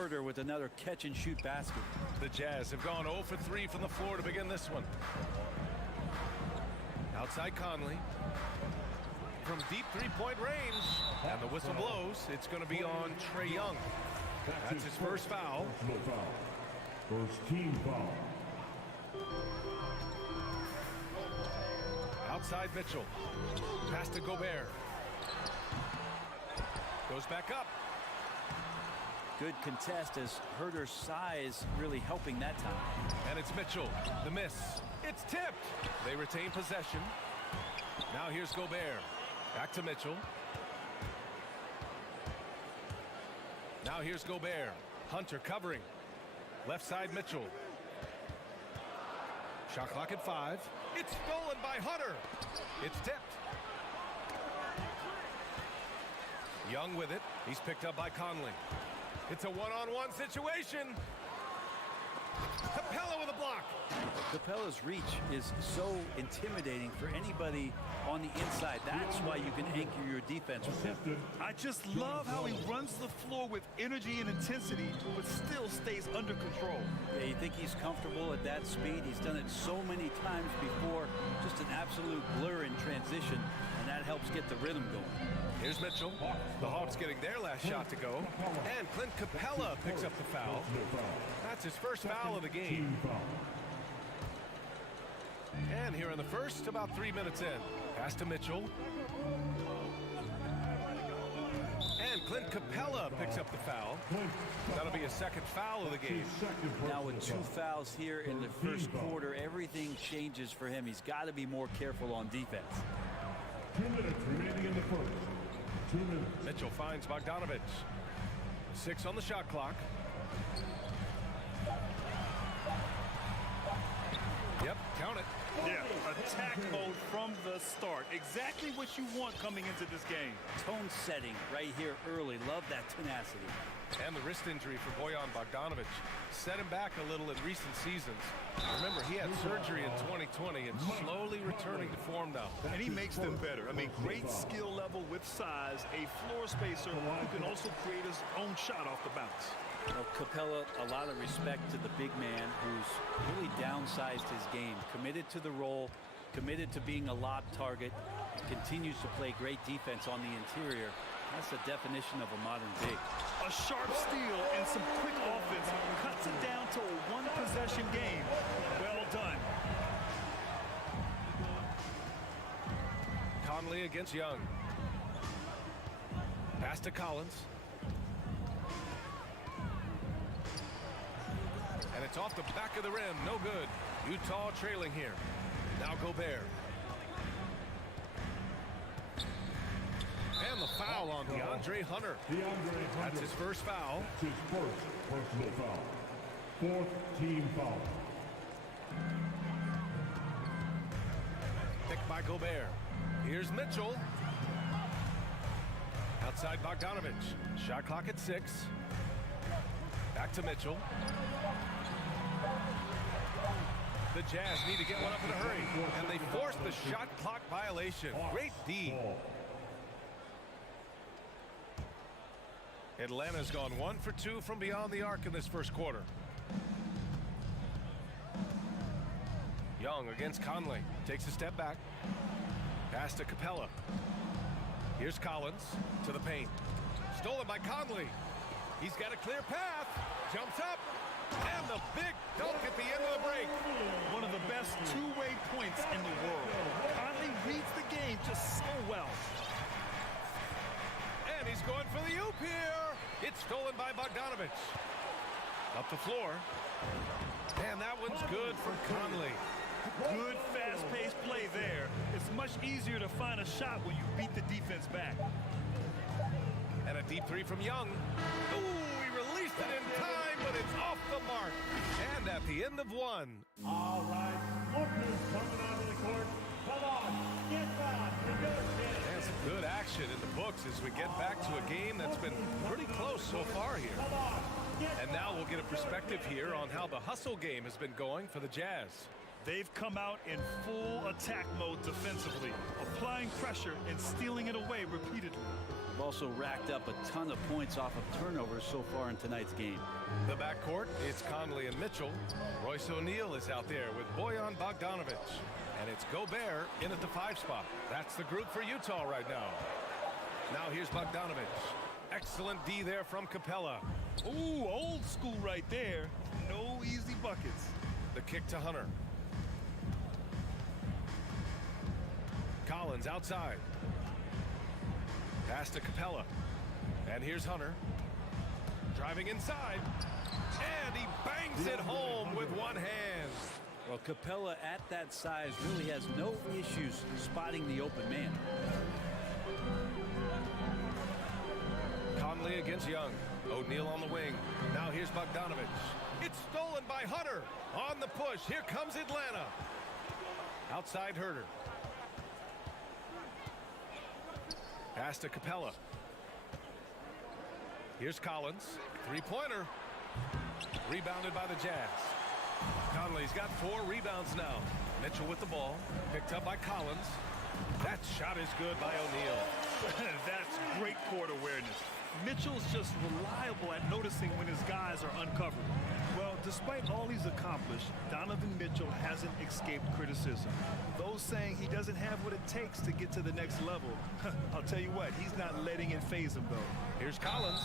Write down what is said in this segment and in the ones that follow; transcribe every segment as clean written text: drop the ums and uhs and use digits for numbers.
Herder with another catch-and-shoot basket. The Jazz have gone 0 for 3 from the floor to begin this one. Outside Conley. From deep three-point range. And the whistle blows. It's going to be on Trae Young. That's his first foul. First team foul. Outside Mitchell. Pass to Gobert. Goes back up. Good contest as Herder's size really helping that time. And it's Mitchell. The miss. It's tipped. They retain possession. Now here's Gobert. Back to Mitchell. Now here's Gobert. Hunter covering. Left side Mitchell. Shot clock at 5. It's stolen by Hunter. It's tipped. Young with it. He's picked up by Conley. It's a one-on-one situation. Capella with a block. Capella's reach is so intimidating for anybody on the inside. That's why you can anchor your defense with him. I just love how he runs the floor with energy and intensity, but still stays under control. Yeah, you think he's comfortable at that speed? He's done it so many times before. Just an absolute blur in transition, and that helps get the rhythm going. Here's Mitchell. The Hawks getting their last shot to go. And Clint Capella picks up the foul. That's his first foul of the game. And here in the first, about 3 minutes in. Pass to Mitchell. And Clint Capella picks up the foul. That'll be a second foul of the game. Now with 2 fouls here in the first quarter, everything changes for him. He's got to be more careful on defense. 2 minutes remaining in the first. 2 minutes. Mitchell finds Bogdanovich. 6 on the shot clock. Yep, count it. Yeah, attack mode from the start. Exactly what you want coming into this game. Tone setting right here early. Love that tenacity. And the wrist injury for Bojan Bogdanovich set him back a little in recent seasons. Remember, he had surgery in 2020 and slowly returning to form now. And he makes them better. I mean, great skill level with size, a floor spacer who can also create his own shot off the bounce. Well, Capella, a lot of respect to the big man who's really downsized his game, committed to the role, committed to being a lob target, and continues to play great defense on the interior. That's the definition of a modern big. A sharp steal and some quick offense cuts it down to a one-possession game. Well done. Conley against Young. Pass to Collins. And it's off the back of the rim. No good. Utah trailing here. Now Gobert. And the foul on DeAndre Hunter. That's his first foul. That's his first personal foul. 4th team foul. Picked by Gobert. Here's Mitchell. Outside Bogdanovich. Shot clock at 6. Back to Mitchell. The Jazz need to get one up in a hurry, and they force the shot clock violation. Great D. Atlanta's gone 1 for 2 from beyond the arc in this first quarter. Young against Conley. Takes a step back. Pass to Capella. Here's Collins to the paint. Stolen by Conley. He's got a clear path. Jumps up. And the big dunk at the end of the break. One of the best two-way points in the world. Conley reads the game just so well. And he's going for the oop here. It's stolen by Bogdanovich. Up the floor. And that one's good from Conley. Good fast-paced play there. It's much easier to find a shot when you beat the defense back. And a deep 3 from Young. Ooh, he released it in time, but it's off the mark. And at the end of 1. All right, lookers coming onto the court. Come on, get back. And some good action in the books as we get back to a game that's been pretty close so far here. And now we'll get a perspective here on how the hustle game has been going for the Jazz. They've come out in full attack mode defensively, applying pressure and stealing it away repeatedly. They've also racked up a ton of points off of turnovers so far in tonight's game. The backcourt, it's Conley and Mitchell. Royce O'Neal is out there with Bojan Bogdanovic. And it's Gobert in at the 5 spot. That's the group for Utah right now. Now here's Bogdanovic. Excellent D there from Capella. Ooh, old school right there. No easy buckets. The kick to Hunter. Collins outside. Pass to Capella. And here's Hunter. Driving inside. And he bangs it home with one hand. Well, Capella at that size really has no issues spotting the open man. Conley against Young. O'Neal on the wing. Now here's Bogdanovic. It's stolen by Hunter. On the push. Here comes Atlanta. Outside Herter. Pass to Capella. Here's Collins. Three-pointer. Rebounded by the Jazz. Conley's got 4 rebounds now. Mitchell with the ball. Picked up by Collins. That shot is good by O'Neal. That's great court awareness. Mitchell's just reliable at noticing when his guys are uncovered. Well, despite all he's accomplished, Donovan Mitchell hasn't escaped criticism. Those saying he doesn't have what it takes to get to the next level. I'll tell you what, he's not letting it faze him, though. Here's Collins.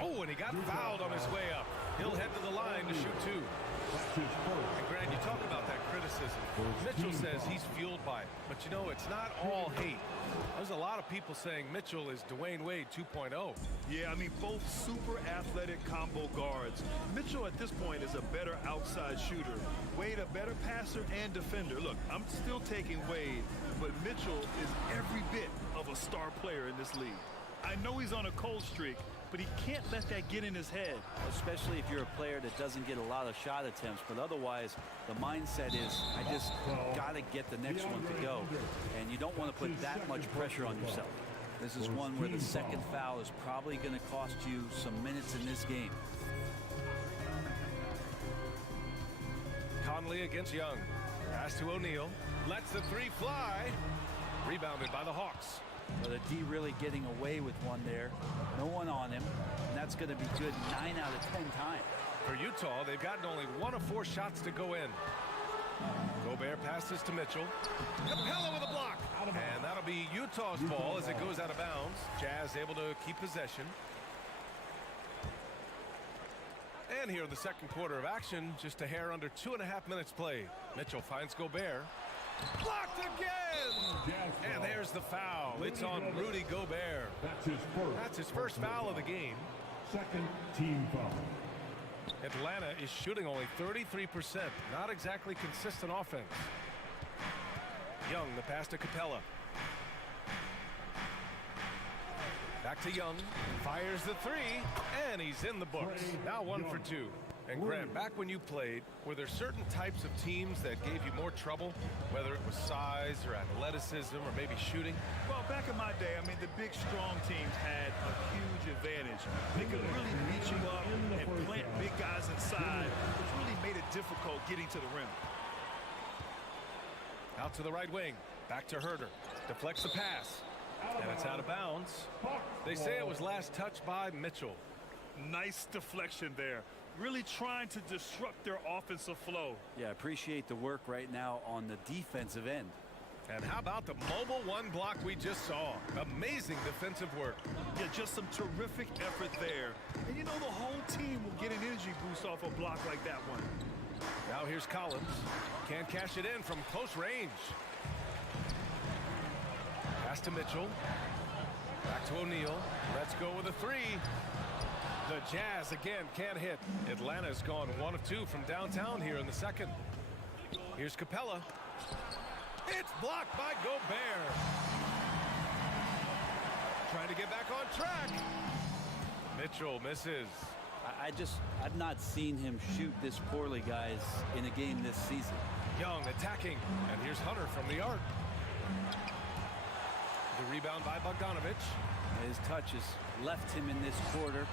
Oh, and he got fouled on his way up. He'll head to the line to shoot 2. And Grant, you talk about that criticism. Mitchell says he's fueled by it. But you know, it's not all hate. There's a lot of people saying Mitchell is Dwayne Wade 2.0. Yeah, I mean, both super athletic combo guards. Mitchell at this point is a better outside shooter. Wade a better passer and defender. Look, I'm still taking Wade, but Mitchell is every bit of a star player in this league. I know he's on a cold streak, but he can't let that get in his head. Especially if you're a player that doesn't get a lot of shot attempts, but otherwise the mindset is I just got to get the next one to go, and you don't want to put that much pressure on yourself. This is one where the second foul is probably going to cost you some minutes in this game. Conley against Young. Pass to O'Neal. Lets the 3 fly. Rebounded by the Hawks. Well, the D really getting away with one there. No one on him. And that's going to be good 9 out of 10 times. For Utah, they've gotten only 1 of 4 shots to go in. Gobert passes to Mitchell. Capella with a block. And that'll be Utah's ball as it goes out of bounds. Jazz able to keep possession. And here in the second quarter of action, just a hair under 2.5 minutes played. Mitchell finds Gobert. Blocked again! And there's the foul. It's on Rudy Gobert. That's his first foul of the game. Second team foul. Atlanta is shooting only 33%. Not exactly consistent offense. Young, the pass to Capella. Back to Young. Fires the 3, and he's in the books. Now 1 for 2. And Grant, back when you played, were there certain types of teams that gave you more trouble, whether it was size or athleticism or maybe shooting? Well, back in my day, I mean, the big, strong teams had a huge advantage. They could really beat you up and plant big guys inside, which really made it difficult getting to the rim. Out to the right wing. Back to Herter. Deflects the pass. And it's out of bounds. They say it was last touched by Mitchell. Nice deflection there. Really trying to disrupt their offensive flow. Yeah, appreciate the work right now on the defensive end. And how about the mobile 1 block we just saw? Amazing defensive work. Yeah, just some terrific effort there. And you know, the whole team will get an energy boost off a block like that one. Now here's Collins. Can't cash it in from close range. Pass to Mitchell. Back to O'Neal. Let's go with a 3. The Jazz again can't hit. Atlanta's gone 1 of 2 from downtown here in the second. Here's Capella. It's blocked by Gobert. Trying to get back on track. Mitchell misses. I've not seen him shoot this poorly, guys, in a game this season. Young attacking. And here's Hunter from the arc. The rebound by Bogdanovic. His touch has left him in this quarter.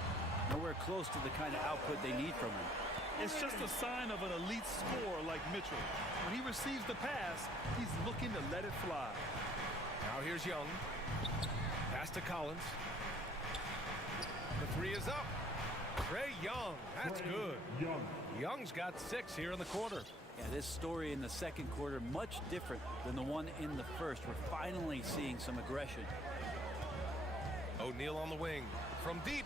Nowhere close to the kind of output they need from him. It's just a sign of an elite scorer like Mitchell. When he receives the pass, he's looking to let it fly. Now here's Young. Pass to Collins. The three is up. Trae Young, that's good. Young's got 6 here in the quarter. Yeah, this story in the second quarter, much different than the one in the first. We're finally seeing some aggression. O'Neal on the wing. From deep.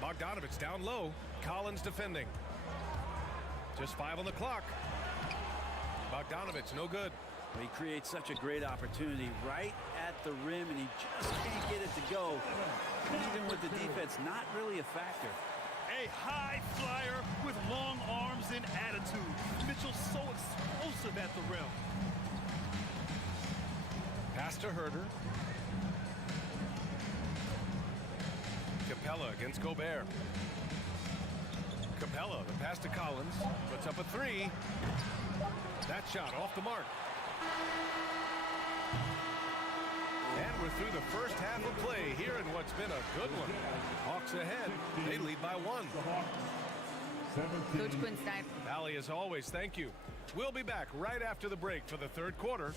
Bogdanovich down low. Collins defending. Just 5 on the clock. Bogdanovich, no good. He creates such a great opportunity right at the rim, and he just can't get it to go. Even with the defense, not really a factor. A high flyer with long arms and attitude. Mitchell's so explosive at the rim. Pass to Herter. Capella against Gobert. Capella, the pass to Collins. Puts up a 3. That shot off the mark. And we're through the first half of play here in what's been a good one. Hawks ahead. They lead by 1. Coach Quinstein. Allie, as always, thank you. We'll be back right after the break for the third quarter.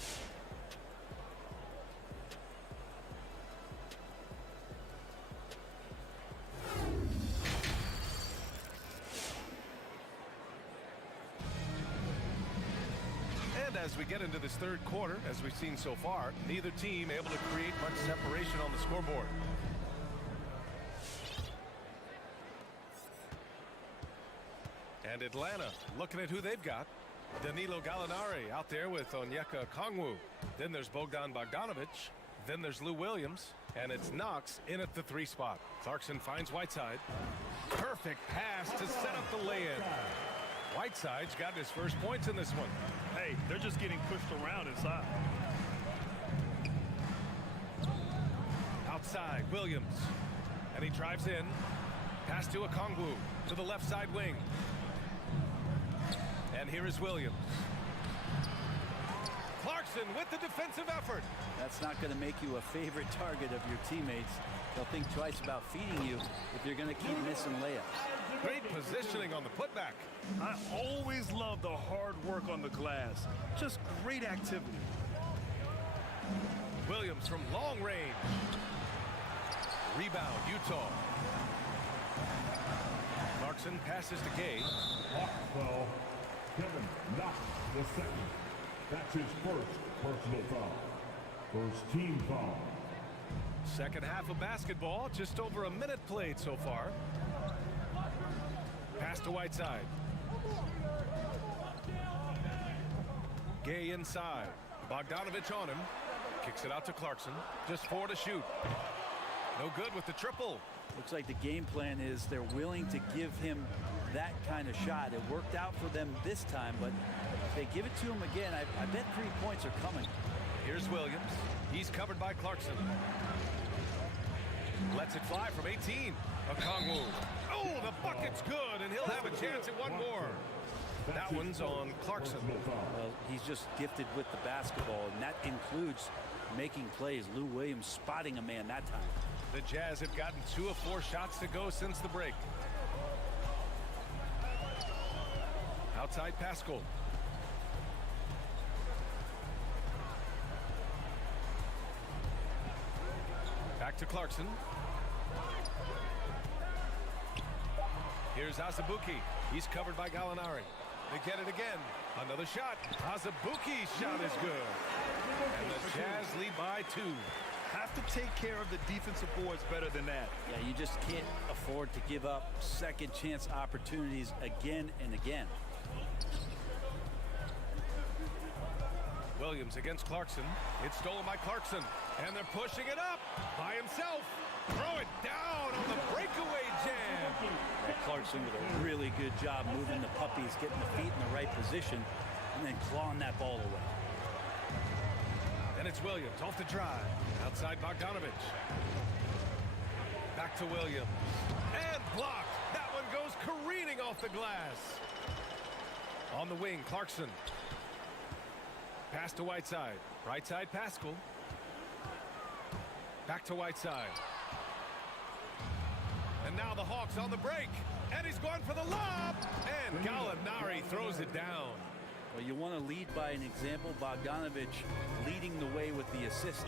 As we get into this third quarter, as we've seen so far, neither team able to create much separation on the scoreboard. And Atlanta looking at who they've got. Danilo Gallinari out there with Onyeka Okongwu. Then there's Bogdan Bogdanovich. Then there's Lou Williams. And it's Knox in at the 3 spot. Clarkson finds Whiteside. Perfect pass to set up the lay-in. Whiteside's got his first points in this one. Hey, they're just getting pushed around inside. Outside, Williams. And he drives in. Pass to Okongwu to the left side wing. And here is Williams. Clarkson with the defensive effort. That's not going to make you a favorite target of your teammates. They'll think twice about feeding you if you're going to keep missing layups. Great positioning on the putback. I always love the hard work on the glass. Just great activity. Williams from long range. Rebound, Utah. Clarkson passes to Gay. Hawk foul. Kevin Knox the second. That's his first personal foul. First team foul. Second half of basketball, just over a minute played so far. Pass to Whiteside. Gay inside. Bogdanovich on him. Kicks it out to Clarkson. Just 4 to shoot. No good with the triple. Looks like the game plan is they're willing to give him that kind of shot. It worked out for them this time, but if they give it to him again, I bet 3 points are coming. Here's Williams. He's covered by Clarkson. Lets it fly from 18. Okongwu. Oh, the bucket's good, and he'll have a chance at one more. That one's on Clarkson. Well, he's just gifted with the basketball, and that includes making plays. Lou Williams spotting a man that time. The Jazz have gotten 2 of 4 shots to go since the break. Outside Pascal. Back to Clarkson. Here's Azubuike. He's covered by Gallinari. They get it again. Another shot. Azubuike's shot is good. And the Jazz lead by 2. Have to take care of the defensive boards better than that. Yeah, you just can't afford to give up second chance opportunities again and again. Williams against Clarkson. It's stolen by Clarkson. And they're pushing it up by himself. Throw it down on the breakaway jam. And Clarkson with a really good job moving the puppies, getting the feet in the right position, and then clawing that ball away. And it's Williams off the drive. Outside Bogdanovich. Back to Williams. And blocked. That one goes careening off the glass. On the wing, Clarkson. Pass to Whiteside. Right side, Pascal. Back to Whiteside. And now the Hawks on the break. And he's going for the lob. And Gallinari throws it down. Well, you want to lead by an example. Bogdanovich leading the way with the assist.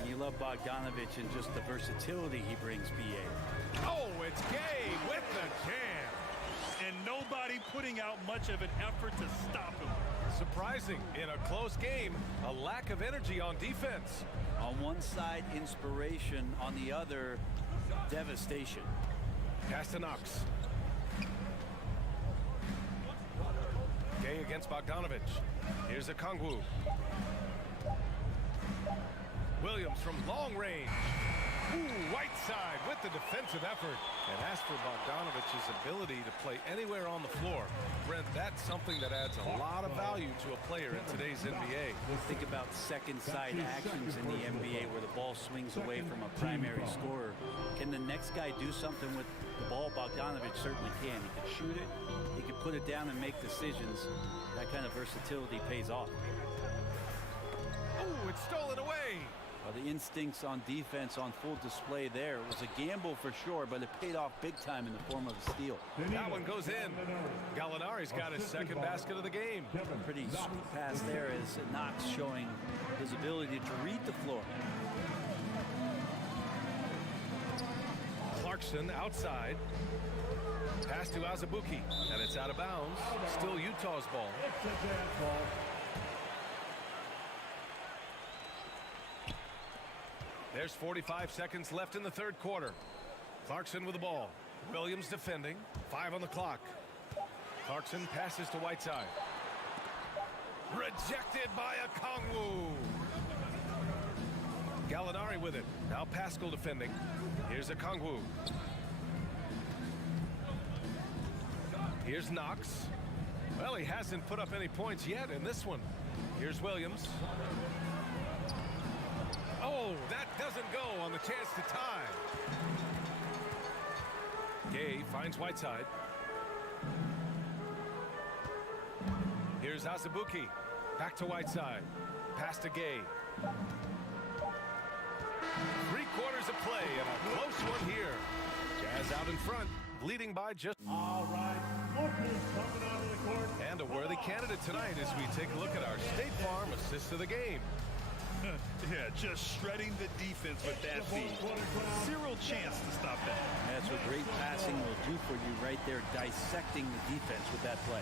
And you love Bogdanovich and just the versatility he brings, BA. Oh, it's Gay with the jam. And nobody putting out much of an effort to stop him. Surprising, in a close game, a lack of energy on defense. On one side, inspiration. On the other, devastation. Pass to Knox. Gay against Bogdanovich. Here's a Kongwu. Williams from long range. Ooh, Whiteside with the defensive effort. And as for Bogdanovich's ability to play anywhere on the floor, Brent, that's something that adds a lot of value to a player in today's NBA. Think about second side actions in the NBA where the ball swings away from a primary scorer. Can the next guy do something with the ball? Bogdanovich certainly can. He can shoot it, he can put it down and make decisions. That kind of versatility pays off. Ooh, it's stolen away. Well, the instincts on defense on full display there. It was a gamble for sure, but it paid off big time in the form of a steal. That one goes in. Gallinari's got his second basket of the game. Pretty sweet pass there as Knox showing his ability to read the floor. Clarkson outside. Pass to Azubuike, and it's out of bounds. Still Utah's ball. It's a jazz ball. There's 45 seconds left in the third quarter. Clarkson with the ball. Williams defending. 5 on the clock. Clarkson passes to Whiteside. Rejected by a Kongwu. Gallinari with it. Now Pascal defending. Here's a Kongwu. Here's Knox. Well, he hasn't put up any points yet in this one. Here's Williams. Oh, that doesn't go on the chance to tie. Gay finds Whiteside. Here's Azubuike. Back to Whiteside. Pass to Gay. 3 quarters of play and a close one here. Jazz out in front, leading by just... All right, Booker's coming onto the court. And a worthy candidate tonight as we take a look at our State Farm assist of the game. Yeah, just shredding the defense with that feed. Zero chance to stop that. That's what great passing will do for you right there, dissecting the defense with that play.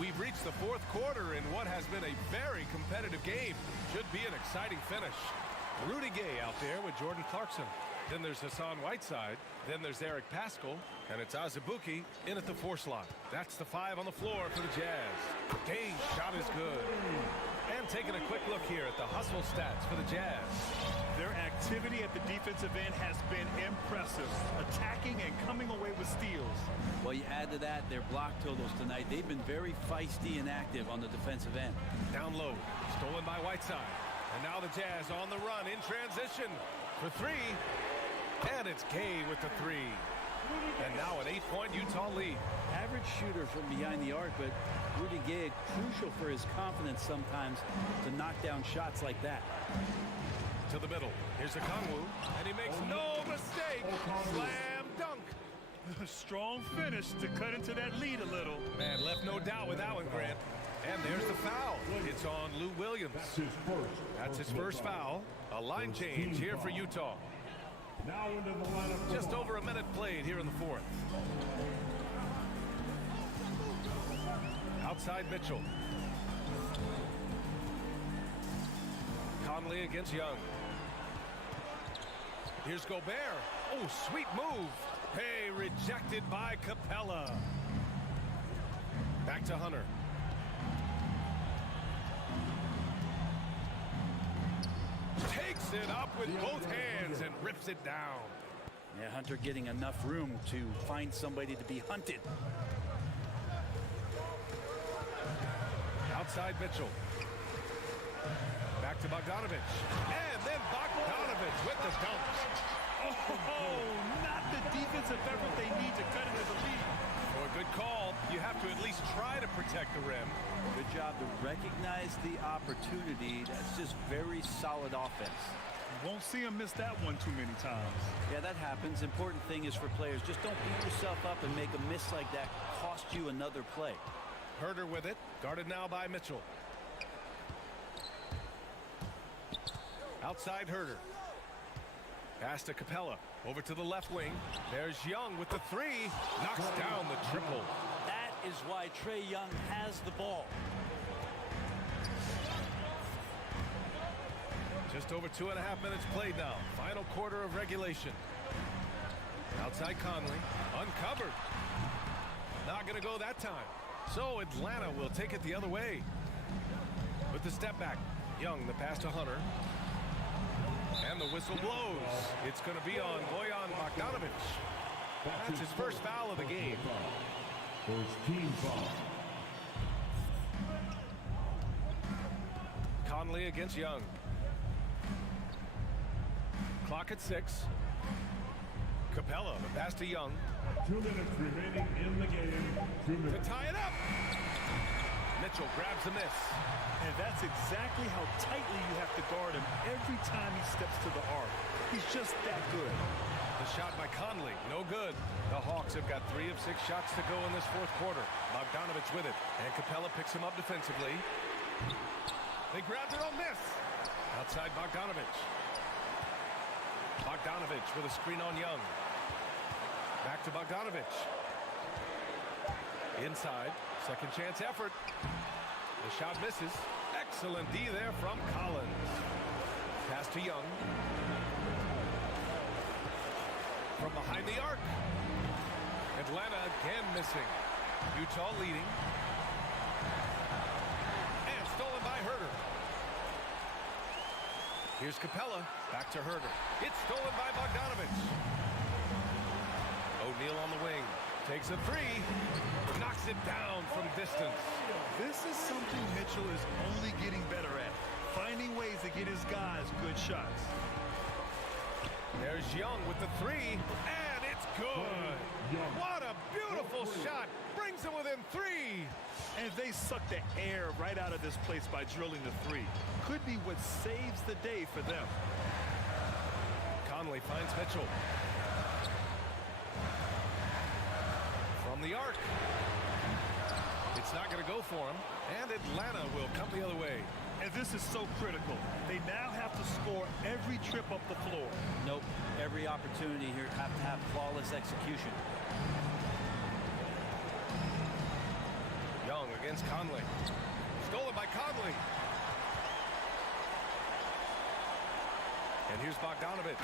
We've reached the fourth quarter in what has been a very competitive game. Should be an exciting finish. Rudy Gay out there with Jordan Clarkson. Then there's Hassan Whiteside. Then there's Eric Pascal. And it's Azubuike in at the 4 slot. That's the 5 on the floor for the Jazz. Gay's shot is good. And taking a quick look here at the hustle stats for the Jazz. Their activity at the defensive end has been impressive. Attacking and coming away with steals. Well, you add to that their block totals tonight. They've been very feisty and active on the defensive end. Down low. Stolen by Whiteside. And now the Jazz on the run in transition for 3. And it's Gay with the 3. And now an 8-point Utah lead. Average shooter from behind the arc, but Rudy Gay crucial for his confidence sometimes to knock down shots like that. To the middle. Here's a Kongwu, and he makes no mistake. Slam dunk. A strong finish to cut into that lead a little. Man, left no doubt with that one, Grant. And there's the foul. It's on Lou Williams. That's his first foul. A line change here for Utah. Now into the lineup. Just over a minute played here in the fourth. Outside Mitchell. Conley against Young. Here's Gobert. Oh, sweet move. Hey, rejected by Capella. Back to Hunter. Takes it up with both hands and rips it down. Yeah, Hunter getting enough room to find somebody to be hunted. Outside Mitchell. Back to Bogdanovich. And then Bogdanovich with the dumps. Oh, not the defensive effort they need to cut into the lead. For a good call, you have to at least try to protect the rim. Good job to recognize the opportunity. That's just very solid offense. Won't see him miss that one too many times. Yeah, that happens. Important thing is for players, just don't beat yourself up and make a miss like that cost you another play. Herter with it, guarded now by Mitchell. Outside Herder. Pass to Capella. Over to the left wing. There's Young with the three. Knocks down the triple. That is why Trae Young has the ball. Just over 2.5 minutes played now. Final quarter of regulation. Outside Conley. Uncovered. Not going to go that time. So Atlanta will take it the other way. With the step back. Young, the pass to Hunter. And the whistle blows. It's going to be on Bojan Bogdanovic. That's his first foul of the game. First team foul. Conley against Young. Clock at 6. Capella, the pass to Young. 2 minutes remaining in the game. 2 To minutes. tie it up. Mitchell grabs the miss. And that's exactly how tightly you have to guard him every time he steps to the arc. He's just that good. The shot by Conley, no good. The Hawks have got 3 of 6 shots to go in this fourth quarter. Bogdanovic with it, and Capella picks him up defensively. They grab their own miss. Outside Bogdanovic. Bogdanovic with a screen on Young. Back to Bogdanovic. Inside, second chance effort. The shot misses. Excellent D there from Collins. Pass to Young. From behind the arc. Atlanta again missing. Utah leading. And stolen by Herder. Here's Capella. Back to Herder. It's stolen by Bogdanovic. O'Neal on the wing. Takes a three. Knocks it down from distance. This is something Mitchell is only getting better at. Finding ways to get his guys good shots. There's Young with the three. And it's good. What a beautiful shot. Brings him within 3. And they suck the air right out of this place by drilling the three. Could be what saves the day for them. Conley finds Mitchell. From the arc. It's not going to go for him. And Atlanta will come the other way. And this is so critical. They now have to score every trip up the floor. Nope. Every opportunity here have to have flawless execution. Young against Conley. Stolen by Conley. And here's Bogdanovic.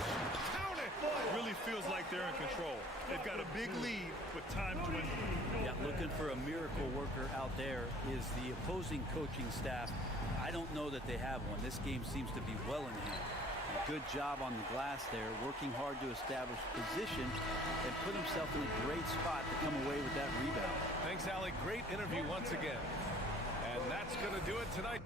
Count it! It really feels like they're in control. They've got a big lead with time dwindling. Yeah, looking for a miracle worker out there is the opposing coaching staff. I don't know that they have one. This game seems to be well in hand. A good job on the glass there, working hard to establish position and put himself in a great spot to come away with that rebound. Thanks, Alec. Great interview once again. And that's going to do it tonight.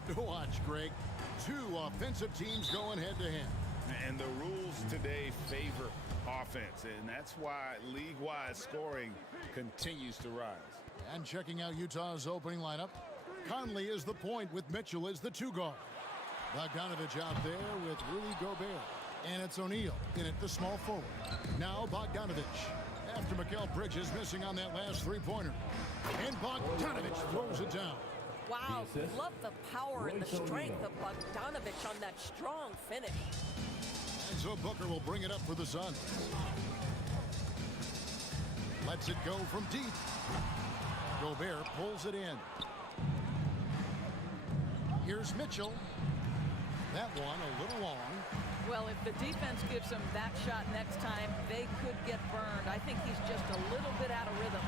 love to watch, Greg. Two offensive teams going head-to-head. And the rules today favor offense, and that's why league-wide scoring continues to rise. And checking out Utah's opening lineup, Conley is the point with Mitchell as the two guard. Bogdanovich out there with Rudy Gobert. And it's O'Neal in at the small forward. Now Bogdanovich. After Mikal Bridges missing on that last three-pointer. And Bogdanovich throws it down. Wow, love the power and the strength of Bogdanovich on that strong finish. And so Booker will bring it up for the Suns. Lets it go from deep. Gobert pulls it in. Here's Mitchell. That one a little long. Well, if the defense gives him that shot next time, they could get burned. I think he's just a little bit out of rhythm.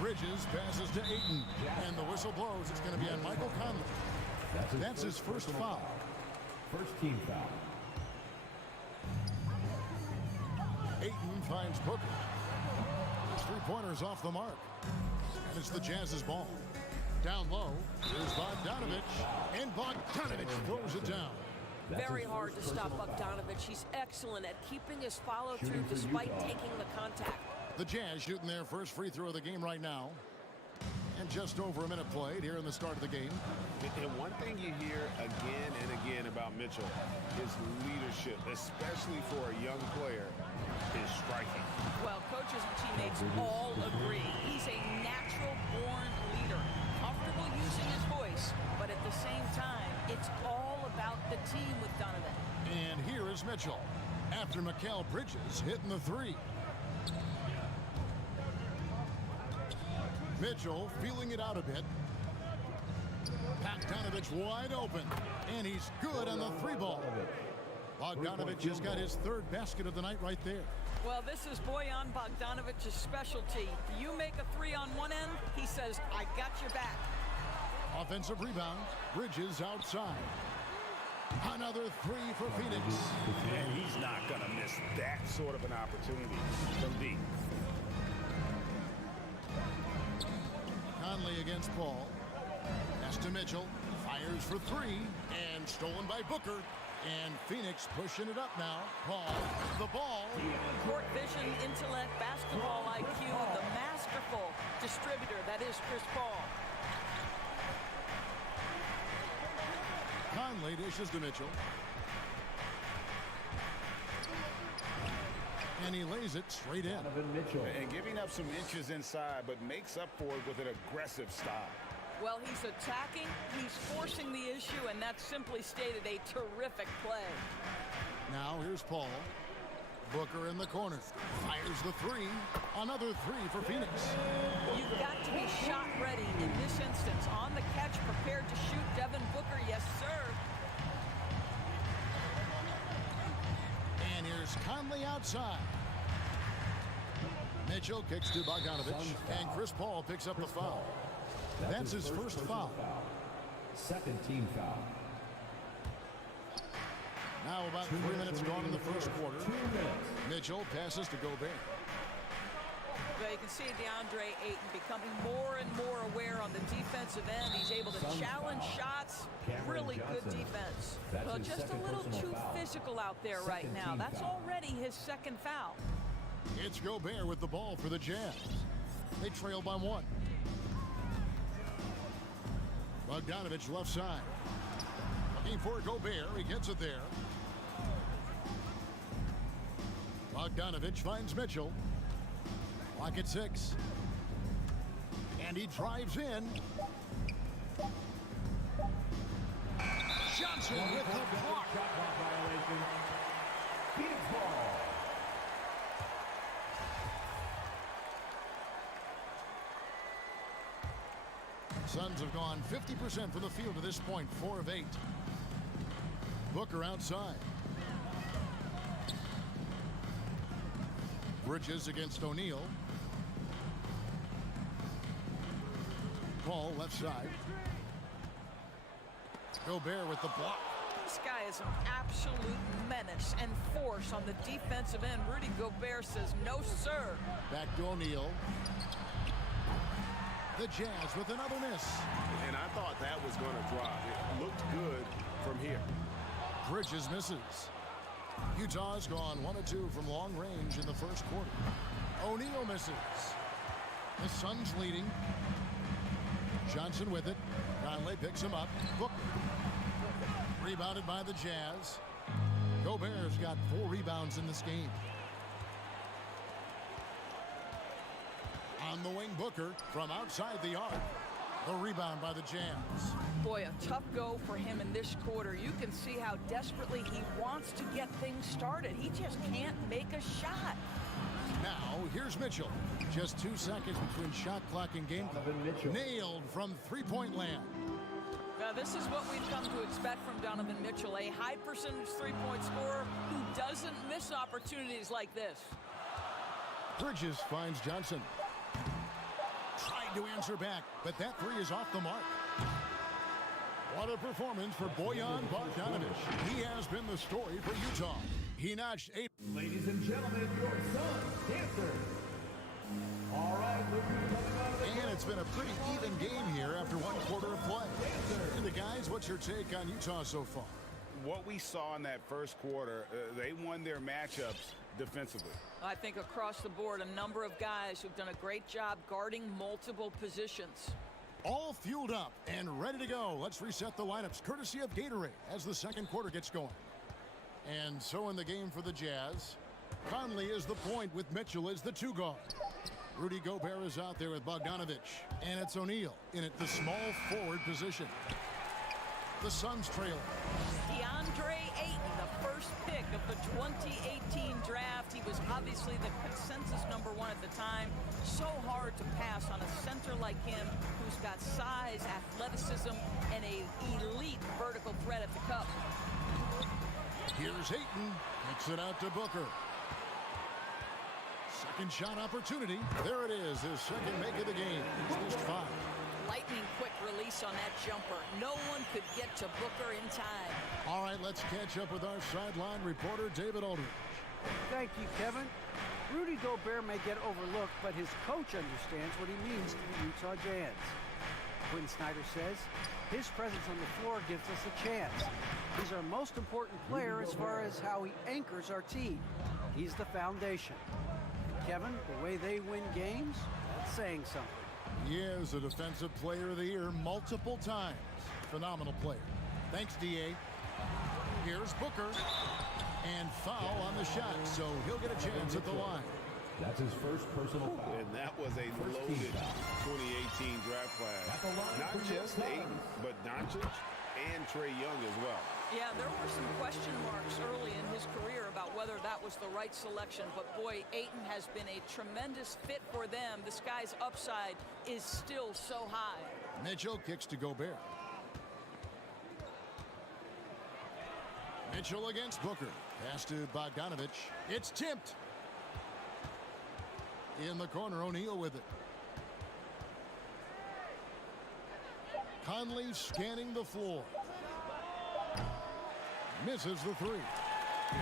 Bridges passes to Ayton, and the whistle blows. It's going to be on Michael Conley. That's his first foul. First team foul. Ayton finds Booker. His three-pointer's off the mark. And it's the Jazz's ball. Down low, here's Bogdanovich, and Bogdanovich throws it down. Very hard to stop Bogdanovich. He's excellent at keeping his follow-through despite taking the contact. The Jazz shooting their first free throw of the game right now. And just over a minute played here in the start of the game. And one thing you hear again and again about Mitchell, his leadership, especially for a young player, is striking. Well, coaches and teammates all agree. He's a natural-born leader, comfortable using his voice, but at the same time, it's all about the team with Donovan. And here is Mitchell after Mikal Bridges hitting the three. Mitchell feeling it out a bit. Bogdanovich wide open, and he's good on the three ball. Bogdanovich has got his third basket of the night right there. Well, this is Bojan Bogdanovich's specialty. You make a three on one end, he says, I got your back. Offensive rebound, Bridges outside. Another three for Phoenix. And he's not going to miss that sort of an opportunity from deep. Conley against Paul. Pass to Mitchell. Fires for three. And stolen by Booker. And Phoenix pushing it up now. Paul, the ball. Court vision, intellect, basketball IQ, the masterful distributor that is Chris Paul. Conley dishes to Mitchell. And he lays it straight in. And giving up some inches inside, but makes up for it with an aggressive style. Well, he's attacking, he's forcing the issue, and that's simply stated a terrific play. Now here's Paul. Booker in the corner. Fires the three. Another three for Phoenix. You've got to be shot ready in this instance. On the catch, prepared to shoot. Devin Booker, yes, sir. And here's Conley outside. Mitchell kicks to Bogdanovich, and Chris Paul picks up the foul. That's his first foul. Second team foul. Now about 3 minutes gone in the first quarter. 2 minutes. Mitchell passes to Gobert. Well, you can see DeAndre Ayton becoming more and more aware on the defensive end. He's able to challenge shots. Really good defense. Well, just a little too physical out there right now. That's already his second foul. It's Gobert with the ball for the Jazz. They trail by one. Bogdanovich left side. Looking for Gobert. He gets it there. Bogdanovich finds Mitchell. Clock at 6. And he drives in. Johnson with the block. Shot clock violation. Phoenix ball. Suns have gone 50% from the field to this point, 4 of 8. Booker outside. Bridges against O'Neal. Paul left side. Gobert with the block. This guy is an absolute menace and force on the defensive end. Rudy Gobert says, no, sir. Back to O'Neal. The Jazz with another miss. And I thought that was going to drop. It looked good from here. Bridges misses. Utah's gone 1 of 2 from long range in the first quarter. O'Neal misses. The Suns leading. Johnson with it. Conley picks him up. Booker. Rebounded by the Jazz. Gobert's got 4 rebounds in this game. On the wing, Booker from outside the arc. The rebound by the Jazz. Boy, a tough go for him in this quarter. You can see how desperately he wants to get things started. He just can't make a shot. Now, here's Mitchell. Just 2 seconds between shot clock and game clock. Nailed from three-point land. Now, this is what we've come to expect from Donovan Mitchell, a high percentage three-point scorer who doesn't miss opportunities like this. Bridges finds Johnson. Tried to answer back, but that 3 is off the mark. What a performance for Bojan Bogdanovic. He has been the story for Utah. He notched 8. Ladies and gentlemen, your son, Cancer. All right, and it's been a pretty even game here after 1 quarter of play. And the guys, what's your take on Utah so far? What we saw in that first quarter, they won their matchups defensively. I think across the board, a number of guys who've done a great job guarding multiple positions. All fueled up and ready to go. Let's reset the lineups courtesy of Gatorade as the second quarter gets going. And so in the game for the Jazz, Conley is the point with Mitchell as the 2 guard. Rudy Gobert is out there with Bogdanovic. And it's O'Neal in at the small forward position. The Suns trailing. DeAndre Ayton, the first pick of the 2018 draft. He was obviously the consensus #1 at the time. So hard to pass on a center like him who's got size, athleticism, and an elite vertical threat at the cup. Here's Ayton. Kicks it out to Booker. Second shot opportunity. There it is, his second make of the game. He's missed 5. Lightning quick release on that jumper. No one could get to Booker in time. All right, let's catch up with our sideline reporter, David Aldridge. Thank you, Kevin. Rudy Gobert may get overlooked, but his coach understands what he means to the Utah Jazz. Quinn Snyder says, his presence on the floor gives us a chance. He's our most important player as far as how he anchors our team. He's the foundation. Kevin, the way they win games, that's saying something. He is a Defensive Player of the Year multiple times. Phenomenal player. Thanks, D.A. Here's Booker. And foul on the shot, so he'll get a chance at the line. That's his first personal foul. And that was a loaded 2018 draft class. Not just Ayton, but Doncic and Trae Young as well. Yeah, there were some question marks early in his career about whether that was the right selection, but boy, Ayton has been a tremendous fit for them. This guy's upside is still so high. Mitchell kicks to Gobert. Mitchell against Booker. Pass to Bogdanovic. It's tipped. In the corner, O'Neal with it. Conley scanning the floor. Misses the 3.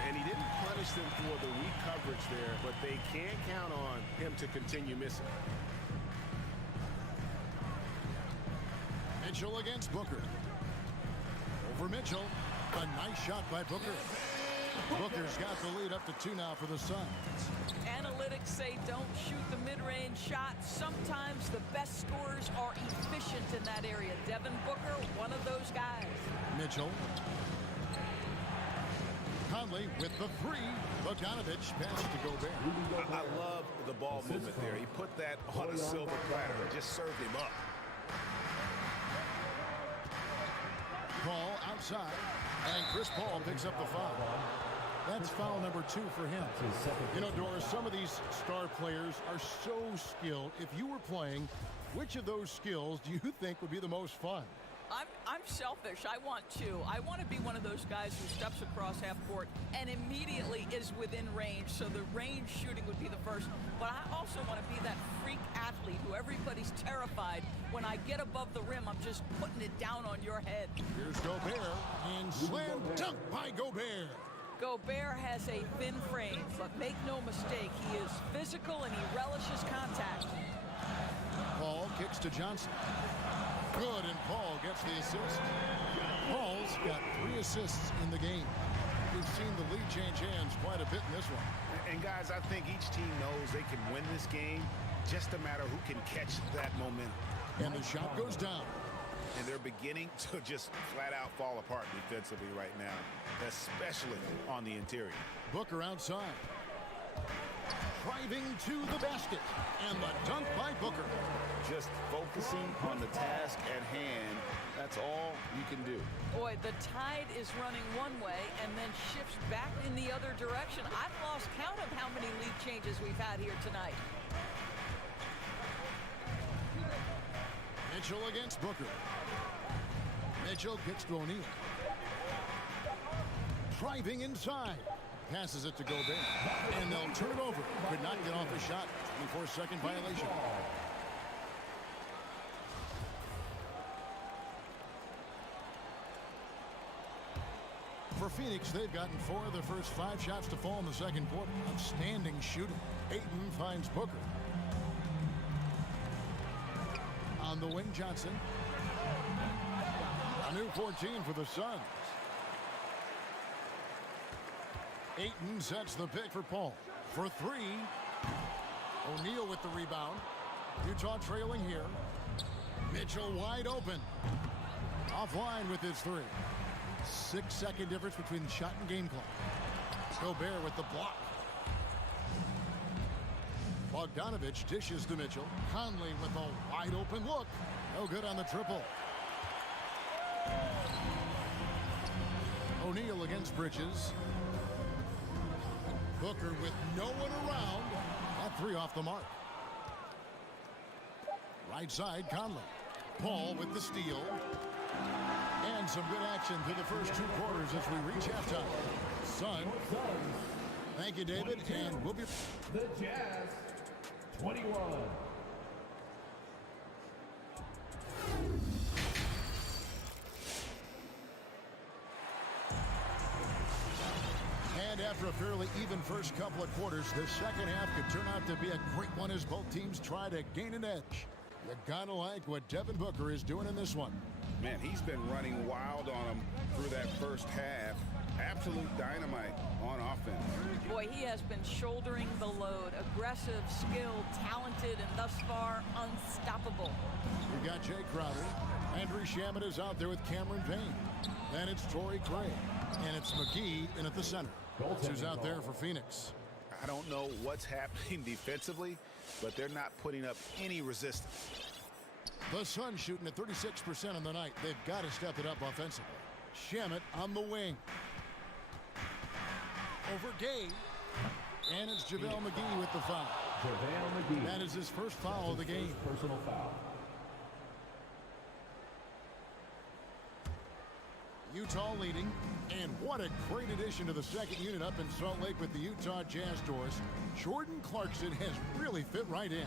And he didn't punish them for the weak coverage there, but they can't count on him to continue missing. Mitchell against Booker. Over Mitchell. A nice shot by Booker. Booker's got the lead up to 2 now for the Suns. Analytics say don't shoot the mid-range shot. Sometimes the best scorers are efficient in that area. Devin Booker, one of those guys. Mitchell. Conley with the 3. Bogdanovic passes to Gobert. I love the ball movement there. He put that on a silver platter and just served him up. Paul outside, and Chris Paul picks up the foul. That's foul number 2 for him. You know, Doris, some of these star players are so skilled. If you were playing, which of those skills do you think would be the most fun? I'm selfish. I want to. I want to be one of those guys who steps across half court and immediately is within range. So the range shooting would be the first. But I also want to be that freak athlete who everybody's terrified. When I get above the rim, I'm just putting it down on your head. Here's Gobert, and slam dunk by Gobert. Gobert has a thin frame, but make no mistake, he is physical and he relishes contact. Paul kicks to Johnson. Good, and Paul gets the assist. Paul's got 3 assists in the game. We've seen the lead change hands quite a bit in this one. And guys, I think each team knows they can win this game. Just a matter who can catch that momentum. And the shot goes down. And they're beginning to just flat out fall apart defensively right now, especially on the interior. Booker outside. Driving to the basket. And the dunk by Booker. Just focusing on the task at hand. That's all you can do. Boy, the tide is running one way and then shifts back in the other direction. I've lost count of how many lead changes we've had here tonight. Mitchell against Booker. Mitchell gets to O'Neal. Driving inside. Passes it to Gobert. And they'll turn it over. Could not get off the shot. 24-second violation. For Phoenix, they've gotten 4 of their first 5 shots to fall in the second quarter. Outstanding shooting. Ayton finds Booker. On the wing, Johnson. A new 14 for the Suns. Ayton sets the pick for Paul. For 3. O'Neal with the rebound. Utah trailing here. Mitchell wide open. Offline with his 3. 6-second difference between the shot and game clock. Gobert with the block. Bogdanovich dishes to Mitchell. Conley with a wide open look. No good on the triple. O'Neal against Bridges. Booker with no one around. That 3 off the mark. Right side, Conley. Paul with the steal. And some good action through the first 2 quarters as we reach halftime. Sun. Thank you, David. And we'll be... The Jazz, 21. And after a fairly even first couple of quarters, the second half could turn out to be a great one as both teams try to gain an edge. You gotta like what Devin Booker is doing in this one. Man, he's been running wild on them through that first half. Absolute dynamite on offense. Boy, he has been shouldering the load. Aggressive, skilled, talented, and thus far unstoppable. We've got Jay Crowder. Andrew Shamet is out there with Cameron Payne. Then it's Torrey Craig. And it's McGee in at the center. That's who's out there for Phoenix. I don't know what's happening defensively, but they're not putting up any resistance. The Suns shooting at 36% on the night. They've got to step it up offensively. Shamet on the wing. Over Gay. And it's JaVale McGee with the foul. JaVale McGee. That is his first foul of the game. Personal foul. Utah leading. And what a great addition to the second unit up in Salt Lake with the Utah Jazz doors. Jordan Clarkson has really fit right in.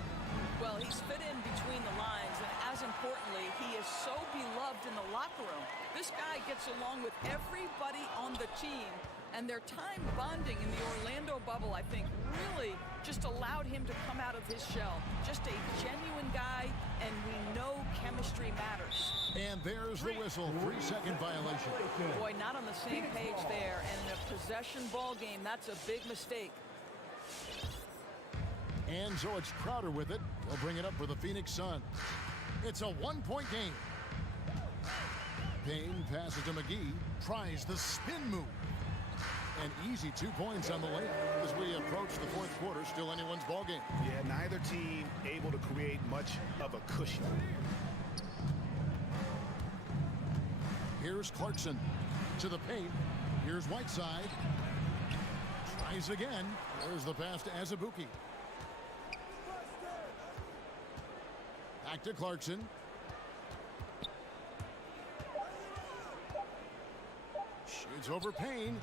Well, he's fit in between the lines, and as importantly, he is so beloved in the locker room. This guy gets along with everybody on the team, and their time bonding in the Orlando bubble, I think, really just allowed him to come out of his shell. Just a genuine guy, and we know chemistry matters. And there's the whistle. 3-second violation. Boy, not on the same page there, and in a possession ball game, that's a big mistake. And so it's Crowder with it. They'll bring it up for the Phoenix Suns. It's a 1-point game. Payne passes to McGee. Tries the spin move. An easy 2 points on the layup as we approach the fourth quarter. Still anyone's ball game. Yeah, neither team able to create much of a cushion. Here's Clarkson to the paint. Here's Whiteside. Tries again. There's the pass to Azubuike. Back to Clarkson. Shoots over Payne.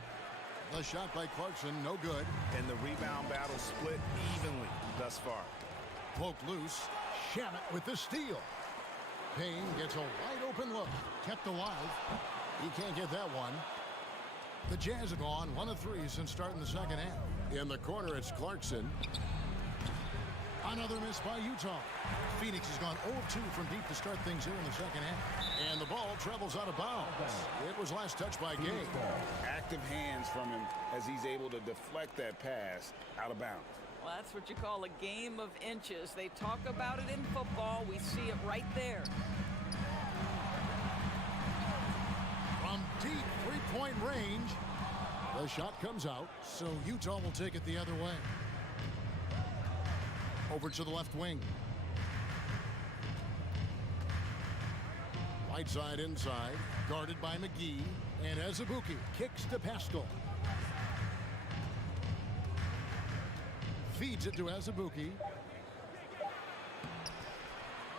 The shot by Clarkson, no good. And the rebound battle split evenly thus far. Poked loose. Shamet with the steal. Payne gets a wide open look. Kept alive. He can't get that one. The Jazz have gone 1 of 3 since starting the second half. In the corner, it's Clarkson. Another miss by Utah. Phoenix has gone 0-2 from deep to start things here in the second half. And the ball travels out of bounds. It was last touched by Gay. Active hands from him as he's able to deflect that pass out of bounds. Well, that's what you call a game of inches. They talk about it in football. We see it right there. From deep three-point range, the shot comes out, so Utah will take it the other way. Over to the left wing. Right side inside, guarded by McGee, and Azubuike kicks to Pascal. Feeds it to Azubuike.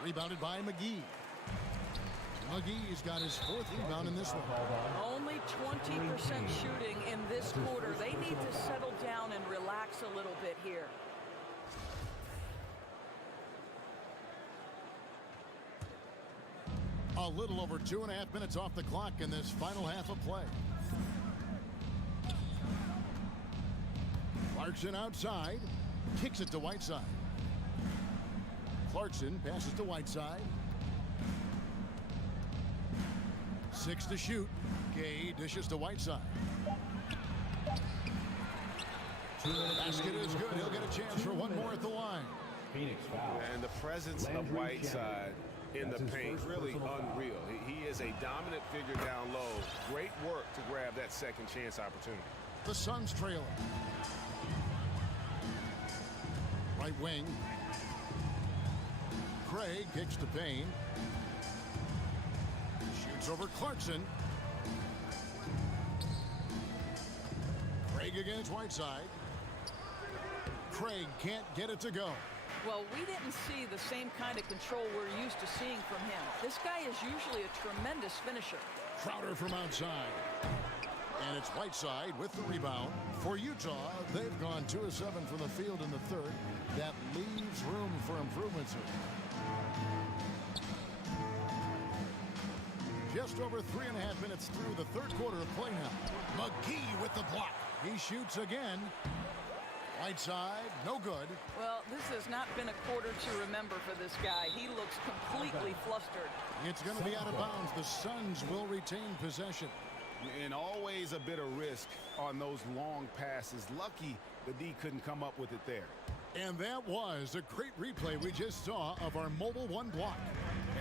Rebounded by McGee. McGee's got his 4th rebound in this one. Only 20% shooting in this quarter. They need to settle down and relax a little bit here. A little over 2.5 minutes off the clock in this final half of play. Clarkson outside, kicks it to Whiteside. Clarkson passes to Whiteside. 6 to shoot. Gay dishes to Whiteside. Basket is good. He'll get a chance for one more at the line. Phoenix foul. And the presence of Whiteside in the paint, really unreal. He is a dominant figure down low. Great work to grab that second chance opportunity. The Suns trailing. Right wing. Craig kicks to Payne. Shoots over Clarkson. Craig against Whiteside. Craig can't get it to go. Well, we didn't see the same kind of control we're used to seeing from him. This guy is usually a tremendous finisher. Crowder from outside. And it's Whiteside with the rebound. For Utah, they've gone 2 of 7 from the field in the third. That leaves room for improvements here. Just over 3.5 minutes through the third quarter of play now. McGee with the block. He shoots again. Whiteside, no good. Well, this has not been a quarter to remember for this guy. He looks completely flustered. It's going to be out of bounds. The Suns will retain possession. And always a bit of risk on those long passes. Lucky the D couldn't come up with it there. And that was a great replay we just saw of our Mobile One block.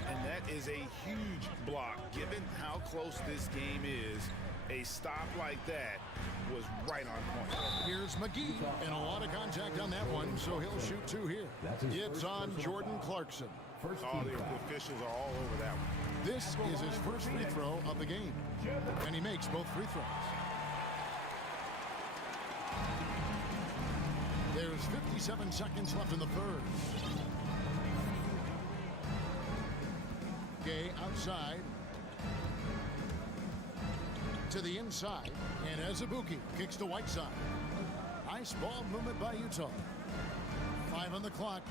And that is a huge block. Given how close this game is, a stop like that was right on point. Here's McGee, and a lot of contact on that one, so he'll shoot 2 here. It's on Jordan Clarkson. All the officials are all over that one. This is his first free throw of the game, and he makes both free throws. There's 57 seconds left in the third. Gay outside. To the inside, and Azubuike kicks to Whiteside. Nice ball movement by Utah. 5 on the clock.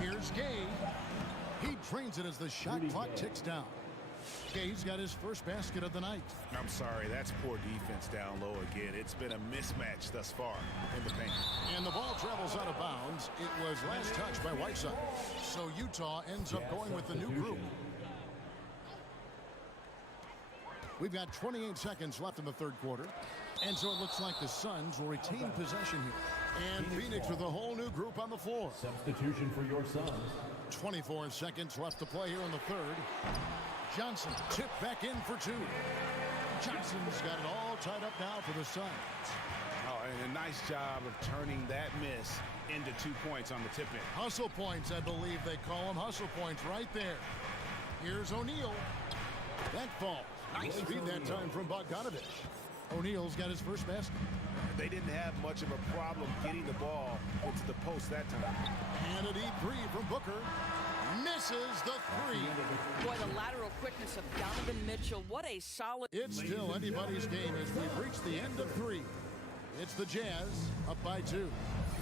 Here's Gay. He drains it as the shot clock ticks down. Gay's got his first basket of the night. I'm sorry, that's poor defense down low again. It's been a mismatch thus far in the paint. And the ball travels out of bounds. It was last touched by Whiteside. So Utah ends up going with the new group. We've got 28 seconds left in the third quarter. And so it looks like the Suns will retain possession here. And Phoenix with a whole new group on the floor. Substitution for your Suns. 24 seconds left to play here in the third. Johnson tipped back in for 2. Johnson's got it all tied up now for the Suns. Oh, and a nice job of turning that miss into 2 points on the tip-in. Hustle points, I believe they call them. Hustle points right there. Here's O'Neal. That falls. Nice feed that time from Bogdanovich. O'Neal's got his first basket. They didn't have much of a problem getting the ball into the post that time. And a deep 3 from Booker. Misses the 3. Boy, the lateral quickness of Donovan Mitchell. What a solid... It's still anybody's game as we've reached the end of 3. It's the Jazz up by 2.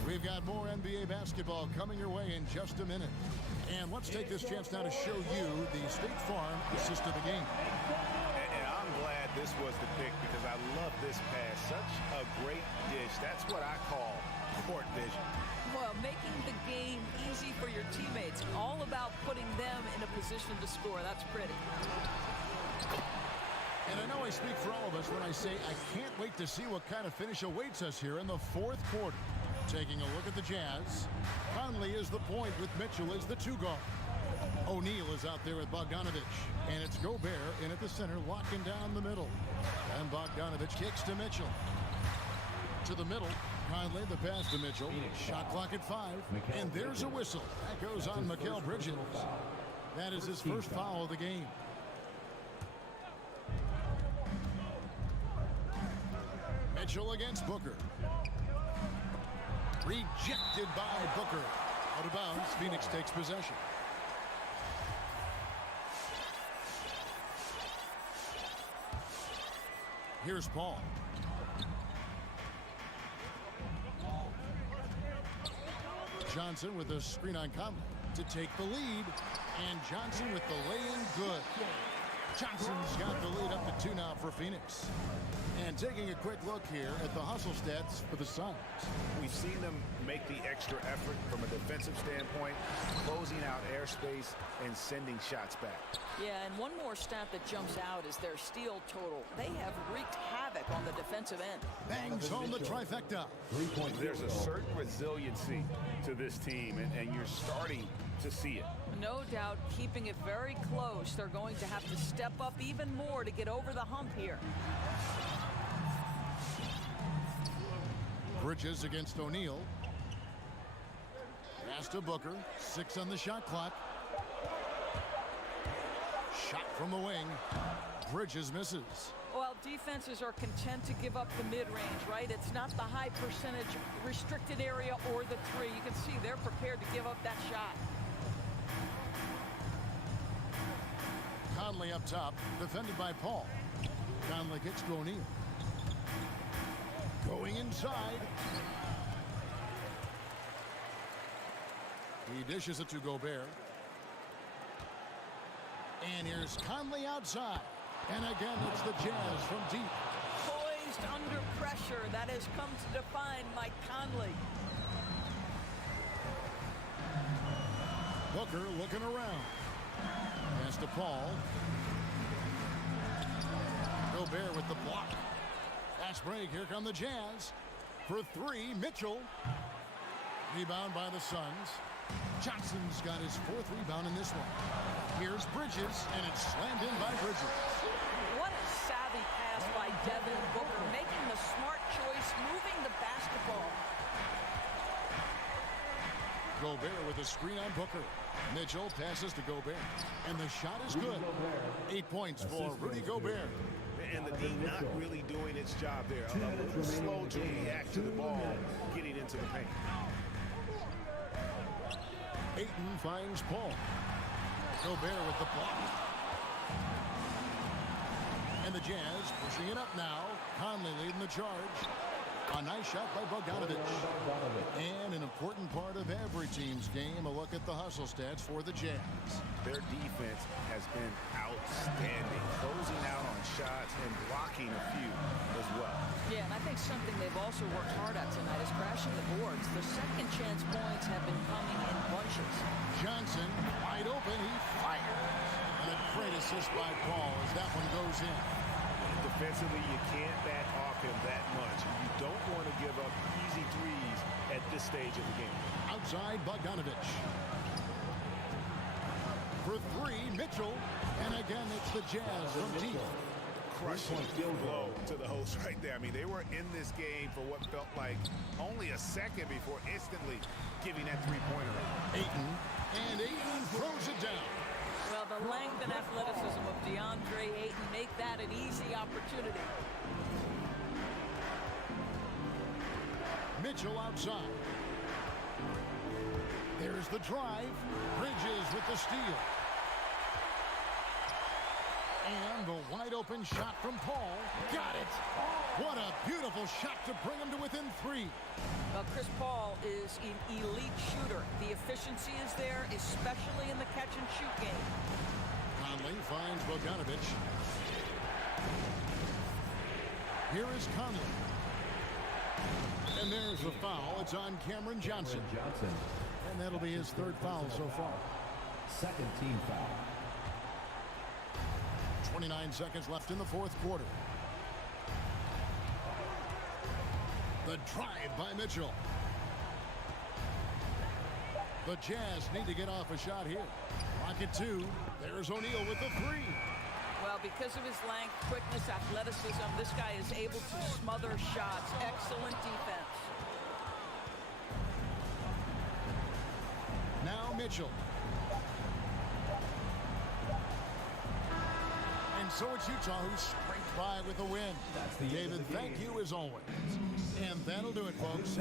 We've got more NBA basketball coming your way in just a minute. And let's take this chance now to show you the State Farm assist of the game. And I'm glad this was the pick because I love this pass. Such a great dish. That's what I call court vision. Well, making the game easy for your teammates. All about putting them in a position to score. That's pretty. And I know I speak for all of us when I say I can't wait to see what kind of finish awaits us here in the fourth quarter. Taking a look at the Jazz, Conley is the point with Mitchell as the 2 guard. O'Neal is out there with Bogdanovich, and it's Gobert in at the center, locking down the middle. And Bogdanovich kicks to Mitchell. To the middle, Conley, the pass to Mitchell. Shot clock at 5, and there's a whistle. That goes on Mikal Bridges. That is his first foul of the game. Mitchell against Booker. Rejected by Booker. Out of bounds, Phoenix takes possession. Here's Paul. Johnson with a screen on Conley to take the lead. And Johnson with the lay-in good. Johnson's got the lead up to 2 now for Phoenix. And taking a quick look here at the hustle stats for the Suns. We've seen them make the extra effort from a defensive standpoint, closing out airspace and sending shots back. Yeah, and one more stat that jumps out is their steal total. They have wreaked havoc on the defensive end. Bangs home the trifecta. There's a certain resiliency to this team, and you're starting to see it. No doubt keeping it very close. They're going to have to step up even more to get over the hump here. Bridges against O'Neal. Pass to Booker. 6 on the shot clock. Shot from the wing. Bridges misses. Well, defenses are content to give up the mid-range, right? It's not the high percentage restricted area or the 3. You can see they're prepared to give up that shot. Conley up top, defended by Paul. Conley gets to O'Neal. Going inside. He dishes it to Gobert. And here's Conley outside. And again, it's the Jazz from deep. Poised under pressure. That has come to define Mike Conley. Booker looking around. Pass to Paul. Gobert with the block. Fast break. Here come the Jazz. For 3, Mitchell. Rebound by the Suns. Johnson's got his 4th rebound in this one. Here's Bridges, and it's slammed in by Bridges. What a savvy pass by Devin Booker, making the smart choice, moving the basketball. Gobert with a screen on Booker. Mitchell passes to Gobert, and the shot is good. 8 points for Rudy Gobert. And the D not really doing its job there. A little slow to react to the ball getting into the paint. Ayton finds Paul. Gobert with the block. And the Jazz pushing it up now. Conley leading the charge. A nice shot by Bogdanovich. And an important part of every team's game, a look at the hustle stats for the Jazz. Their defense has been outstanding, closing out on shots and blocking a few as well. Yeah, and I think something they've also worked hard at tonight is crashing the boards. The second chance points have been coming in bunches. Johnson, wide open, he fires. And a great assist by Paul as that one goes in. Defensively, you can't back off him that much. You don't want to give up easy threes at this stage of the game. Outside, Bogdanovich. For 3, Mitchell. And again, it's the Jazz from deep. Crushing blow to the host right there. I mean, they were in this game for what felt like only a second before instantly giving that three-pointer. Ayton. And Ayton throws it down. Well, the length and athleticism of DeAndre Ayton make that an easy opportunity. Mitchell outside. There's the drive. Bridges with the steal. And the wide open shot from Paul. Got it. What a beautiful shot to bring him to within 3. Well, Chris Paul is an elite shooter. The efficiency is there, especially in the catch-and-shoot game. Conley finds Bogdanovich. Here is Conley. And there's the foul. It's on Cameron Johnson. And that'll be his third foul so far. Second team foul. 29 seconds left in the fourth quarter. The drive by Mitchell. The Jazz need to get off a shot here. Rocket 2. There's O'Neal with the 3. Well, because of his length, quickness, athleticism, this guy is able to smother shots. Excellent defense. Now Mitchell. And so it's Utah who scraped by with a win. David, thank you as always. And that'll do it, folks.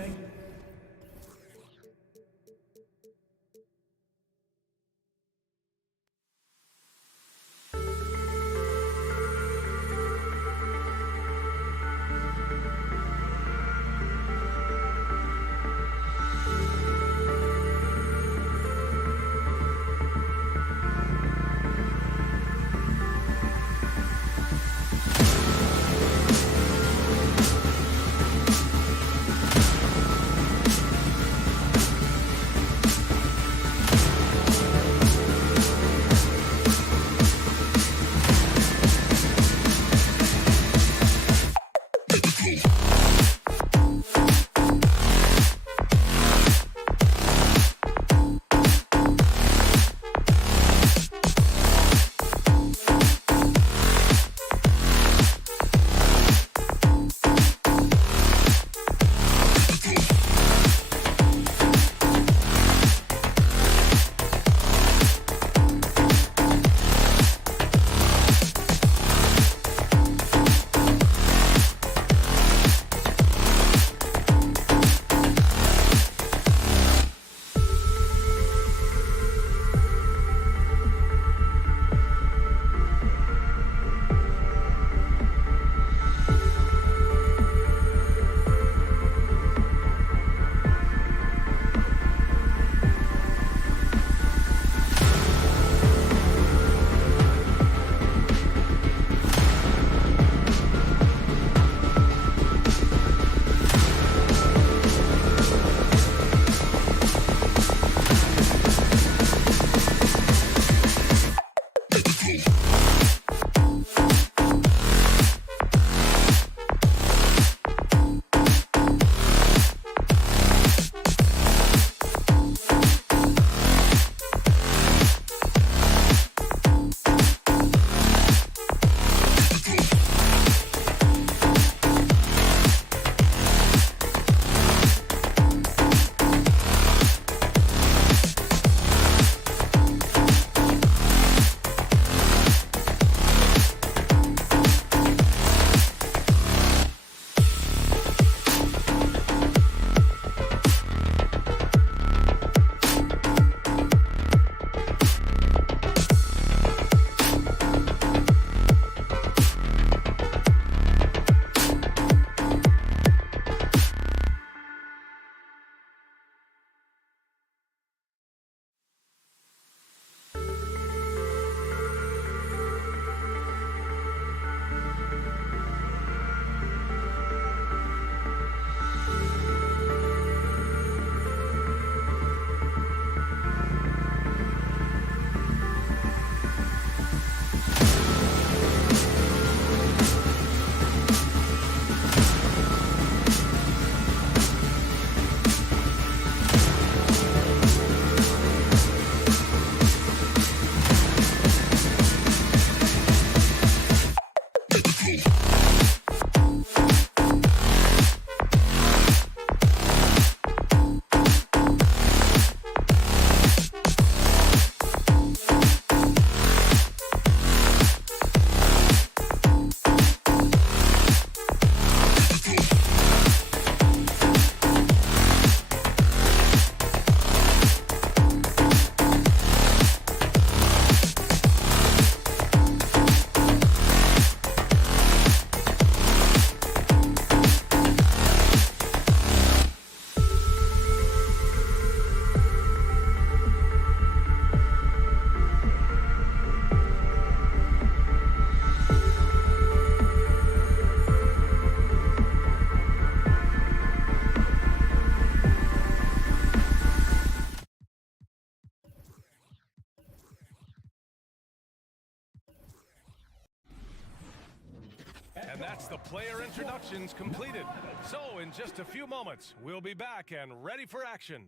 And that's the player introductions completed. So in just a few moments, we'll be back and ready for action.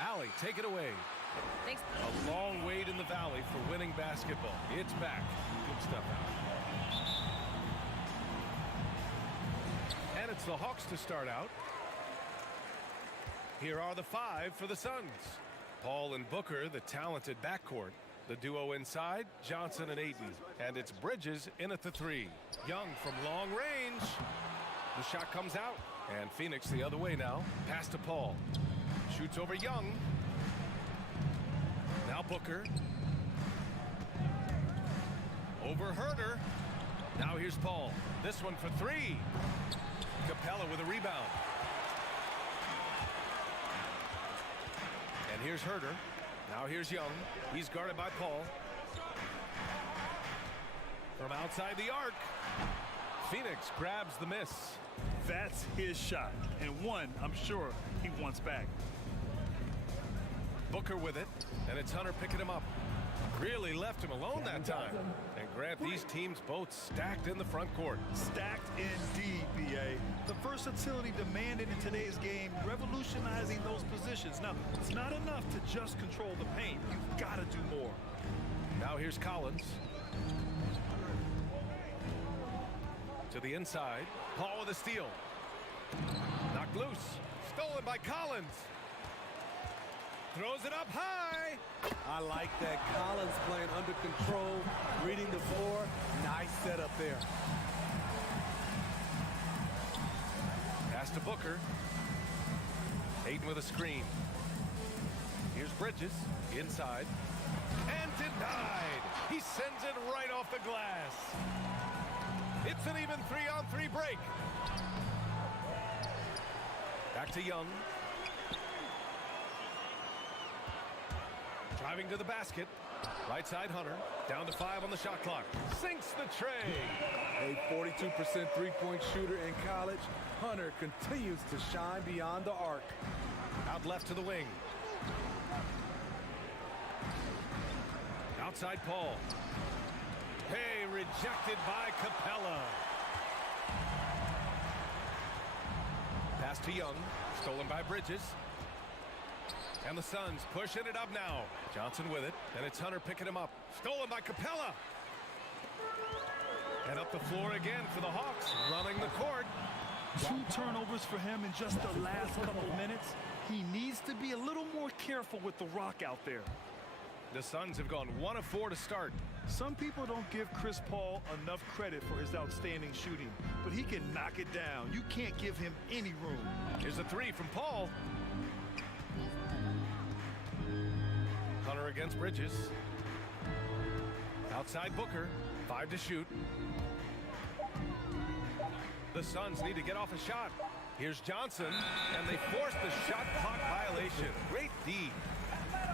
Allie, take it away. Thanks. A long wait in the valley for winning basketball. It's back. Good stuff, Allie. And it's the Hawks to start out. Here are the 5 for the Suns. Paul and Booker, the talented backcourt. The duo inside, Johnson and Ayton. And it's Bridges in at the 3. Young from long range. The shot comes out. And Phoenix the other way now. Pass to Paul. Shoots over Young. Now Booker. Over Herter. Now here's Paul. This one for 3. Capella with a rebound. And here's Herter. Now here's Young. He's guarded by Paul. From outside the arc. Phoenix grabs the miss. That's his shot, and one I'm sure he wants back. Booker with it, and it's Hunter picking him up. Really left him alone that time. And Grant, these teams both stacked in the front court. Stacked indeed, B.A. The versatility demanded in today's game, revolutionizing those positions. Now, it's not enough to just control the paint. You've got to do more. Now here's Collins. To the inside. Paul with a steal. Knocked loose. Stolen by Collins. Throws it up high. I like that. Collins playing under control, reading the floor. Nice setup there. Pass to Booker. Ayton with a screen. Here's Bridges. Inside. And denied. He sends it right off the glass. It's an even 3-on-3 break. Back to Young. Driving to the basket. Right side Hunter. Down to 5 on the shot clock. Sinks the tray. A 42% three-point shooter in college. Hunter continues to shine beyond the arc. Out left to the wing. Outside Paul. Hey, rejected by Capella. Pass to Young. Stolen by Bridges. And the Suns pushing it up now. Johnson with it, and it's Hunter picking him up. Stolen by Capella. And up the floor again for the Hawks, running the court. 2 turnovers for him in just the last couple minutes. He needs to be a little more careful with the rock out there. The Suns have gone 1 of 4 to start. Some people don't give Chris Paul enough credit for his outstanding shooting, but he can knock it down. You can't give him any room. Here's a 3 from Paul. Hunter against Bridges. Outside Booker. 5 to shoot. The Suns need to get off a shot. Here's Johnson, and they force the shot clock violation. Great D.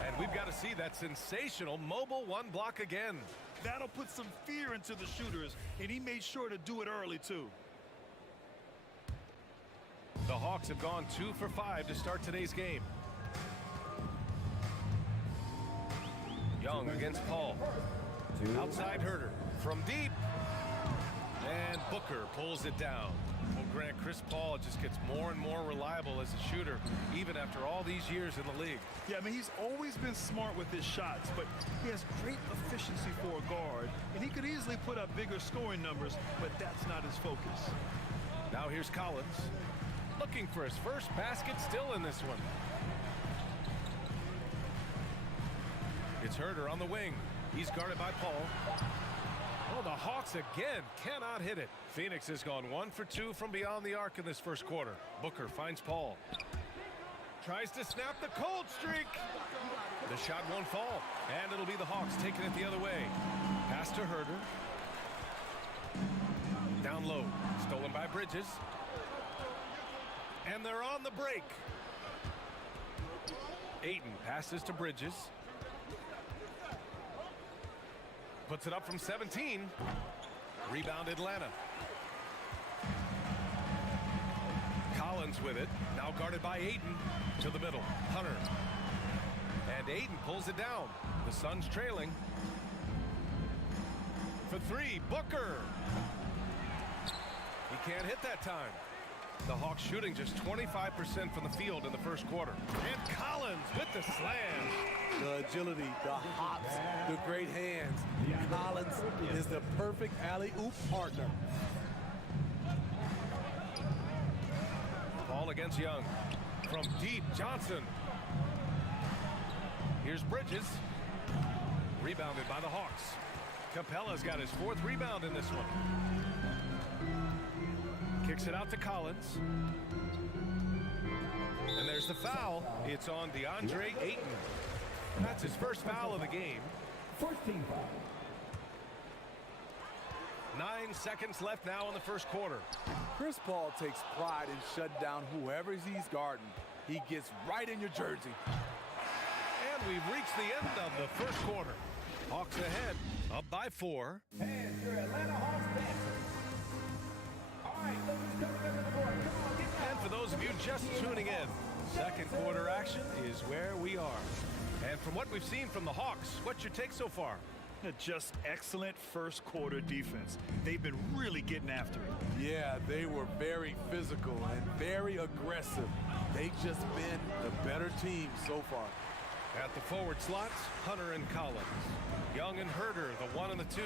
And we've got to see that sensational mobile 1 block again. That'll put some fear into the shooters, and he made sure to do it early, too. The Hawks have gone 2 for 5 to start today's game. Young against Paul. Outside Herter. From deep. And Booker pulls it down. Well, Grant, Chris Paul just gets more and more reliable as a shooter, even after all these years in the league. Yeah, I mean, he's always been smart with his shots, but he has great efficiency for a guard, and he could easily put up bigger scoring numbers, but that's not his focus. Now here's Collins. Looking for his first basket still in this one. It's Herter on the wing. He's guarded by Paul. Oh, the Hawks again cannot hit it. Phoenix has gone 1 for 2 from beyond the arc in this first quarter. Booker finds Paul. Tries to snap the cold streak. The shot won't fall, and it'll be the Hawks taking it the other way. Pass to Herter. Down low. Stolen by Bridges. And they're on the break. Ayton passes to Bridges. Puts it up from 17. Rebound Atlanta. Collins with it. Now guarded by Ayton. To the middle. Hunter. And Ayton pulls it down. The Suns trailing. For three. Booker. He can't hit that time. The Hawks shooting just 25% from the field in the first quarter. And Collins with the slam. The agility, the hops, the great hands. Collins is the perfect alley-oop partner. Ball against Young. From deep, Johnson. Here's Bridges. Rebounded by the Hawks. Capella's got his fourth rebound in this one. Kicks it out to Collins. And there's the foul. It's on DeAndre Ayton. That's his first foul of the game. First team foul. 9 seconds left now in the first quarter. Chris Paul takes pride in shutting down whoever he's guarding. He gets right in your jersey. And we've reached the end of the first quarter. Hawks ahead, up by 4. And your Atlanta Hawks dancers. All right, look who's coming under the board. Come on, get down. And for those of you just tuning in, second quarter action is where we are. And from what we've seen from the Hawks, what's your take so far? Just excellent first quarter defense. They've been really getting after it. Yeah, they were very physical and very aggressive. They've just been the better team so far. At the forward slots, Hunter and Collins. Young and Herter, the 1 and the 2.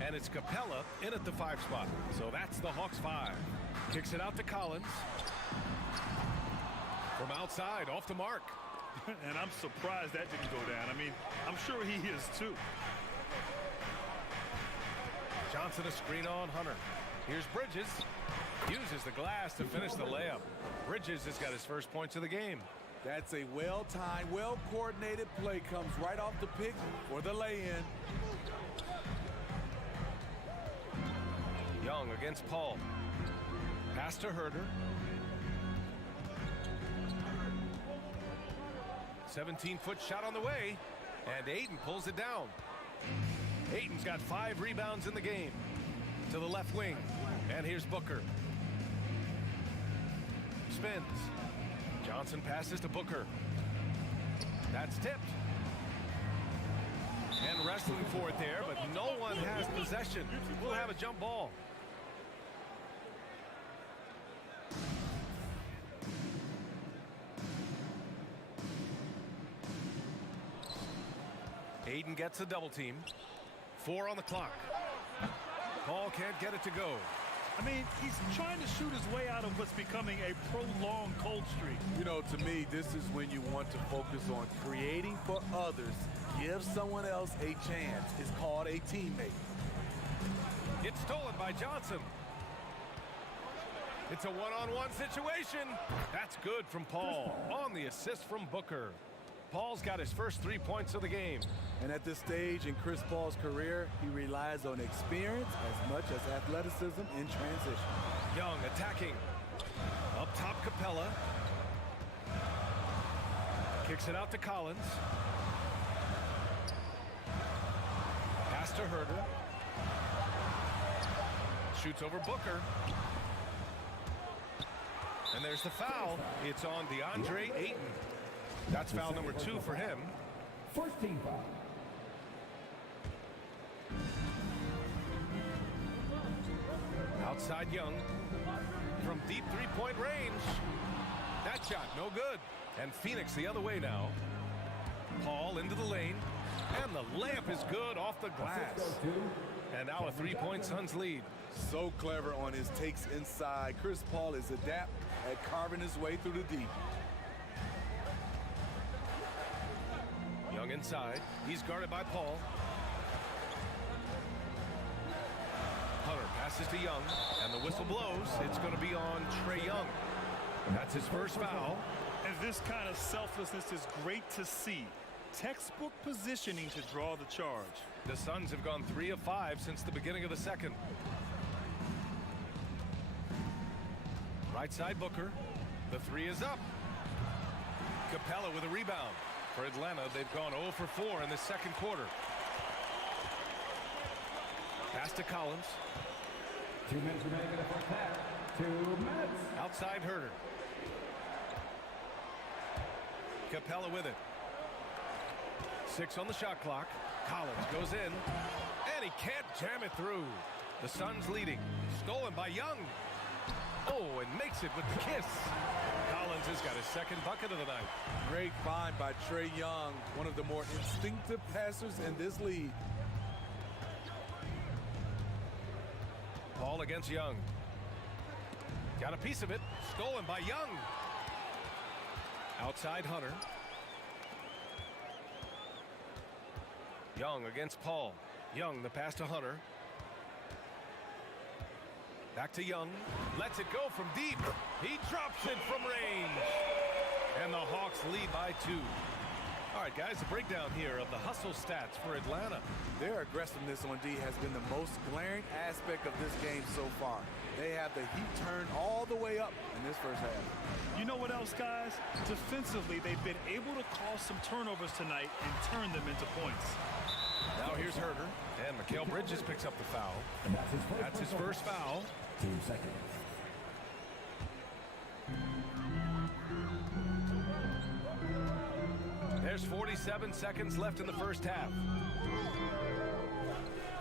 And it's Capella in at the 5 spot. So that's the Hawks 5. Kicks it out to Collins. From outside, off the mark. And I'm surprised that didn't go down. I mean, I'm sure he is too. Johnson a screen on Hunter. Here's Bridges. Uses the glass to finish the layup. Bridges has got his first points of the game. That's a well-timed, well-coordinated play. Comes right off the pick for the lay-in. Young against Paul. Pass to Herter. 17-foot shot on the way. And Ayton pulls it down. Ayton's got 5 rebounds in the game. To the left wing. And here's Booker. Spins. Johnson passes to Booker. That's tipped. And wrestling for it there, but no one has possession. We'll have a jump ball. Ayton gets a double team. 4 on the clock. Paul can't get it to go. I mean, he's trying to shoot his way out of what's becoming a prolonged cold streak. You know, to me, this is when you want to focus on creating for others. Give someone else a chance. It's called a teammate. It's stolen by Johnson. It's a one-on-one situation. That's good from Paul on the assist from Booker. Paul's got his first 3 points of the game. And at this stage in Chris Paul's career, he relies on experience as much as athleticism in transition. Young attacking. Up top, Capella. Kicks it out to Collins. Pass to Herter. Shoots over Booker. And there's the foul. It's on DeAndre Ayton. That's foul number 2 for him. First team foul. Outside Young. From deep 3-point range. That shot, no good. And Phoenix the other way now. Paul into the lane. And the layup is good off the glass. And now a 3-point Suns lead. So clever on his takes inside. Chris Paul is adept at carving his way through the deep. Young inside. He's guarded by Paul. Hunter passes to Young, and the whistle blows. It's going to be on Trae Young. That's his first foul. And this kind of selflessness is great to see. Textbook positioning to draw the charge. The Suns have gone 3 of 5 since the beginning of the second. Right side Booker. The 3 is up. Capella with a rebound. For Atlanta, they've gone 0 for 4 in the second quarter. Pass to Collins. 2 minutes remaining in the first half. 2 minutes. Outside Herter. Capella with it. 6 on the shot clock. Collins goes in. And he can't jam it through. The Suns leading. Stolen by Young. Oh, and makes it with the kiss. Collins has got his second bucket of the night. Great find by Trae Young, one of the more instinctive passers in this league. Ball against Young. Got a piece of it. Stolen by Young. Outside Hunter. Young against Paul. Young, the pass to Hunter. Back to Young. Lets it go from deep. He drops it from range. And the Hawks lead by 2. All right, guys, a breakdown here of the hustle stats for Atlanta. Their aggressiveness on D has been the most glaring aspect of this game so far. They have the heat turned all the way up in this first half. You know what else, guys? Defensively, they've been able to cause some turnovers tonight and turn them into points. Now here's Herter, and Mikal Bridges picks up the foul. That's his first foul. 2 seconds. There's 47 seconds left in the first half.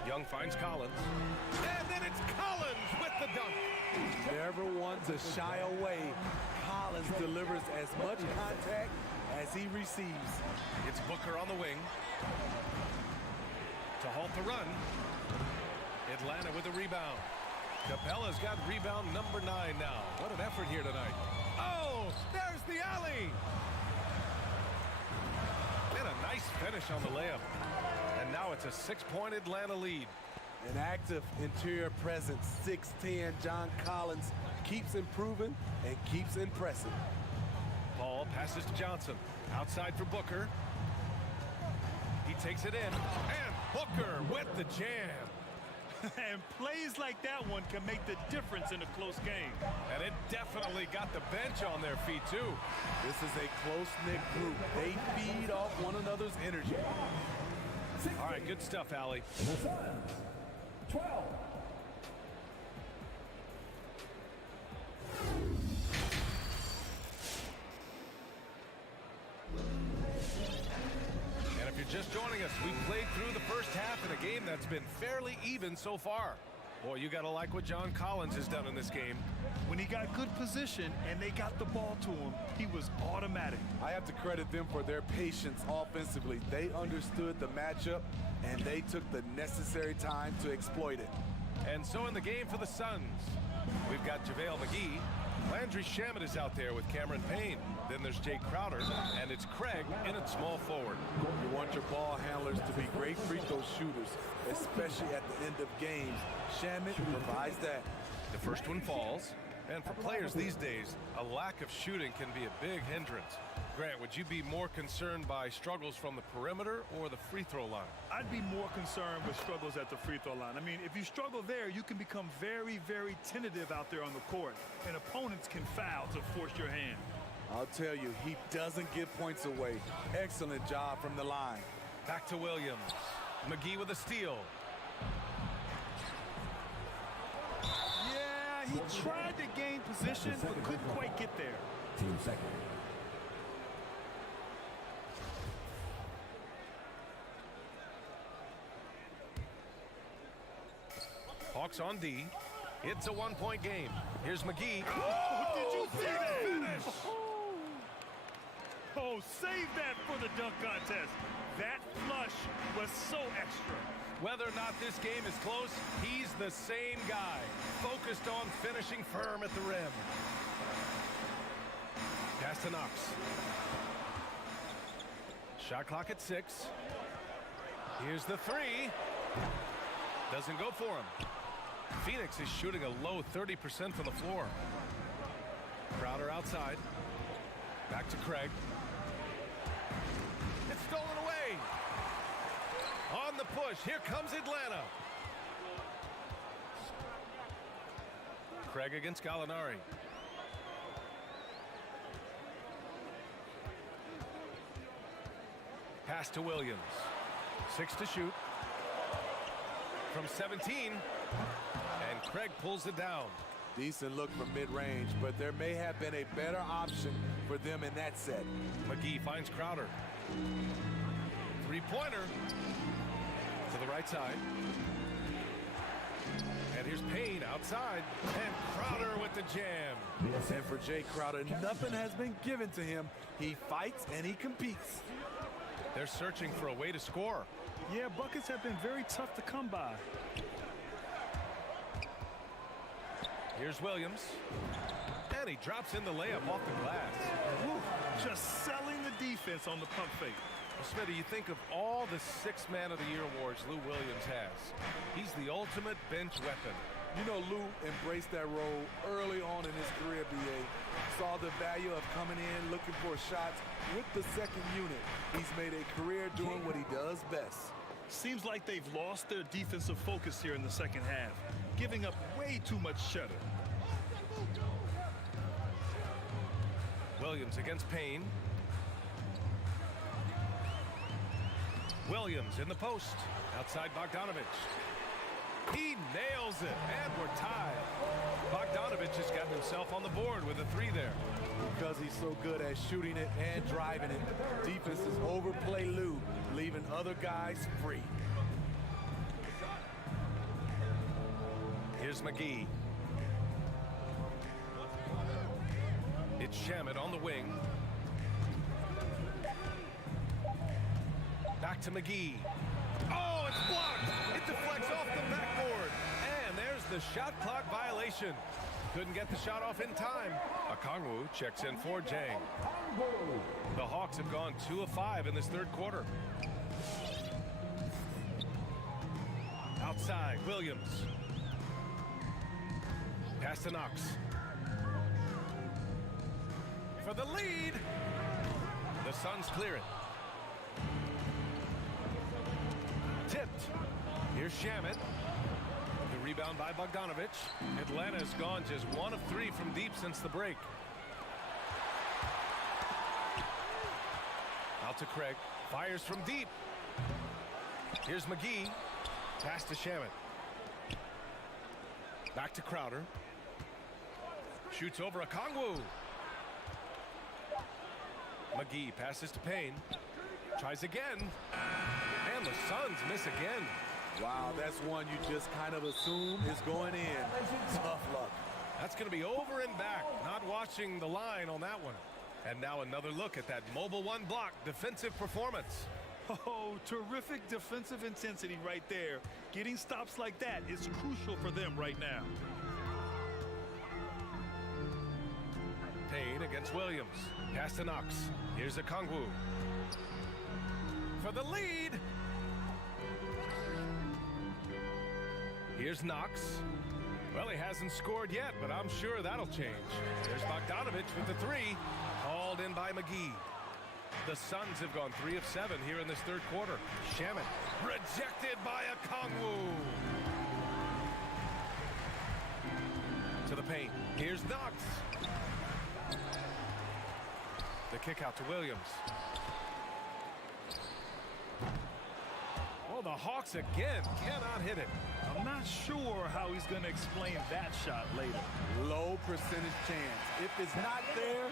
Young finds Collins. And then it's Collins with the dunk. Never one to shy away. Collins delivers as much contact as he receives. It's Booker on the wing. To halt the run. Atlanta with a rebound. Capella's got rebound number 9 now. What an effort here tonight. Oh, there's the alley. And a nice finish on the layup. And now it's a 6-point Atlanta lead. An active interior presence. 6'10" John Collins keeps improving and keeps impressing. Paul passes to Johnson. Outside for Booker. He takes it in. And Booker with the jam. And plays like that one can make the difference in a close game. And it definitely got the bench on their feet, too. This is a close-knit group. They feed off one another's energy. All right, good stuff, Allie. The Suns, 12. And if you're just joining us, we've played through the first half in a game that's been fairly even so far. Boy, you got to like what John Collins has done in this game. When he got good position and they got the ball to him, he was automatic. I have to credit them for their patience offensively. They understood the matchup, and they took the necessary time to exploit it. And so in the game for the Suns, we've got JaVale McGee. Landry Shamet is out there with Cameron Payne. Then there's Jay Crowder, and it's Craig in at small forward. You want your ball handlers to be great free throw shooters, especially at the end of games. Shamet provides that. The first one falls, and for players these days, a lack of shooting can be a big hindrance. Grant, would you be more concerned by struggles from the perimeter or the free throw line? I'd be more concerned with struggles at the free throw line. I mean, if you struggle there, you can become very, very tentative out there on the court, and opponents can foul to force your hand. I'll tell you, he doesn't give points away. Excellent job from the line. Back to Williams. McGee with a steal. Yeah, he tried to gain position, but couldn't quite get there. 2 seconds. Hawks on D. It's a 1-point game. Here's McGee. Oh, did you see that finish? Oh, save that for the dunk contest. That flush was so extra. Whether or not this game is close, he's the same guy, focused on finishing firm at the rim. Pass to Knox. Shot clock at 6. Here's the 3. Doesn't go for him. Phoenix is shooting a low 30% from the floor. Crowder outside. Back to Craig. It's stolen away. On the push, here comes Atlanta. Craig against Gallinari. Pass to Williams. 6 to shoot. From 17. And Craig pulls it down. Decent look from mid-range, but there may have been a better option for them in that set. McGee finds Crowder. Three-pointer. To the right side. And here's Payne outside. And Crowder with the jam. And for Jay Crowder, nothing has been given to him. He fights and he competes. They're searching for a way to score. Yeah, buckets have been very tough to come by. Here's Williams. And he drops in the layup off the glass. Woo, just selling the defense on the pump fake. Well, Smitty, you think of all the Sixth Man of the Year awards Lou Williams has. He's the ultimate bench weapon. You know, Lou embraced that role early on in his career, BA. Saw the value of coming in, looking for shots with the second unit. He's made a career doing what he does best. Seems like they've lost their defensive focus here in the second half, giving up way too much cheddar. Williams against Payne. Williams in the post. Outside Bogdanovich. He nails it, and we're tied. Bogdanovich has gotten himself on the board with a three there. Because he's so good at shooting it and driving it, defenses overplay Lou, leaving other guys free. Here's McGee. It's Shamet on the wing. Back to McGee. Oh, it's blocked. It deflects off the backboard. And there's the shot clock violation. Couldn't get the shot off in time. Okongwu checks in for Jang. The Hawks have gone 2 of 5 in this third quarter. Outside, Williams. Pass to Knox. For the lead. The Suns clear it. Tipped. Here's Shamet. The rebound by Bogdanovich. Atlanta's gone just 1 of 3 from deep since the break. Out to Craig. Fires from deep. Here's McGee. Pass to Shamet. Back to Crowder. Shoots over Okongwu. McGee passes to Payne. Tries again. And the Suns miss again. Wow, that's one you just kind of assume is going in. Tough luck. That's going to be over and back. Not watching the line on that one. And now another look at that mobile one block defensive performance. Oh, terrific defensive intensity right there. Getting stops like that is crucial for them right now. Payne against Williams. Pass to Knox. Here's Okongwu. For the lead. Here's Knox. Well, he hasn't scored yet, but I'm sure that'll change. There's Bogdanovich with the three. Called in by McGee. The Suns have gone 3 of 7 here in this third quarter. Shamet rejected by Okongwu. To the paint. Here's Knox. The kick out to Williams. Oh, the Hawks again cannot hit it. I'm not sure how he's going to explain that shot later. Low percentage chance. If it's not there,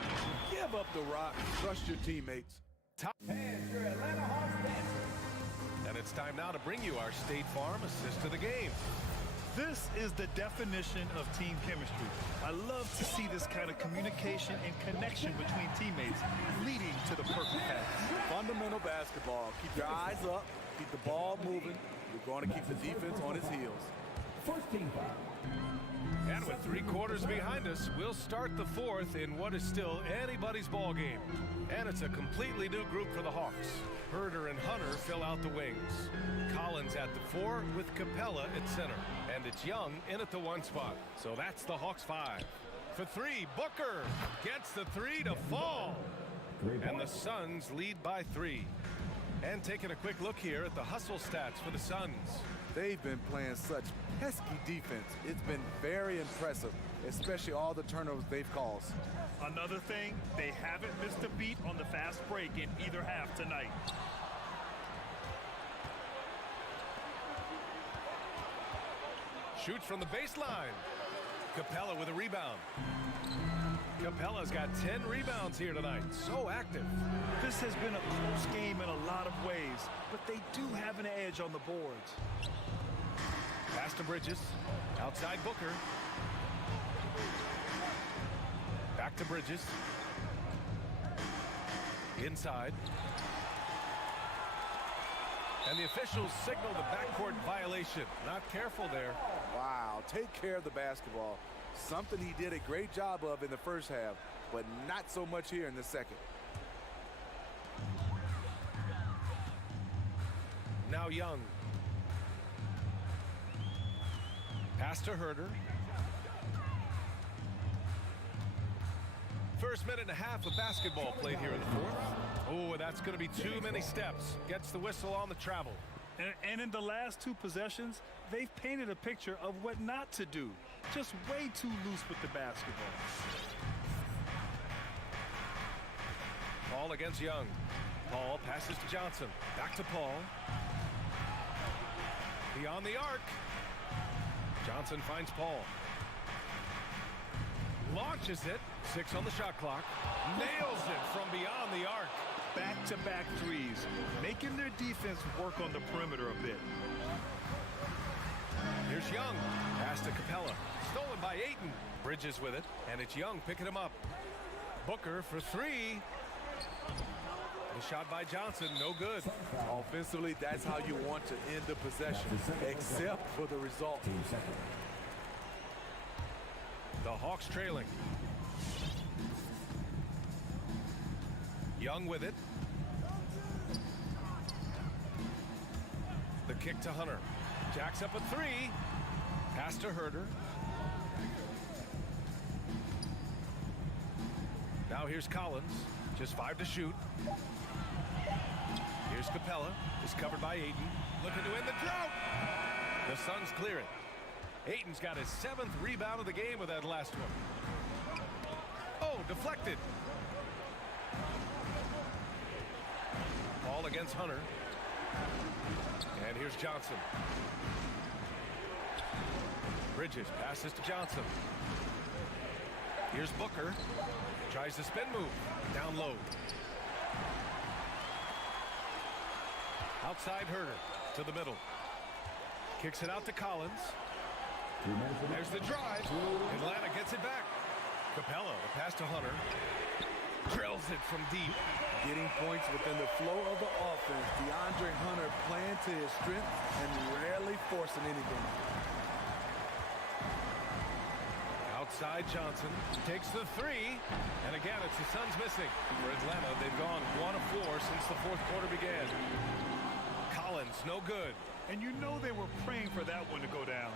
give up the rock. Trust your teammates. And your Atlanta Hawks dancer. And it's time now to bring you our State Farm assist to the game. This is the definition of team chemistry. I love to see this kind of communication and connection between teammates leading to the perfect pass. Fundamental basketball. Keep your eyes up. Keep the ball moving. You're going to keep the defense on its heels. First team foul. And with 3 quarters behind us, we'll start the fourth in what is still anybody's ball game. And it's a completely new group for the Hawks. Herder and Hunter fill out the wings. Collins at the 4 with Capella at center. And it's Young in at the 1 spot. So that's the Hawks 5. For 3, Booker gets the 3 to fall. And the Suns lead by 3. And taking a quick look here at the hustle stats for the Suns. They've been playing such pesky defense. It's been very impressive, especially all the turnovers they've caused. Another thing, they haven't missed a beat on the fast break in either half tonight. Shoots from the baseline. Capella with a rebound. Capella's got 10 rebounds here tonight. So active. This has been a close game in a lot of ways, but they do have an edge on the boards. Pass to Bridges. Outside Booker. Back to Bridges. Inside. And the officials signal the backcourt violation. Not careful there. Wow, take care of the basketball. Something he did a great job of in the first half, but not so much here in the second. Now Young. Pass to Herter. First minute and a half of basketball played here in the fourth. Oh, that's going to be too many steps. Gets the whistle on the travel. And in the last two possessions, they've painted a picture of what not to do. Just way too loose with the basketball. Paul against Young. Paul passes to Johnson. Back to Paul. Beyond the arc. Johnson finds Paul. Launches it. 6 on the shot clock. Nails it from beyond the arc. Back-to-back threes, making their defense work on the perimeter a bit. Here's Young. Pass to Capella. Stolen by Ayton. Bridges with it, and it's Young picking him up. Booker for 3. The shot by Johnson, no good. Offensively, that's how you want to end the possession, except for the result. The Hawks trailing. Young with it. The kick to Hunter. Jacks up a 3. Pass to Herter. Now here's Collins. Just 5 to shoot. Here's Capella. Is covered by Ayton. Looking to end the drought. The Suns clear it. Ayton's got his 7th rebound of the game with that last one. Oh, deflected. Ball against Hunter. And here's Johnson. Bridges passes to Johnson. Here's Booker. Tries the spin move. Down low. Outside Herter to the middle. Kicks it out to Collins. There's the drive. Atlanta gets it back. Capella, the pass to Hunter. Drills it from deep. Getting points within the flow of the offense. DeAndre Hunter playing to his strength and rarely forcing anything. Outside Johnson takes the 3. And again, it's the Suns missing. For Atlanta, they've gone 1 of 4 since the fourth quarter began. Collins, no good. And you know they were praying for that one to go down.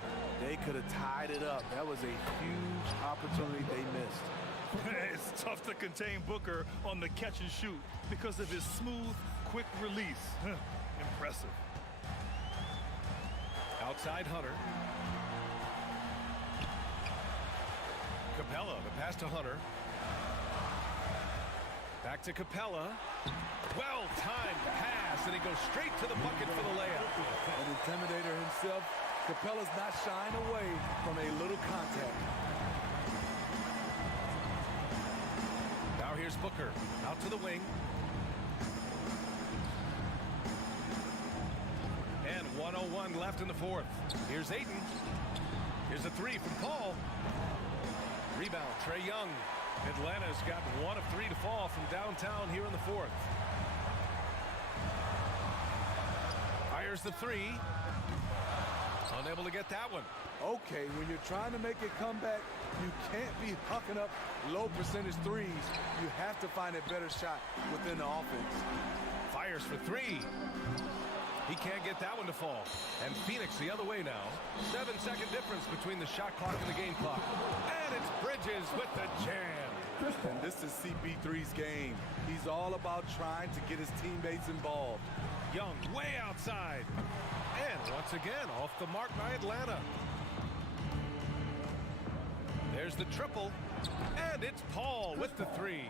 They could have tied it up. That was a huge opportunity they missed. It's tough to contain Booker on the catch and shoot because of his smooth, quick release. Impressive. Outside Hunter. Capella, the pass to Hunter. Back to Capella. Well-timed pass, and he goes straight to the bucket for the layup. An intimidator himself, Capella's not shying away from a little contact. Now here's Booker, out to the wing. And 1:01 left in the fourth. Here's Ayton. Here's a 3 from Paul. Rebound, Trae Young. Atlanta's got 1 of 3 to fall from downtown here in the fourth. Fires the 3. Unable to get that one. Okay, when you're trying to make a comeback, you can't be hucking up low percentage threes. You have to find a better shot within the offense. Fires for 3. He can't get that one to fall. And Phoenix the other way now. 7-second difference between the shot clock and the game clock. And it's Bridges with the jam. And this is CP3's game. He's all about trying to get his teammates involved. Young way outside. And once again, off the mark by Atlanta. There's the triple. And it's Paul with the 3.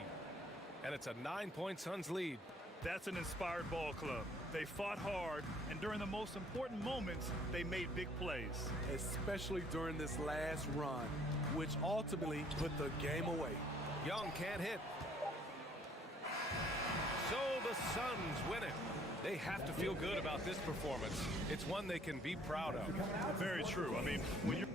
And it's a 9-point Suns lead. That's an inspired ball club. They fought hard, and during the most important moments, they made big plays. Especially during this last run, which ultimately put the game away. Young can't hit. So the Suns win it. They have to feel good about this performance. It's one they can be proud of. Very true. I mean, when you're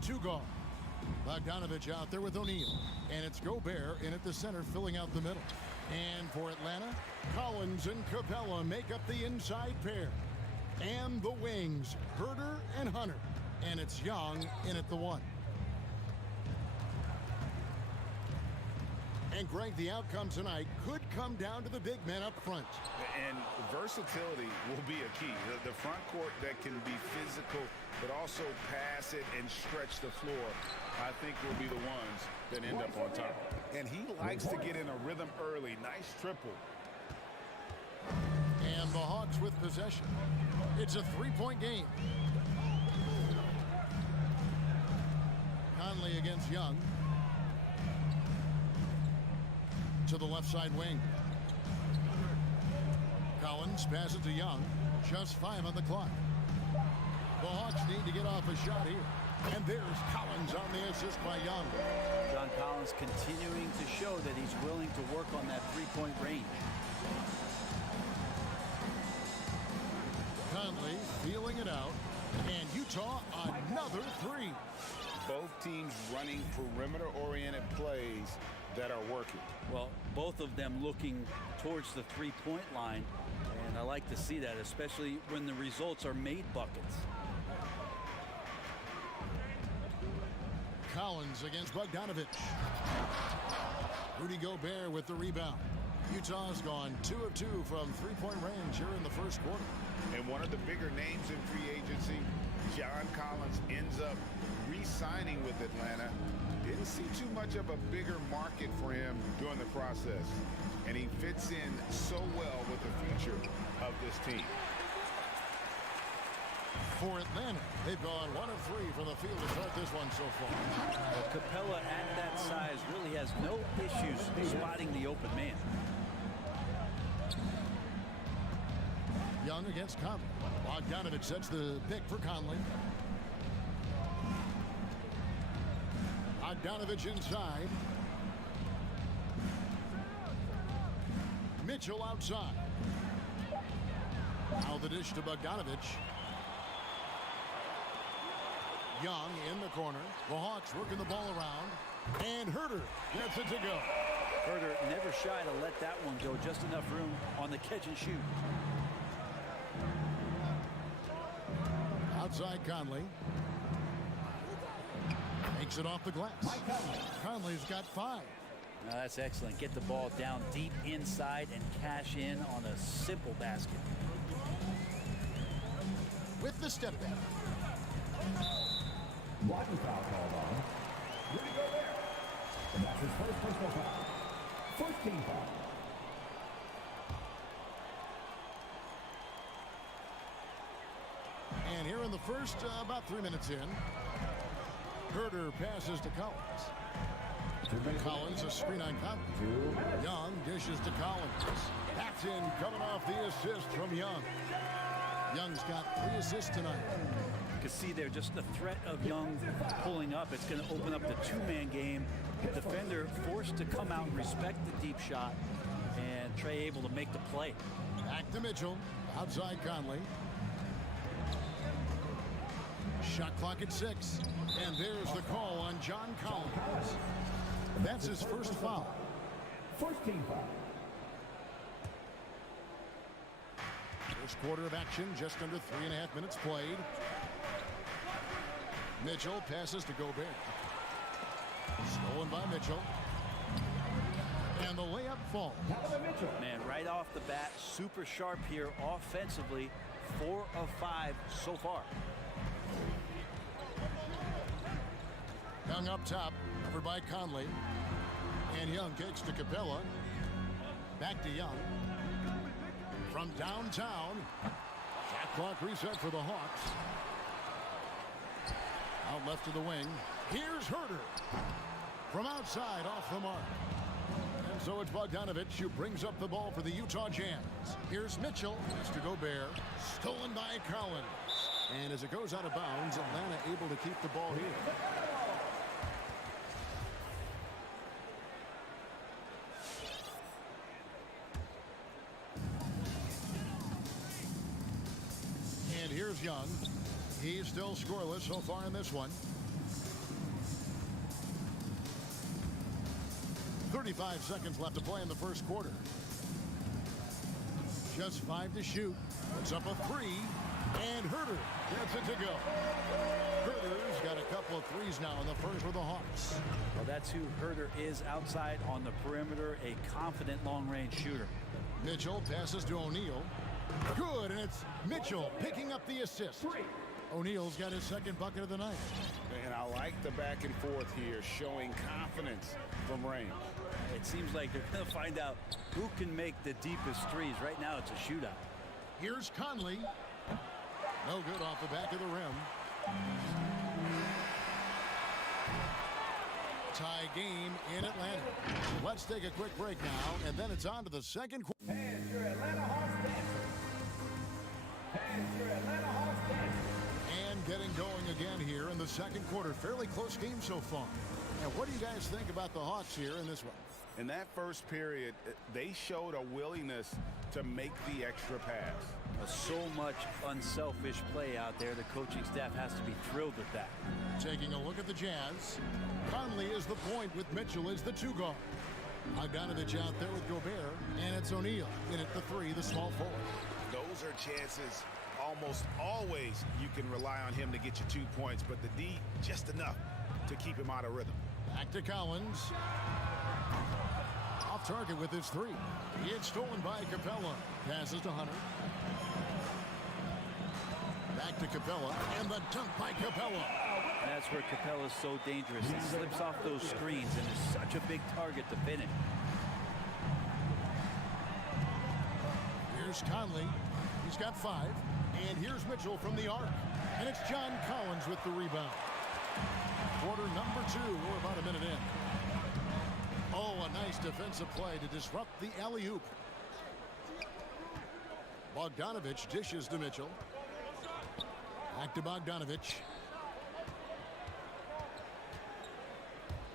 two guard. Bogdanovich out there with O'Neal. And it's Gobert in at the center, filling out the middle. And for Atlanta, Collins and Capella make up the inside pair. And the wings, Herter and Hunter. And it's Young in at the one. And Greg, the outcome tonight could come down to the big men up front. And versatility will be a key. The front court that can be physical, but also pass it and stretch the floor, I think will be the ones that end up on top. And he likes to get in a rhythm early. Nice triple. And the Hawks with possession. It's a three-point game. Conley against Young. To the left side wing. Collins passes to Young. Just 5 on the clock. The Hawks need to get off a shot here. And there's Collins on the assist by Young. John Collins continuing to show that he's willing to work on that three-point range. Conley feeling it out. And Utah another three. Both teams running perimeter-oriented plays that are working. Well, both of them looking towards the three-point line, and I like to see that, especially when the results are made buckets. Collins against Bogdanovich. Rudy Gobert with the rebound. Utah's gone 2 of 2 from three-point range here in the first quarter. And one of the bigger names in free agency, John Collins, ends up re-signing with Atlanta. Didn't see too much of a bigger market for him during the process. And he fits in so well with the future of this team. For Atlanta, they've gone 1 of 3 from the field to start this one so far. Well, Capella at that size really has no issues spotting the open man. Young against Conley. Bogdanovich sets the pick for Conley. Bogdanovich inside. Mitchell outside. Now the dish to Bogdanovich. Young in the corner. The Hawks working the ball around. And Herter gets it to go. Herter never shy to let that one go. Just enough room on the catch and shoot. Outside Conley. Takes it off the glass. Conley's got 5. Now that's excellent. Get the ball down deep inside and cash in on a simple basket. With the step back. One foul called on Rudy Gobert. And that's his first personal foul. First team foul. And here in the first, about 3 minutes in, Herter passes to Collins. Collins, a screen on Conley. Young dishes to Collins. That's in, coming off the assist from Young. Young's got 3 assists tonight. You can see there just the threat of Young pulling up. It's going to open up the two-man game. The defender forced to come out and respect the deep shot, and Trey able to make the play. Back to Mitchell. Outside Conley. Shot clock at 6. And there's the call on John Collins. That's his first foul. First team foul. First quarter of action, just under 3.5 minutes played. Mitchell passes to Gobert. Stolen by Mitchell. And the layup falls. Man, right off the bat, super sharp here offensively. 4 of 5 so far. Young up top, covered by Conley. And Young takes to Capella. Back to Young. From downtown. Shot clock reset for the Hawks. Out left to the wing. Here's Herter. From outside, off the mark. And so it's Bogdanovich who brings up the ball for the Utah Jazz. Here's Mitchell. It's to Gobert. Stolen by Collins. And as it goes out of bounds, Atlanta able to keep the ball here. And here's Young. He's still scoreless so far in this one. 35 seconds left to play in the first quarter. Just 5 to shoot. Puts up a 3. And Herter gets it to go. Herter's got a couple of threes now in the first for the Hawks. Well, that's who Herter is outside on the perimeter, a confident long-range shooter. Mitchell passes to O'Neal. Good, and it's Mitchell picking up the assist. O'Neal's got his second bucket of the night. And I like the back and forth here, showing confidence from range. It seems like they're going to find out who can make the deepest threes. Right now, it's a shootout. Here's Conley. No good off the back of the rim. Tie game in Atlanta. Let's take a quick break now, and then it's on to the second quarter. And your Atlanta Hawks dancers. And your Atlanta Hawks dancers. And getting going again here in the second quarter. Fairly close game so far. And what do you guys think about the Hawks here in this one? In that first period, they showed a willingness to make the extra pass. So much unselfish play out there. The coaching staff has to be thrilled with that. Taking a look at the Jazz. Conley is the point with Mitchell as the 2 guard. Bogdanovich out there with Gobert. And it's O'Neal in at the 3, the small forward. Those are chances almost always you can rely on him to get you 2 points, but the D just enough to keep him out of rhythm. Back to Collins. Off target with his 3. It's stolen by Capella. Passes to Hunter. Back to Capella, and the dunk by Capella. That's where Capella's so dangerous. He slips off those screens and is such a big target to finish. Here's Conley. He's got 5. And here's Mitchell from the arc. And it's John Collins with the rebound. Quarter number 2. We're about a minute in. Oh, a nice defensive play to disrupt the alley-oop. Bogdanovich dishes to Mitchell. Back to Bogdanovich.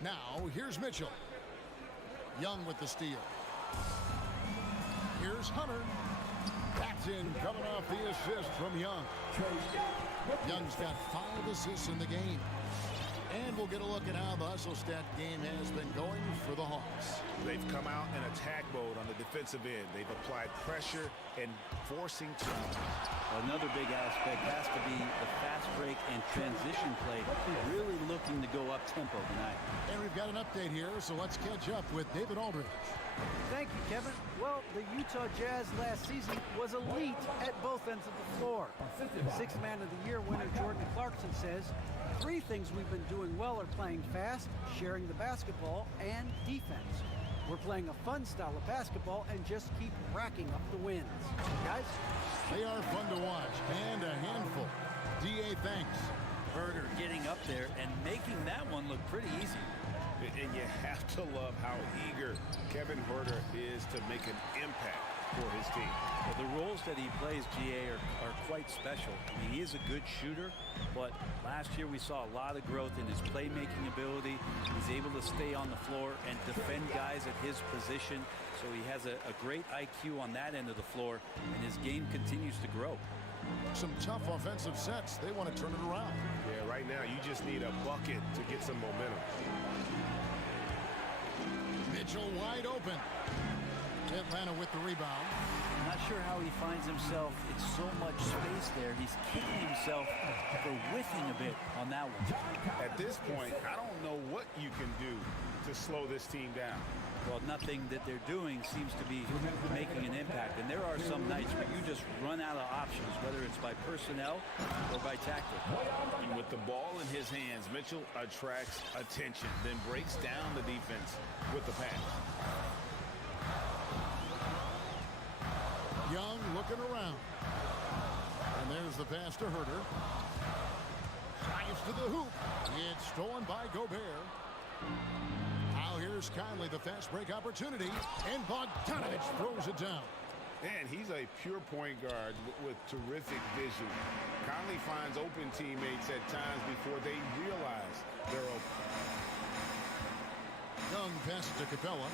Now, here's Mitchell. Young with the steal. Here's Hunter. That's in, coming off the assist from Young. Young's got 5 assists in the game. And we'll get a look at how the hustle stat game has been going for the Hawks. They've come out in attack mode on the defensive end. They've applied pressure and forcing turnovers. Another big aspect has to be the fast break and transition play. Really looking to go up tempo tonight. And we've got an update here, so let's catch up with David Aldridge. Thank you, Kevin. Well, the Utah Jazz last season was elite at both ends of the floor. Sixth Man of the Year winner Jordan Clarkson says, 3 things we've been doing well are playing fast, sharing the basketball, and defense. We're playing a fun style of basketball and just keep racking up the wins. Guys? They are fun to watch and a handful. D.A. thanks. Herter getting up there and making that one look pretty easy. And you have to love how eager Kevin Herter is to make an impact for his team. Well, the roles that he plays, GA, are quite special. I mean, he is a good shooter, but last year we saw a lot of growth in his playmaking ability. He's able to stay on the floor and defend guys at his position, so he has a great IQ on that end of the floor, and his game continues to grow. Some tough offensive sets. They want to turn it around. Yeah, right now you just need a bucket to get some momentum. Mitchell wide open. Atlanta with the rebound. Not sure how he finds himself. It's so much space there. He's kicking himself for whiffing a bit on that one. At this point, I don't know what you can do to slow this team down. Well, nothing that they're doing seems to be making an impact. And there are some nights where you just run out of options, whether it's by personnel or by tactic. And with the ball in his hands, Mitchell attracts attention, then breaks down the defense with the pass. Young looking around. And there's the pass to Herter. Drives to the hoop. It's stolen by Gobert. Now here's Conley, the fast break opportunity. And Bogdanovich throws it down. And he's a pure point guard with terrific vision. Conley finds open teammates at times before they realize they're open. Young passes to Capella.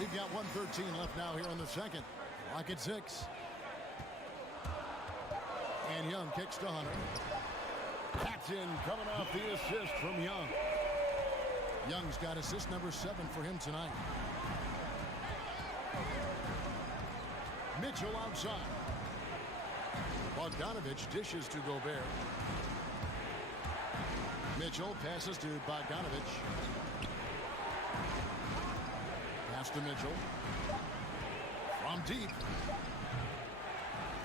We've got 1:13 left now here in the second. Lock at 6. And Young kicks to Hunter. That's in, coming off the assist from Young. Young's got assist number 7 for him tonight. Mitchell outside. Bogdanovich dishes to Gobert. Mitchell passes to Bogdanovich. Pass to Mitchell. From deep.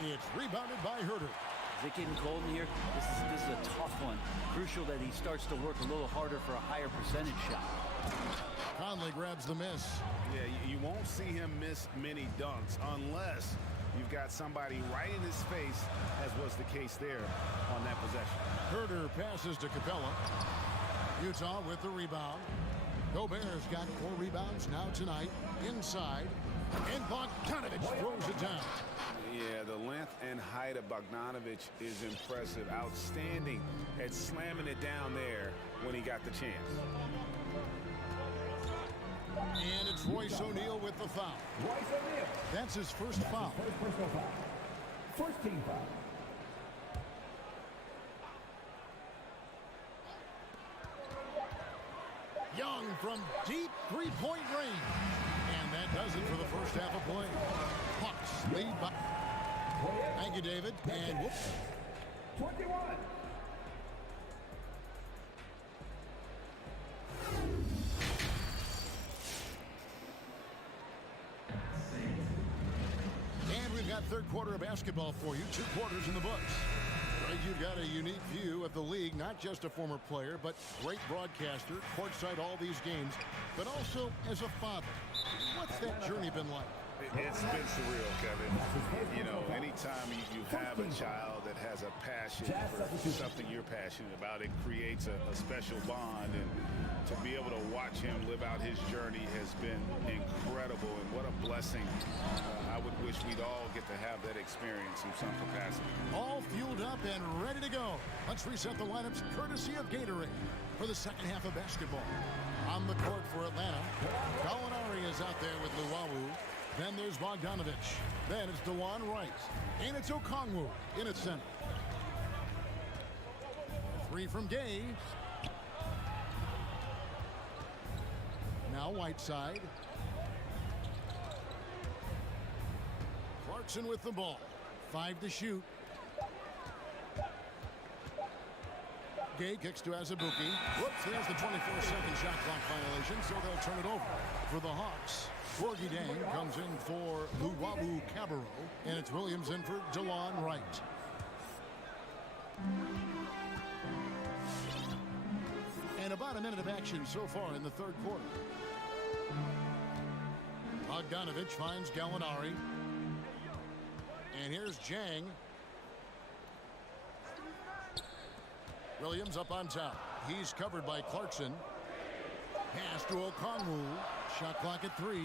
It's rebounded by Herter. Is it getting cold in here? This is a tough one. Crucial that he starts to work a little harder for a higher percentage shot. Conley grabs the miss. Yeah, you won't see him miss many dunks unless you've got somebody right in his face, as was the case there on that possession. Herter passes to Capella. Utah with the rebound. Gobert's got 4 rebounds now tonight. Inside. And Bogdanovich throws it down. Yeah, the length and height of Bogdanovich is impressive. Outstanding at slamming it down there when he got the chance. And it's Royce O'Neal with the foul. Royce O'Neal. That's his first foul. First personal foul. First team foul. Young from deep three-point range. And that does it for the first half of play. Hawks lead by... Thank you, David. And whoops. 21. And we've got third quarter of basketball for you. 2 quarters in the books. Right, you've got a unique view of the league, not just a former player, but great broadcaster, courtside all these games, but also as a father. What's that journey been like? It's been surreal, Kevin. You know, anytime you have a child that has a passion for something you're passionate about, it creates a special bond. And to be able to watch him live out his journey has been incredible. And what a blessing. I would wish we'd all get to have that experience in some capacity. All fueled up and ready to go. Let's reset the lineups courtesy of Gatorade for the second half of basketball. On the court for Atlanta, Gallinari is out there with Luwawu. Then there's Bogdanovich. Then it's DeLon Wright. And it's Okongwu in its center. 3 from Gay. Now Whiteside. Clarkson with the ball. 5 to shoot. Gay kicks to Azubuike. Whoops, there's the 24-second shot clock violation, so they'll turn it over for the Hawks. Gorgie Dang comes in for Luwawu Cabarro, and it's Williams in for DeLon Wright. And about a minute of action so far in the third quarter. Bogdanovich finds Gallinari. And here's Jang. Williams up on top. He's covered by Clarkson. Pass to Okongwu. Shot clock at 3.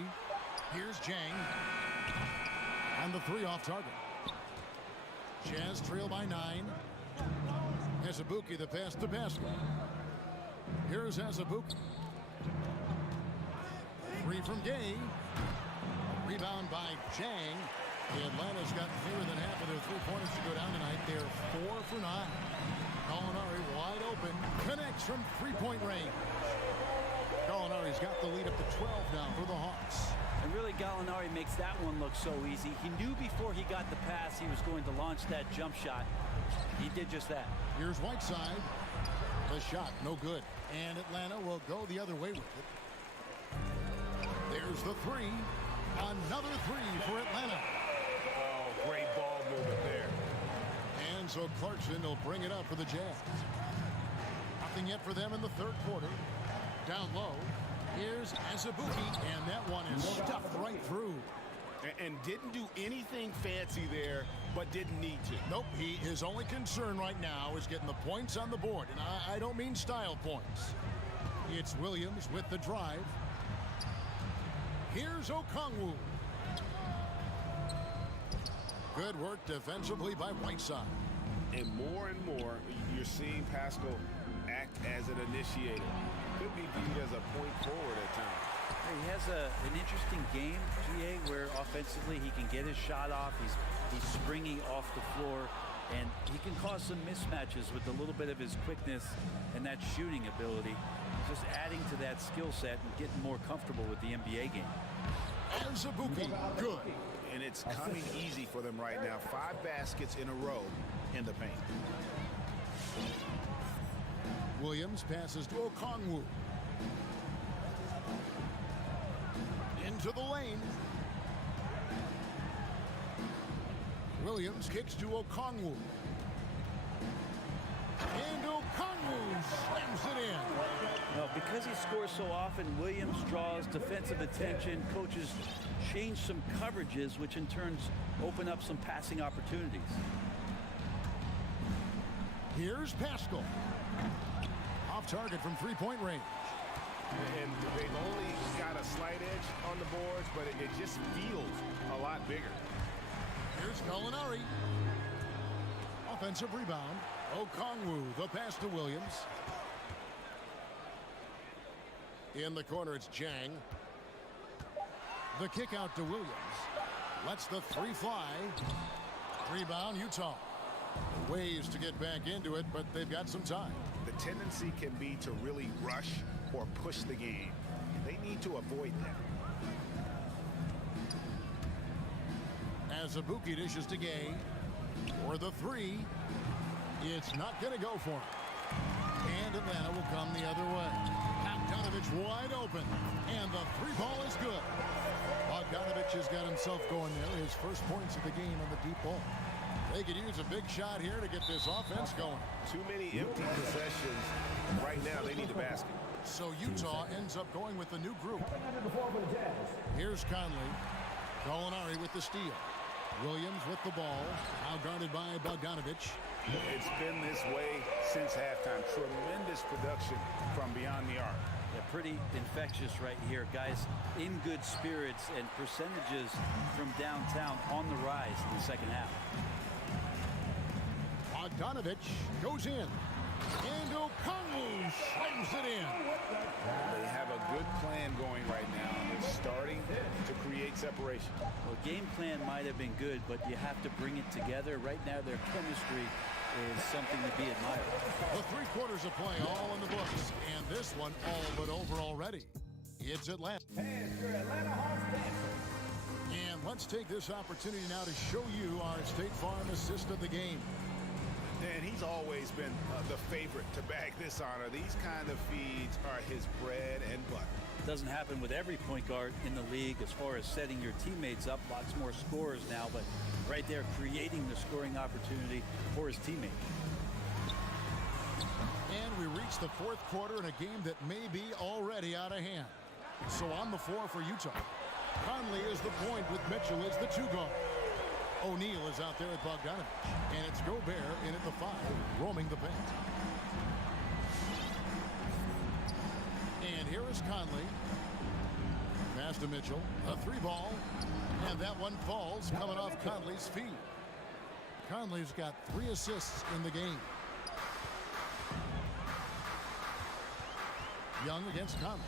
Here's Jang. And the 3 off target. Jazz trail by 9. Azubuike the pass to Pascal. Here's Azubuike. 3 from Gay. Rebound by Jang. Atlanta's got fewer than half of their 3-pointers to go down tonight. They're 4 for 9. Gallinari wide open. Connects from 3-point range. Gallinari's got the lead up to 12 now for the Hawks. And really, Gallinari makes that one look so easy. He knew before he got the pass he was going to launch that jump shot. He did just that. Here's Whiteside. The shot, no good. And Atlanta will go the other way with it. There's the 3. Another 3 for Atlanta. Oh, great ball movement there. And so Clarkson will bring it up for the Jazz. Nothing yet for them in the third quarter. Down low. Here's Azubuike, and that one is stuffed right through. And didn't do anything fancy there, but didn't need to. Nope, his only concern right now is getting the points on the board. And I don't mean style points. It's Williams with the drive. Here's Okongwu. Good work defensively by Whiteside. And more, you're seeing Pascal act as an initiator. Could be viewed as a point forward at times. He has an interesting game, GA, where offensively he can get his shot off. He's springy off the floor. And he can cause some mismatches with a little bit of his quickness and that shooting ability. Just adding to that skill set and getting more comfortable with the NBA game. And Zabuki, good. And it's coming easy for them right now. 5 baskets in a row in the paint. Williams passes to Okongwu. Into the lane. Williams kicks to Okongwu. And Okongwu slams it in. Well, because he scores so often, Williams draws defensive attention. Coaches change some coverages, which in turn open up some passing opportunities. Here's Pascal. Off target from three-point range. And they've only got a slight edge on the boards, but it just feels a lot bigger. Here's Gallinari. Offensive rebound. Okongwu, the pass to Williams. In the corner, it's Jang. The kick out to Williams. Lets the three fly. Rebound, Utah. Ways to get back into it, but they've got some time. The tendency can be to really rush or push the game. They need to avoid that. As Zabuki dishes to Gay. For the three. It's not going to go for him. And Atlanta will come the other way. Bogdanovich wide open. And the three ball is good. Bogdanovich has got himself going there. His first points of the game on the deep ball. They could use a big shot here to get this offense going. Too many empty possessions. Right now, they need the basket. So Utah ends up going with the new group. Here's Conley. Gallinari with the steal. Williams with the ball. Now guarded by Bogdanovich. It's been this way since halftime. Tremendous production from beyond the arc. Yeah, pretty infectious right here. Guys in good spirits and percentages from downtown on the rise in the second half. Bogdanovich goes in. And Okongwu slams it in. They have a good plan going right now. They're starting to create separation. Well, game plan might have been good, but you have to bring it together. Right now, their chemistry is something to be admired. The 3 quarters of play all in the books, and this one all but over already. It's Atlanta. And let's take this opportunity now to show you our State Farm assist of the game. And he's always been the favorite to bag this honor. These kind of feeds are his bread and butter. Doesn't happen with every point guard in the league as far as setting your teammates up. Lots more scorers now, but right there creating the scoring opportunity for his teammate. And we reach the 4th quarter in a game that may be already out of hand. So on the floor for Utah. Conley is the point with Mitchell as the 2 guard. O'Neal is out there at Bogdanovich. And it's Gobert in at the 5, roaming the paint. And here is Conley. Pass to Mitchell. A 3 ball. And that one falls coming off Conley's feet. Conley's got 3 assists in the game. Young against Conley.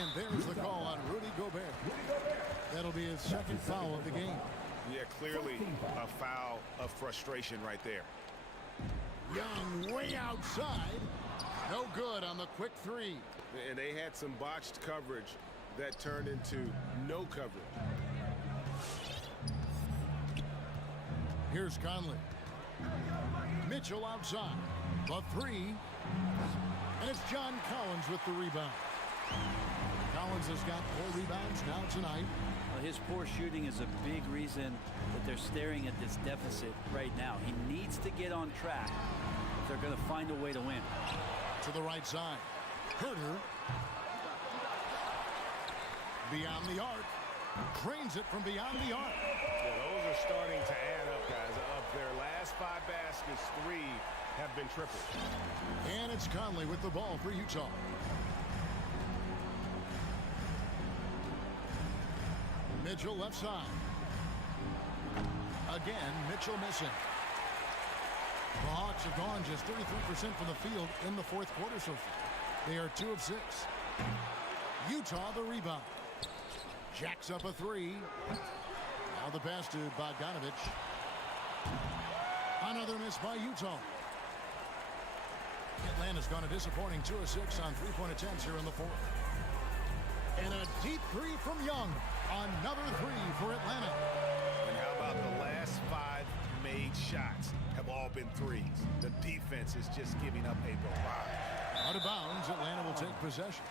And there's the call on Rudy Gobert. That'll be his 2nd foul of the game. Yeah, clearly a foul of frustration right there. Young way outside. No good on the quick 3. And they had some botched coverage that turned into no coverage. Here's Conley. Mitchell outside. The 3. And it's John Collins with the rebound. Collins has got 4 rebounds now tonight. Well, his poor shooting is a big reason that they're staring at this deficit right now. He needs to get on track if they're going to find a way to win. To the right side. Herter. Beyond the arc. Drains it from beyond the arc. Yeah, those are starting to add up, guys. Of their last 5 baskets, 3 have been tripled. And it's Conley with the ball for Utah. Mitchell left side. Again, Mitchell missing. The Hawks have gone just 33% from the field in the 4th quarter so far. They are 2 of 6. Utah the rebound. Jacks up a 3. Now the pass to Bogdanovich. Another miss by Utah. Atlanta's gone a disappointing 2 of 6 on three-point attempts here in the fourth. And a deep three from Young. Another three for Atlanta. And how about the last 5 made shots have all been threes? The defense is just giving up a barrage. Out of bounds, Atlanta will take possession.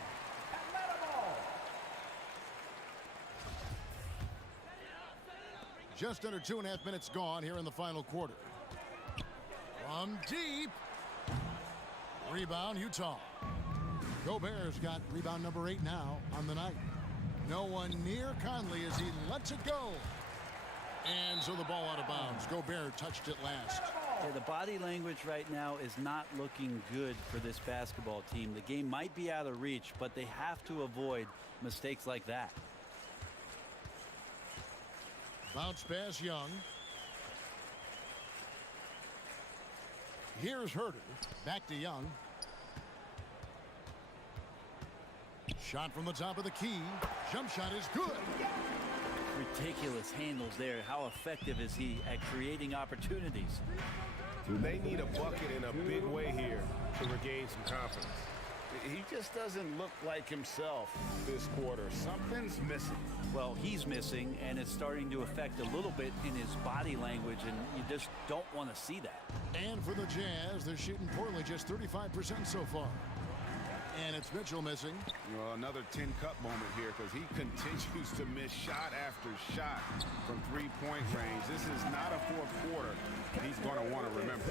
Just under 2.5 minutes gone here in the final quarter. From deep. Rebound, Utah. Gobert's got rebound number 8 now on the night. No one near Conley as he lets it go. And so the ball out of bounds. Gobert touched it last. Yeah, the body language right now is not looking good for this basketball team. The game might be out of reach, but they have to avoid mistakes like that. Bounce pass, Young. Here's Herter. Back to Young. Shot from the top of the key. Jump shot is good. Ridiculous handles there. How effective is he at creating opportunities? They need a bucket in a big way here to regain some confidence. He just doesn't look like himself this quarter. Something's missing. Well, he's missing, and it's starting to affect a little bit in his body language, and you just don't want to see that. And for the Jazz, they're shooting poorly, just 35% so far. And it's Mitchell missing. Well, another tin cup moment here because he continues to miss shot after shot from three-point range. This is not a fourth quarter he's going to want to remember.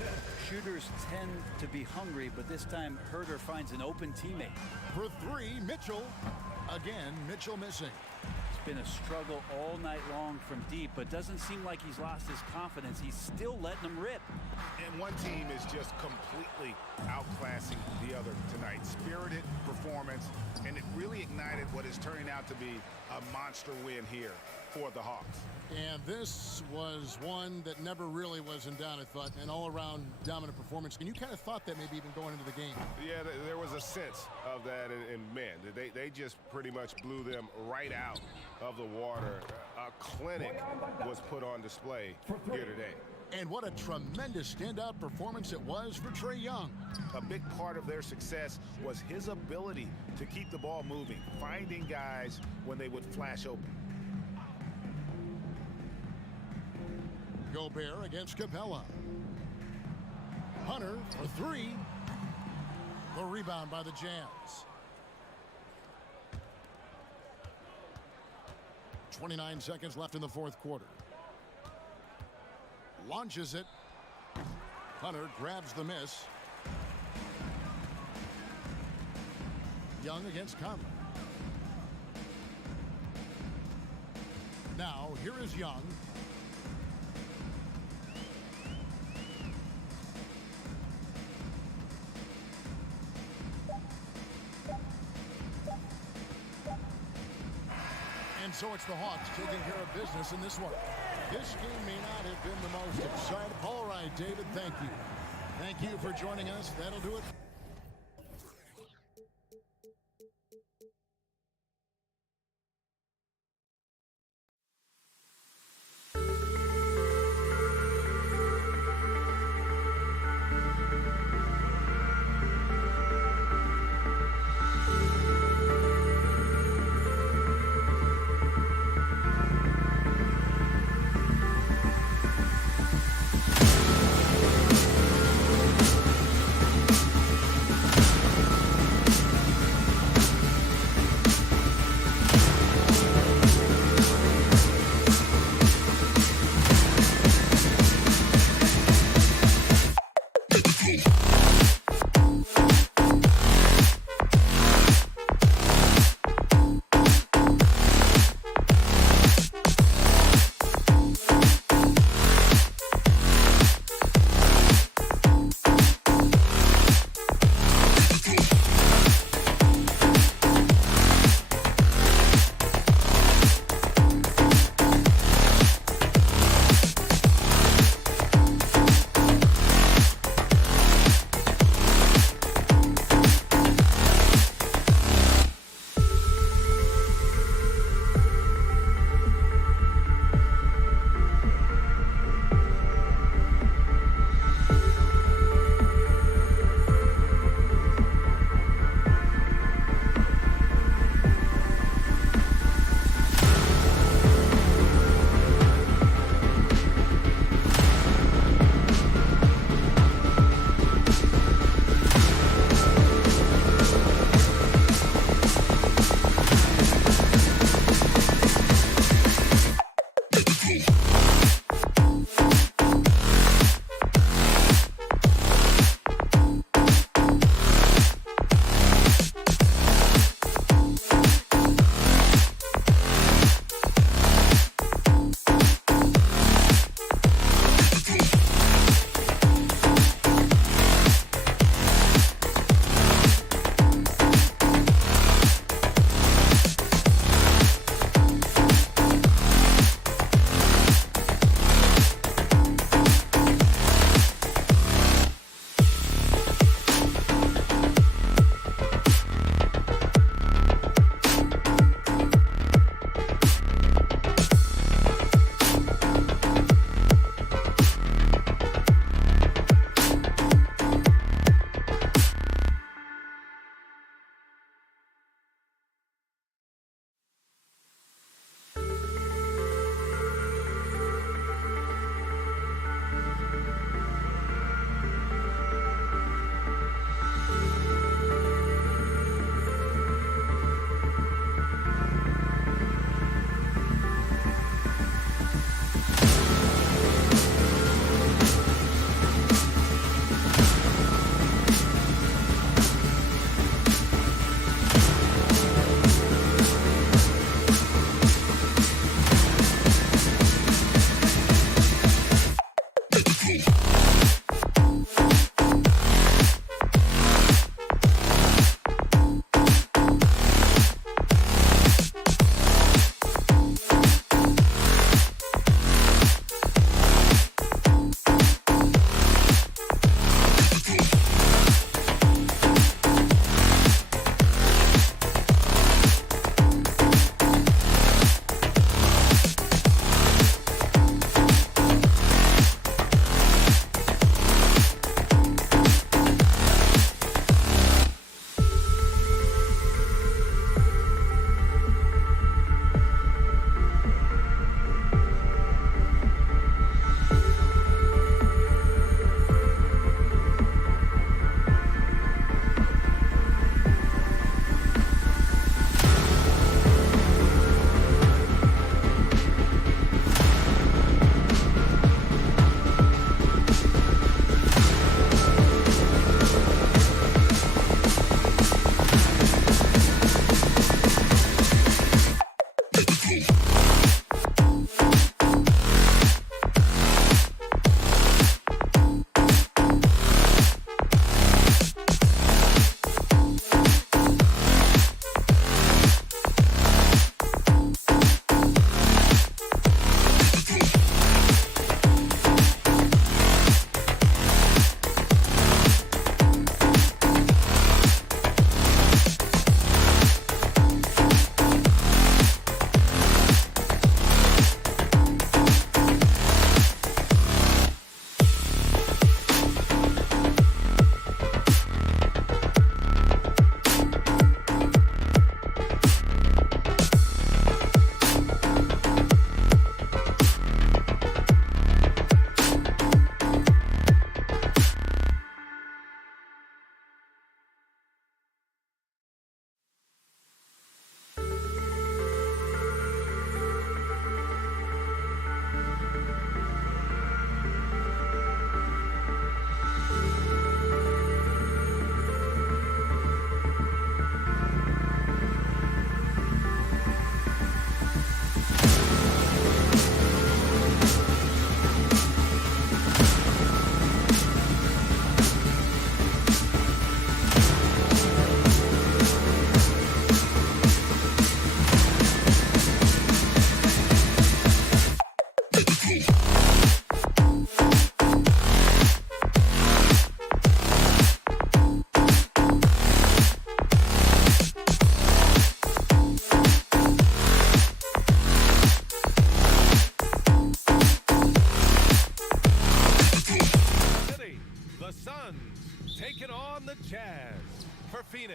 Shooters tend to be hungry, but this time Herter finds an open teammate. For 3, Mitchell. Again, Mitchell missing. It's been a struggle all night long from deep, but doesn't seem like he's lost his confidence. He's still letting them rip. And one team is just completely outclassing the other tonight. Spirited performance, and it really ignited what is turning out to be a monster win here for the Hawks. And this was one that never really was in doubt, I thought, an all-around dominant performance. And you kind of thought that maybe even going into the game. Yeah, there was a sense of that, and man, they just pretty much blew them right out of the water. A clinic was put on display here today. And what a tremendous standout performance it was for Trae Young. A big part of their success was his ability to keep the ball moving, finding guys when they would flash open. Gobert against Capella. Hunter for 3. The rebound by the Jazz. 29 seconds left in the fourth quarter. Launches it. Hunter grabs the miss. Young against Conley. Now, here is Young. And so it's the Hawks taking care of business in this one. This game may not have been the most exciting. All right, David, thank you. Thank you for joining us. That'll do it.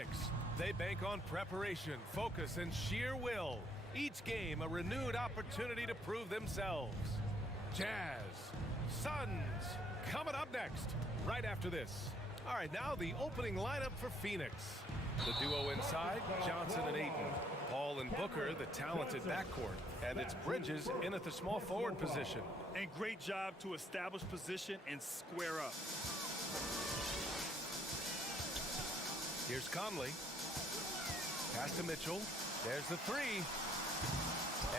Phoenix. They bank on preparation, focus, and sheer will. Each game a renewed opportunity to prove themselves. Jazz, Suns, coming up next, right after this. All right, now the opening lineup for Phoenix. The duo inside, Johnson and Ayton. Paul and Booker, the talented backcourt. And it's Bridges in at the small forward position. And great job to establish position and square up. Here's Conley. Pass to Mitchell. There's the three.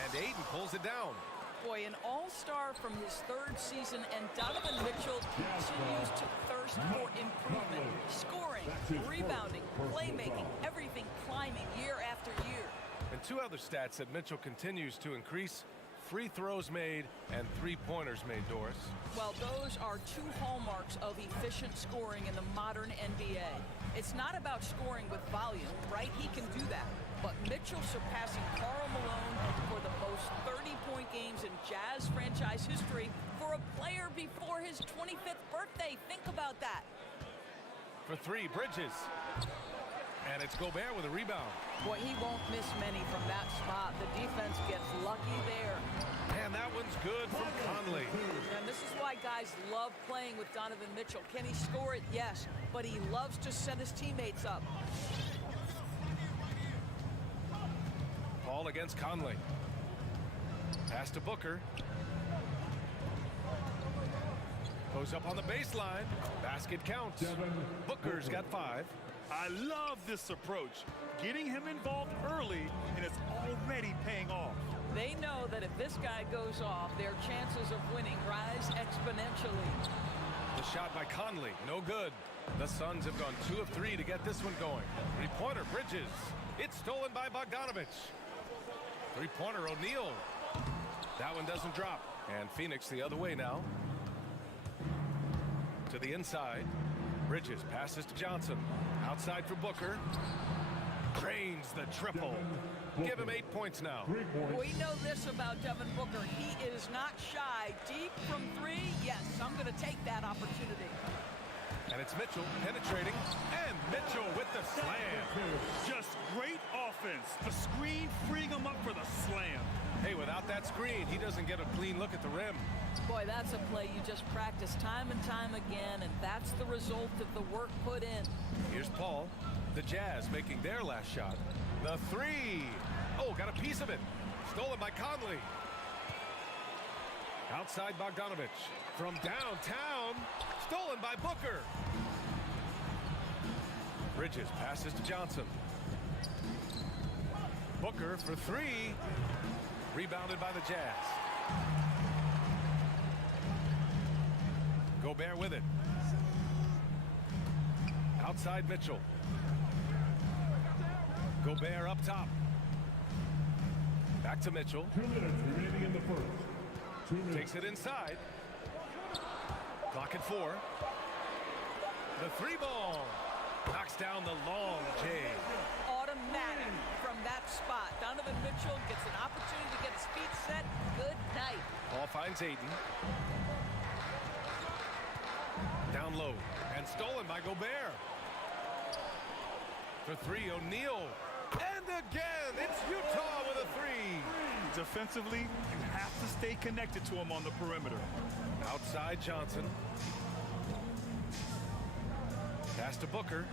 And Ayton pulls it down. Boy, an all-star from his third season, and Donovan Mitchell continues to thirst for improvement. Scoring, rebounding, playmaking, everything climbing year after year. And two other stats that Mitchell continues to increase: free throws made and three-pointers made, Doris. Well, those are two hallmarks of efficient scoring in the modern NBA. It's not about scoring with volume, right? He can do that. But Mitchell surpassing Karl Malone for the most 30-point games in Jazz franchise history for a player before his 25th birthday. Think about that. For three, Bridges. And it's Gobert with a rebound. Boy, he won't miss many from that spot. The defense gets lucky there. And that one's good from Conley. And this is why guys love playing with Donovan Mitchell. Can he score it? Yes. But he loves to set his teammates up. Paul against Conley. Pass to Booker. Goes up on the baseline. Basket counts. Booker's got 5. I love this approach. Getting him involved early, and it's already paying off. They know that if this guy goes off, their chances of winning rise exponentially. The shot by Conley, no good. The Suns have gone 2 of 3 to get this one going. Three-pointer, Bridges. It's stolen by Bogdanovich. Three-pointer, O'Neal. That one doesn't drop. And Phoenix the other way now. To the inside. Bridges passes to Johnson. Outside for Booker. Drains the triple. Give him 8 points now. We know this about Devin Booker. He is not shy. Deep from 3, yes, I'm going to take that opportunity. And it's Mitchell penetrating. And Mitchell with the slam. Just great offense. The screen freeing him up for the slam. Hey, without that screen, he doesn't get a clean look at the rim. Boy, that's a play you just practice time and time again, and that's the result of the work put in. Here's Paul. The Jazz making their last shot. The three. Oh, got a piece of it. Stolen by Conley. Outside Bogdanovich. From downtown. Stolen by Booker. Bridges passes to Johnson. Booker for 3. Rebounded by the Jazz. Gobert with it. Outside Mitchell. Gobert up top. Back to Mitchell. 2 minutes remaining in the first. 2 minutes. Takes it inside. Clock at 4. The 3-ball. Knocks down the long J. Automatic from that spot. Donovan Mitchell gets an opportunity to get his feet set. Good night. Ball finds Ayton. Down low. And stolen by Gobert. For 3, O'Neal. And again, it's Utah with a 3. Defensively, you have to stay connected to him on the perimeter. Outside Johnson. Pass to Booker.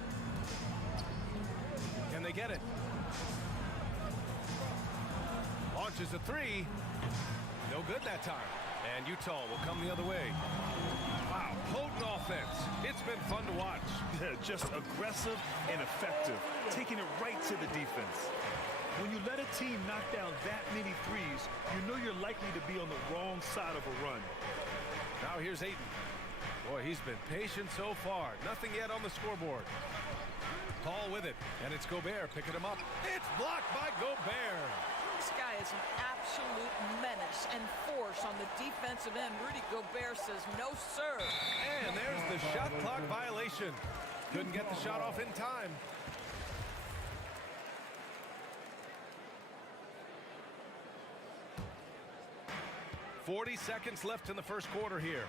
Can they get it? Launches a 3. No good that time. And Utah will come the other way. Wow, potent offense. It's been fun to watch. Yeah, just aggressive and effective, taking it right to the defense. When you let a team knock down that many threes, you know you're likely to be on the wrong side of a run. Now here's Ayton. Boy, he's been patient so far. Nothing yet on the scoreboard. Paul with it, and it's Gobert picking him up. It's blocked by Gobert. This guy is an absolute menace and force on the defensive end. Rudy Gobert says no, sir. And there's the shot clock violation. Couldn't get the shot off in time. .40 seconds left in the first quarter here.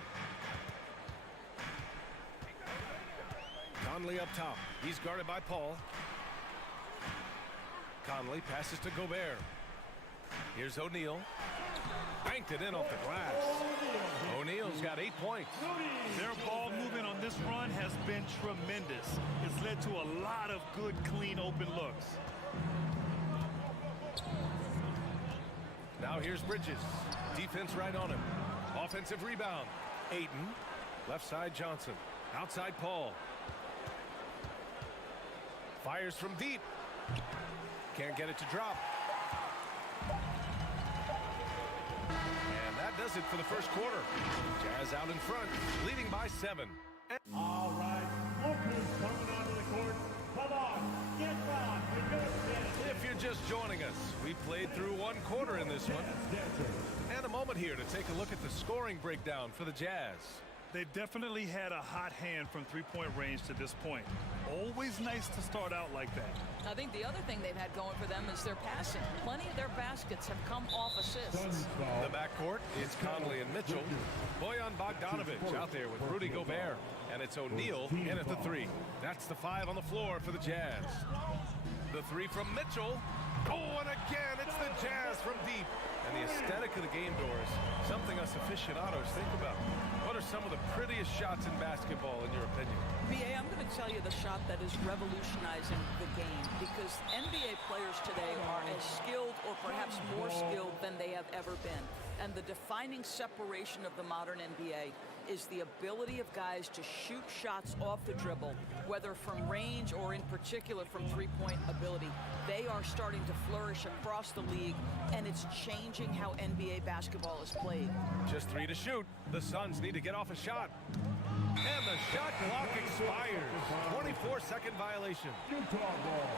Conley up top. He's guarded by Paul. Conley passes to Gobert. Here's O'Neal. Banked it in off the glass. O'Neal's got 8 points. Their ball movement on this run has been tremendous. It's led to a lot of good, clean, open looks. Now here's Bridges. Defense right on him. Offensive rebound. Ayton. Left side Johnson. Outside Paul. Fires from deep. Can't get it to drop. And that does it for the first quarter. Jazz out in front, leading by 7. All right, Booker's coming onto the court. Come on, get down. If you're just joining us, we played through one quarter in this one. And a moment here to take a look at the scoring breakdown for the Jazz. They've definitely had a hot hand from three-point range to this point. Always nice to start out like that. I think the other thing they've had going for them is their passing. Plenty of their baskets have come off assists. The backcourt, it's Conley and Mitchell. Bojan Bogdanovic out there with Rudy Gobert. And it's O'Neal in at the 3. That's the 5 on the floor for the Jazz. The 3 from Mitchell. Oh, and again, it's the Jazz from deep. And the aesthetic of the game, Doris, something us aficionados think about. What are some of the prettiest shots in basketball, in your opinion? BA, I'm going to tell you the shot that is revolutionizing the game, because NBA players today are as skilled or perhaps more skilled than they have ever been. And the defining separation of the modern NBA is the ability of guys to shoot shots off the dribble, whether from range or in particular from three-point ability. They are starting to flourish across the league, and it's changing how NBA basketball is played. Just 3 to shoot. The Suns need to get off a shot. And the shot clock expires. 24-second violation. Utah ball.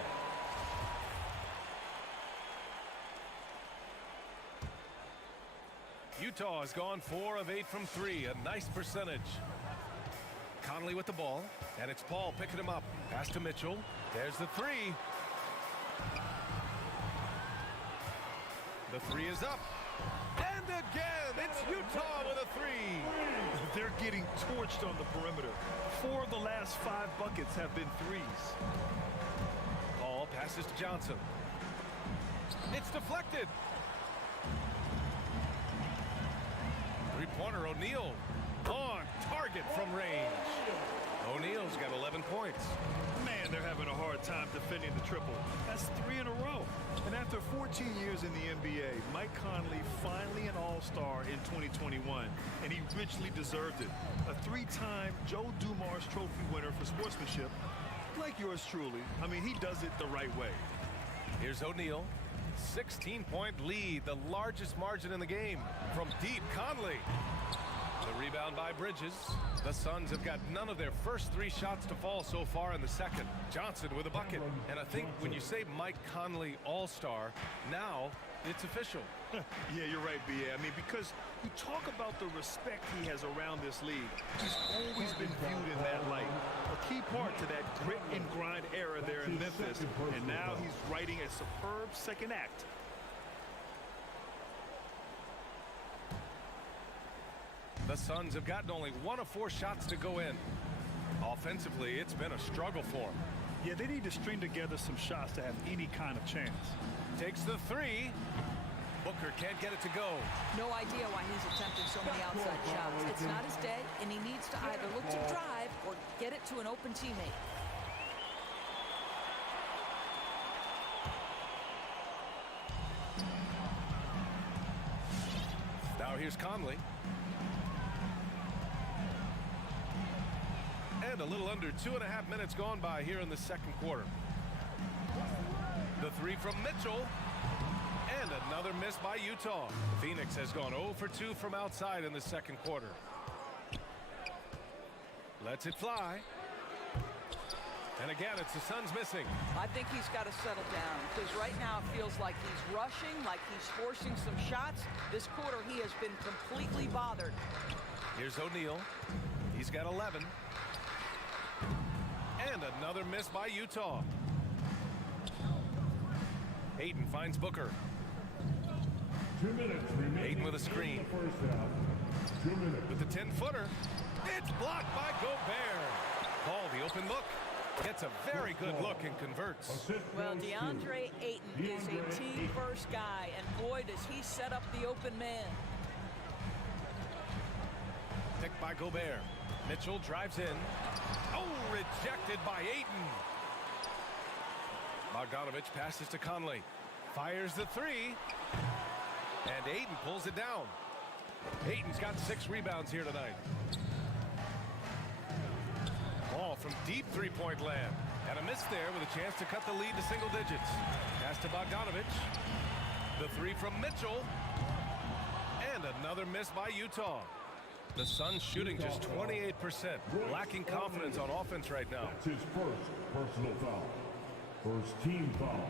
Utah has gone 4 of 8 from 3, a nice percentage. Conley with the ball, and it's Paul picking him up. Pass to Mitchell. There's the 3. The 3 is up. And again, it's Utah with a 3. They're getting torched on the perimeter. 4 of the last 5 buckets have been threes. Paul passes to Johnson. It's deflected. Three-pointer O'Neal on target from range. O'Neal's got 11 points. Man, they're having a hard time defending the triple. That's 3 in a row. And after 14 years in the NBA, Mike Conley finally an all-star in 2021, and he richly deserved it. A 3-time Joe Dumars Trophy winner for sportsmanship, like yours truly. I mean, he does it the right way. Here's O'Neal. 16-point lead, the largest margin in the game. From deep, Conley. The rebound by Bridges. The Suns have got none of their first 3 shots to fall so far in the second. Johnson with a bucket. And I think when you say Mike Conley all-star, now it's official. Yeah, you're right, B.A. I mean, because you talk about the respect he has around this league. He's always been viewed in that light. A key part to that grit and grind era there in Memphis. And now he's writing a superb second act. The Suns have gotten only 1 of 4 shots to go in. Offensively, it's been a struggle for them. Yeah, they need to string together some shots to have any kind of chance. Takes the 3. Booker can't get it to go. No idea why he's attempting so many outside shots. It's not his day, and he needs to either look to drive or get it to an open teammate. Now here's Conley. And a little under 2.5 minutes gone by here in the second quarter. The 3 from Mitchell. And another miss by Utah. Phoenix has gone 0 for 2 from outside in the second quarter. Lets it fly. And again, it's the Suns missing. I think he's got to settle down, because right now it feels like he's rushing, like he's forcing some shots. This quarter he has been completely bothered. Here's O'Neal. He's got 11. And another miss by Utah. Ayton finds Booker. 2 minutes remaining. Ayton with a screen. In the first half. 2 minutes. With the 10-footer. It's blocked by Gobert. Paul, the open look. Gets a very good look and converts. Well, DeAndre Ayton is a team-first guy, and boy, does he set up the open man. Picked by Gobert. Mitchell drives in. Oh, rejected by Ayton. Bogdanovich passes to Conley. Fires the three. And Ayton pulls it down. Ayton's got 6 rebounds here tonight. Ball from deep three-point land. And a miss there with a chance to cut the lead to single digits. Pass to Bogdanovich. The three from Mitchell. And another miss by Utah. The Suns shooting just 28%. Lacking confidence on offense right now. That's his first personal foul. First team foul.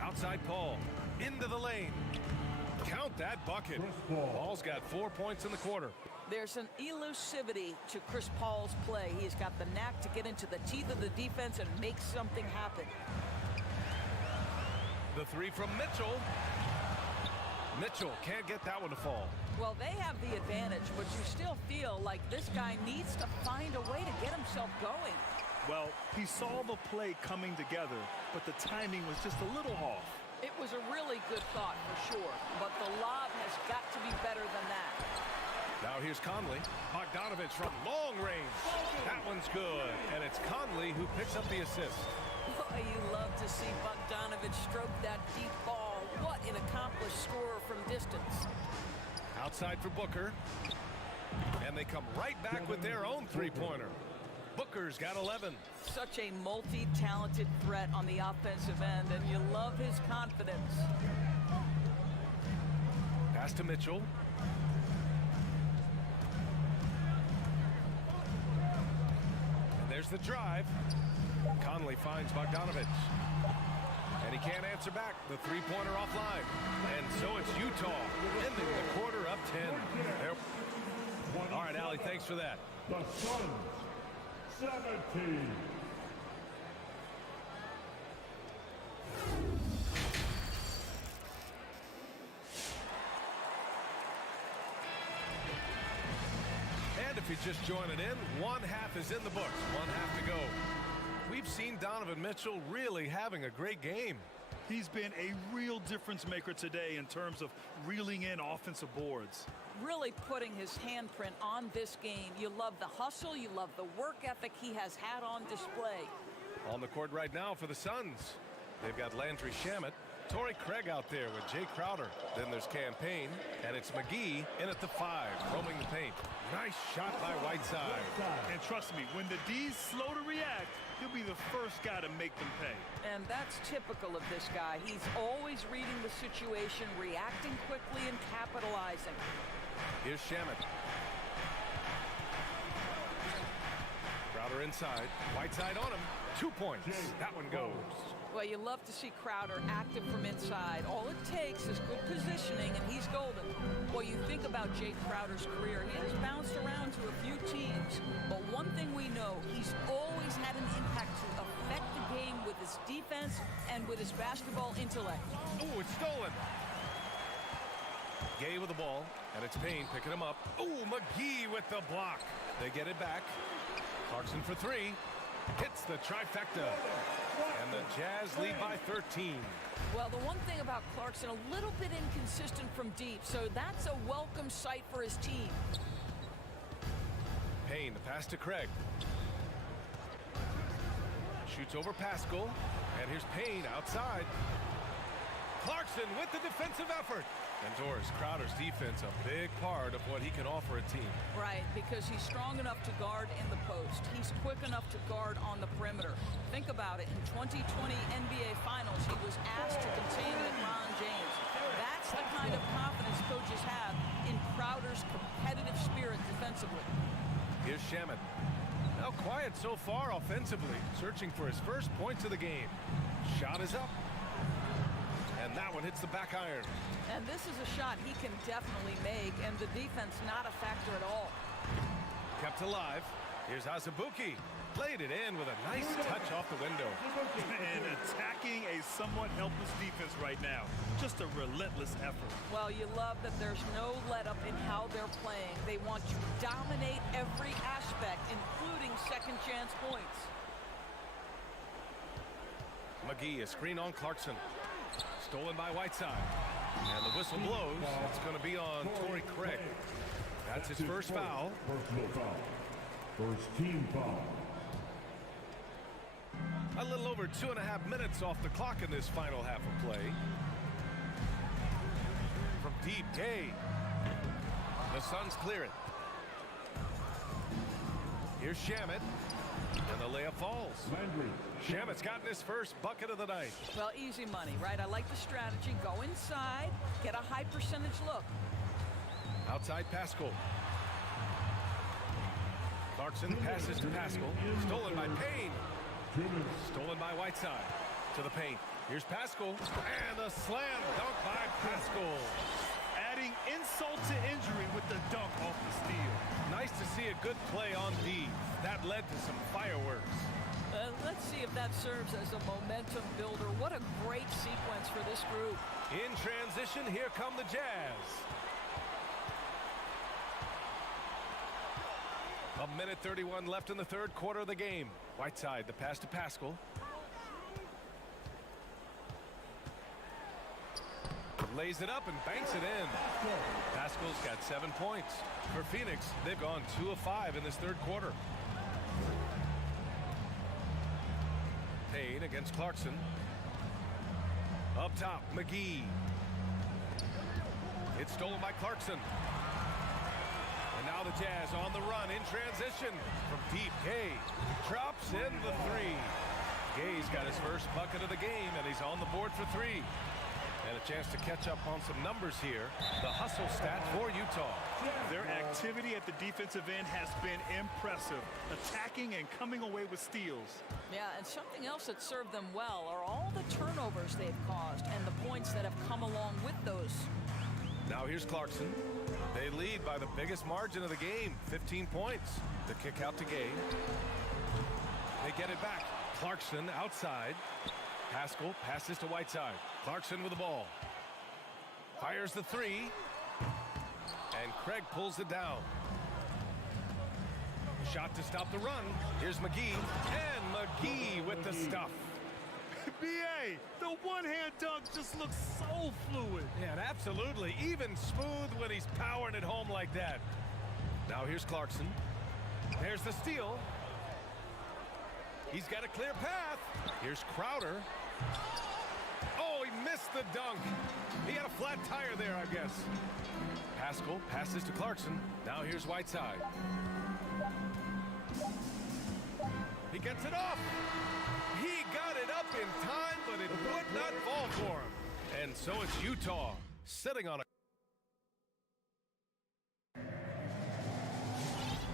Outside Paul. Into the lane. Count that bucket. Paul's got 4 points in the quarter. There's an elusivity to Chris Paul's play. He's got the knack to get into the teeth of the defense and make something happen. The three from Mitchell. Mitchell can't get that one to fall. Well, they have the advantage, but you still feel like this guy needs to find a way to get himself going. Well, he saw the play coming together, but the timing was just a little off. It was a really good thought for sure, but the lob has got to be better than that. Now here's Conley. Bogdanovich from long range. That one's good. And it's Conley who picks up the assist. Boy, you love to see Bogdanovich stroke that deep ball. What an accomplished scorer from distance. Outside for Booker. And they come right back with their own three-pointer. Booker's got 11. Such a multi-talented threat on the offensive end, and you love his confidence. Pass to Mitchell. And there's the drive. Conley finds Bogdanovich. And he can't answer back. The three-pointer offline. And so it's Utah ending the quarter up 10. All right, Allie, thanks for that. The Suns, 17. And if you're just joining in, one half is in the books. One half to go. We've seen Donovan Mitchell really having a great game. He's been a real difference maker today in terms of reeling in offensive boards. Really putting his handprint on this game. You love the hustle, you love the work ethic he has had on display. On the court right now for the Suns. They've got Landry Shamet, Torrey Craig out there with Jay Crowder. Then there's Campaign, and it's McGee in at the 5, roaming the paint. Nice shot by Whiteside. And trust me, when the D's slow to react, he'll be the first guy to make them pay. And that's typical of this guy. He's always reading the situation, reacting quickly, and capitalizing. Here's Shamet. Crowder inside. Whiteside on him. 2 points. That one goes. Well, you love to see Crowder active from inside. All it takes is good positioning, and he's golden. Well, you think about Jake Crowder's career. He has bounced around to a few teams. But one thing we know, he's always had an impact to affect the game with his defense and with his basketball intellect. Oh, it's stolen. Gay with the ball, and it's Payne picking him up. Oh, McGee with the block. They get it back. Clarkson for 3. Hits the trifecta. And the Jazz lead by 13. Well, the one thing about Clarkson, a little bit inconsistent from deep, so that's a welcome sight for his team. Payne, the pass to Craig. Shoots over Pascal. And here's Payne outside. Clarkson with the defensive effort. And Doris, Crowder's defense, a big part of what he can offer a team. Right, because he's strong enough to guard in the post. He's quick enough to guard on the perimeter. Think about it. In 2020 NBA Finals, he was asked to contain LeBron James. That's the kind of confidence coaches have in Crowder's competitive spirit defensively. Here's Shamet. Now quiet so far offensively, searching for his first points of the game. Shot is up. And that one hits the back iron. And this is a shot he can definitely make, and the defense not a factor at all. Kept alive. Here's Azubuike. Played it in with a nice touch off the window. And attacking a somewhat helpless defense right now. Just a relentless effort. Well, you love that there's no let-up in how they're playing. They want to dominate every aspect, including second chance points. McGee, a screen on Clarkson. Stolen by Whiteside. And the whistle blows. It's going to be on Torrey Craig. That's his first foul. Personal foul. First team foul. A little over 2.5 minutes off the clock in this final half of play. From deep, Gay. The Suns clear it. Here's Shamet. And the layup falls. Shamet's gotten his first bucket of the night. Well, easy money, right? I like the strategy. Go inside, get a high percentage look. Outside Pascal. Clarkson passes to Pascal. Stolen by Payne. Stolen by Whiteside. To the paint. Here's Pascal. And a slam dunk by Pascal. Adding insult to injury with the dunk off the steal. Nice to see a good play on D. That led to some fireworks. Let's see if that serves as a momentum builder. What a great sequence for this group. In transition, here come the Jazz. 1:31 left in the third quarter of the game. Whiteside, the pass to Pascal. Lays it up and banks it in. Pascal's got 7 points. For Phoenix, they've gone 2 of 5 in this third quarter. Payne against Clarkson. Up top, McGee. It's stolen by Clarkson. And now the Jazz on the run in transition. From deep, Gay drops in the three. Gay's got his first bucket of the game, and he's on the board for 3. And a chance to catch up on some numbers here. The hustle stat for Utah. Their activity at the defensive end has been impressive. Attacking and coming away with steals. Yeah, and something else that served them well are all the turnovers they've caused and the points that have come along with those. Now here's Clarkson. They lead by the biggest margin of the game, 15 points. The kick out to Gay. They get it back. Clarkson outside. Pascal passes to Whiteside. Clarkson with the ball. Fires the three. And Craig pulls it down. Shot to stop the run. Here's McGee. And McGee with the stuff. B.A., the one-hand dunk just looks so fluid. Yeah, and absolutely. Even smooth when he's powering it home like that. Now here's Clarkson. There's the steal. He's got a clear path. Here's Crowder. Oh, he missed the dunk. He had a flat tire there, I guess. Pascal passes to Clarkson. Now here's Whiteside. He gets it off. He got it up in time, but it would not fall for him. And so it's Utah sitting on a...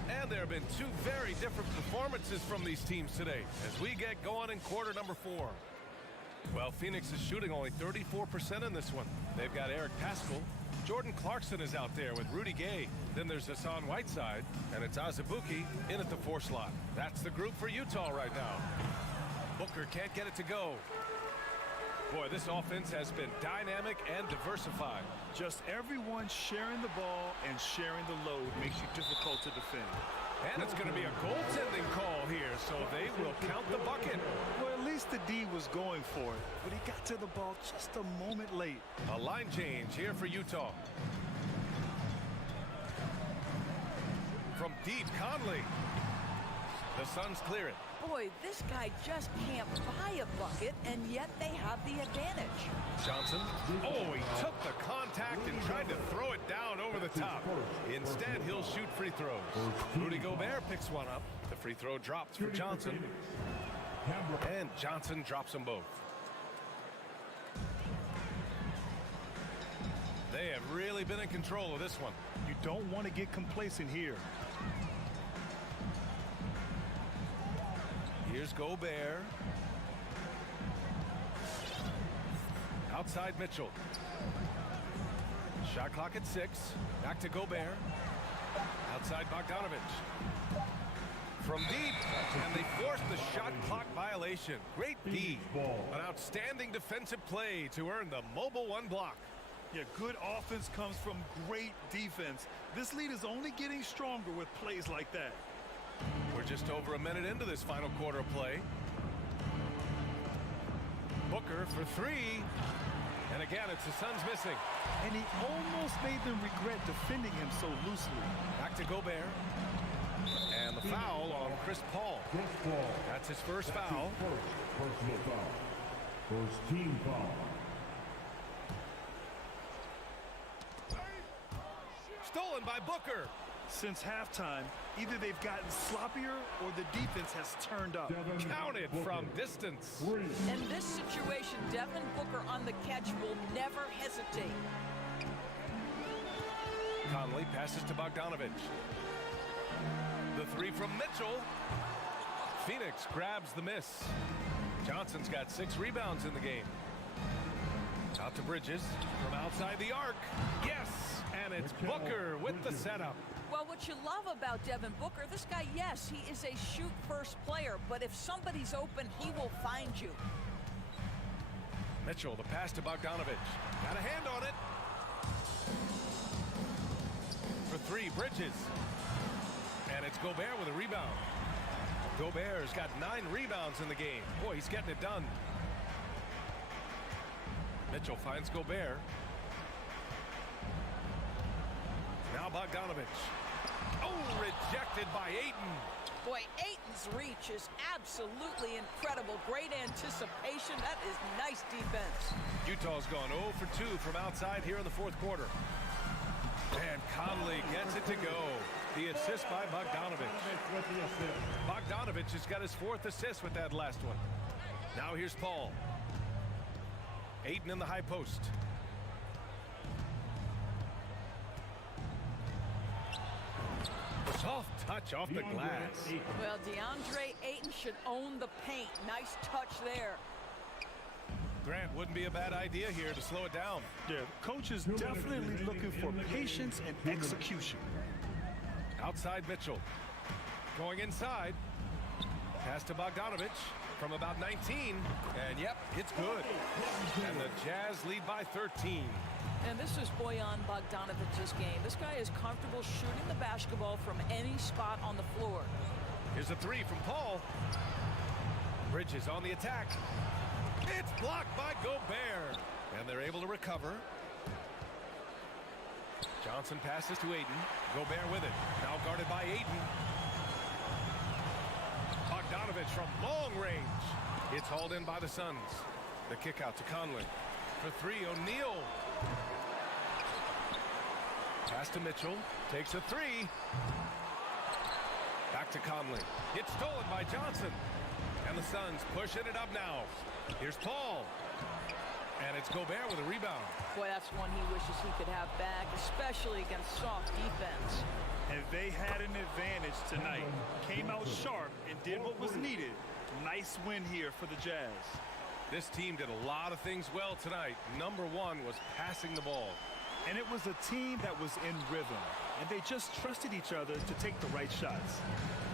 And there have been 2 very different performances from these teams today as we get going in quarter number 4. Well, Phoenix is shooting only 34% in this one. They've got Eric Pascal. Jordan Clarkson is out there with Rudy Gay. Then there's Hassan Whiteside, and it's Azubuike in at the 4 slot. That's the group for Utah right now. Booker can't get it to go. Boy, this offense has been dynamic and diversified. Just everyone sharing the ball and sharing the load makes you difficult to defend. And it's going to be a goaltending call here, so they will count the bucket. Well, at least the D was going for it, but he got to the ball just a moment late. A line change here for Utah. From deep, Conley. The Suns clear it. Boy, this guy just can't buy a bucket, and yet they have the advantage. Johnson. Oh, he took the contact and tried to throw it down over the top. Instead, he'll shoot free throws. Rudy Gobert picks one up. The free throw drops for Johnson. And Johnson drops them both. They have really been in control of this one. You don't want to get complacent here. Here's Gobert. Outside Mitchell. Shot clock at 6. Back to Gobert. Outside Bogdanovich. from deep, and they forced the shot clock violation. Great D. An outstanding defensive play to earn the mobile 1 block. Yeah, good offense comes from great defense. This lead is only getting stronger with plays like that. We're just over a minute into this final quarter of play. Booker for 3. And again, it's the Suns missing. And he almost made them regret defending him so loosely. Back to Gobert. And the foul on Chris Paul. That's his first foul. First personal foul. First team foul. Stolen by Booker. Since halftime, either they've gotten sloppier or the defense has turned up. Counted from distance. In this situation, Devin Booker on the catch will never hesitate. Conley passes to Bogdanovich. The 3 from Mitchell. Phoenix grabs the miss. Johnson's got 6 rebounds in the game. Out to Bridges from outside the arc. Yes, and it's Booker with the setup. Well, what you love about Devin Booker, this guy, yes, he is a shoot-first player, but if somebody's open, he will find you. Mitchell, the pass to Bogdanovich. Got a hand on it. For 3, Bridges. And it's Gobert with a rebound. Gobert's got 9 rebounds in the game. Boy, he's getting it done. Mitchell finds Gobert. Now Bogdanovich. Oh, rejected by Ayton. Boy, Ayton's reach is absolutely incredible. Great anticipation. That is nice defense. Utah's gone 0 for 2 from outside here in the fourth quarter. And Conley gets it to go. The assist by Bogdanovich. Bogdanovich has got his 4th assist with that last one. Now here's Paul. Ayton in the high post. Soft touch off the glass. Well, DeAndre Ayton should own the paint. Nice touch there. Grant, wouldn't be a bad idea here to slow it down. Yeah, coach is definitely looking for patience and execution. Outside Mitchell. Going inside. Pass to Bogdanovich from about 19. And yep, it's good. And the Jazz lead by 13. And this is Bojan Bogdanovich's game. This guy is comfortable shooting the basketball from any spot on the floor. Here's a 3 from Paul. Bridges on the attack. It's blocked by Gobert. And they're able to recover. Johnson passes to Ayton. Gobert with it. Now guarded by Ayton. Bogdanovich from long range. It's hauled in by the Suns. The kick out to Conley. For 3, O'Neal. Pass to Mitchell. Takes a 3. Back to Conley. It's stolen by Johnson. And the Suns pushing it up now. Here's Paul. And it's Gobert with a rebound. Boy, that's one he wishes he could have back, especially against soft defense. And they had an advantage tonight. Came out sharp and did what was needed. Nice win here for the Jazz. This team did a lot of things well tonight. Number 1 was passing the ball. And it was a team that was in rhythm. And they just trusted each other to take the right shots.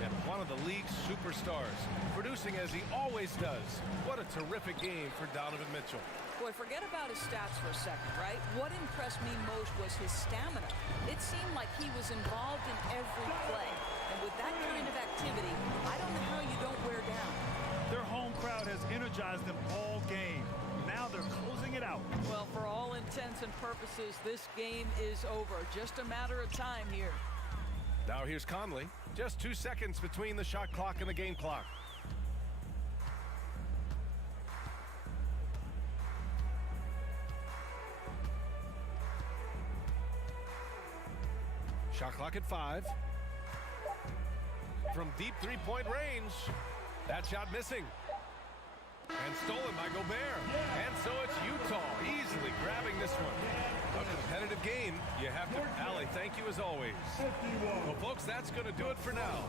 And one of the league's superstars, producing as he always does. What a terrific game for Donovan Mitchell. Boy, forget about his stats for a second, right? What impressed me most was his stamina. It seemed like he was involved in every play. And with that kind of activity, I don't know how you don't wear down. Their home crowd has energized them all game. Now they're closing it out. Well, for all intents and purposes, this game is over. Just a matter of time here. Now here's Conley. Just 2 seconds between the shot clock and the game clock. Shot clock at 5. From deep 3-point range. That shot missing. And stolen by Gobert. And so it's Utah easily grabbing this one. A competitive game. You have to. Allie, thank you as always. Well, folks, that's going to do it for now.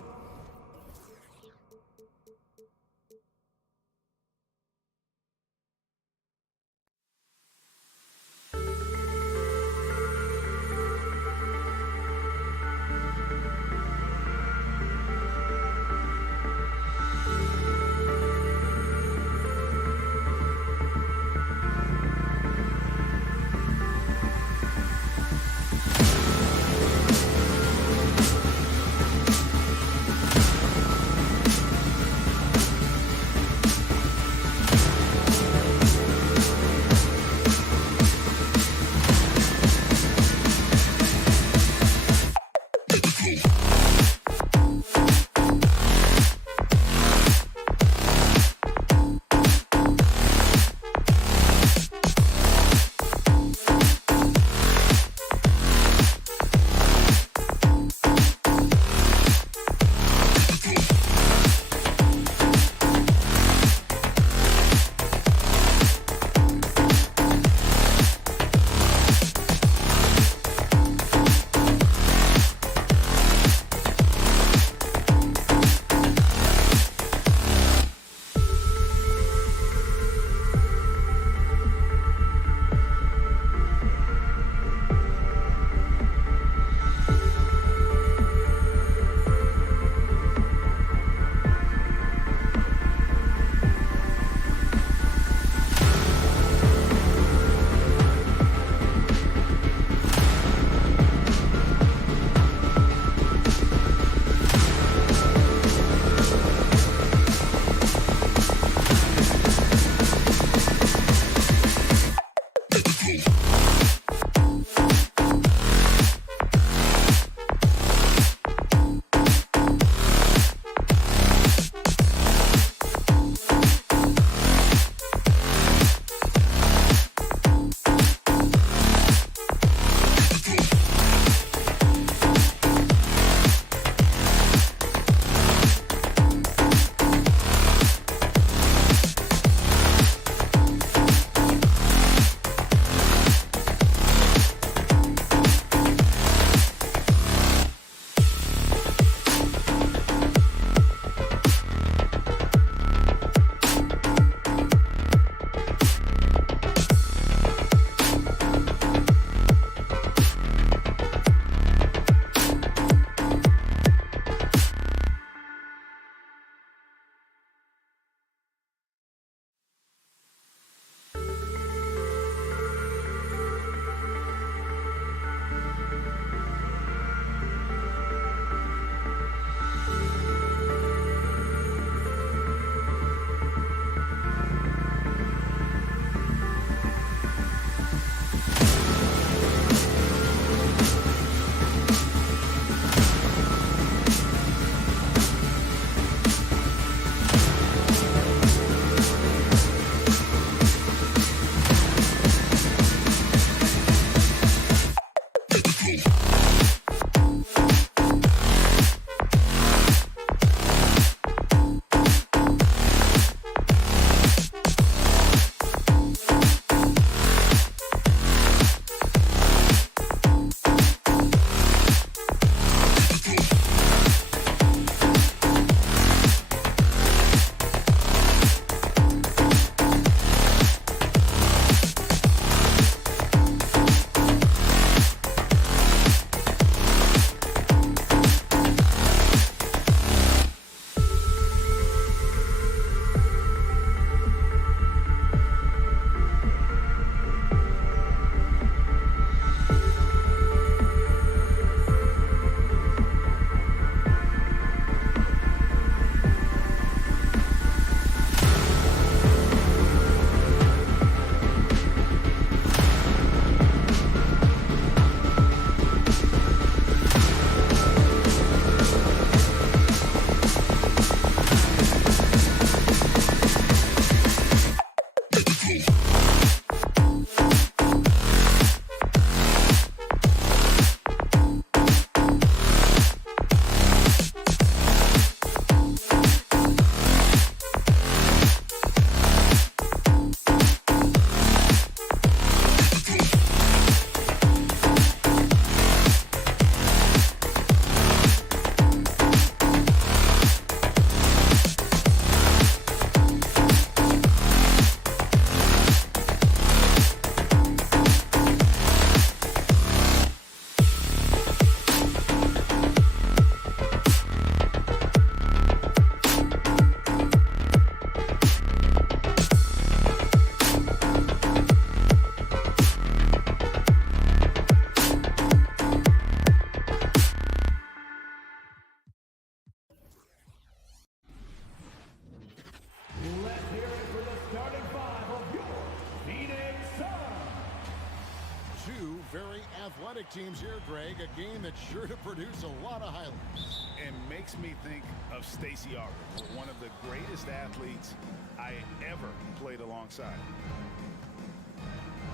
athletic teams here, Greg. A game that's sure to produce a lot of highlights. And makes me think of Stacey Auger, one of the greatest athletes I ever played alongside.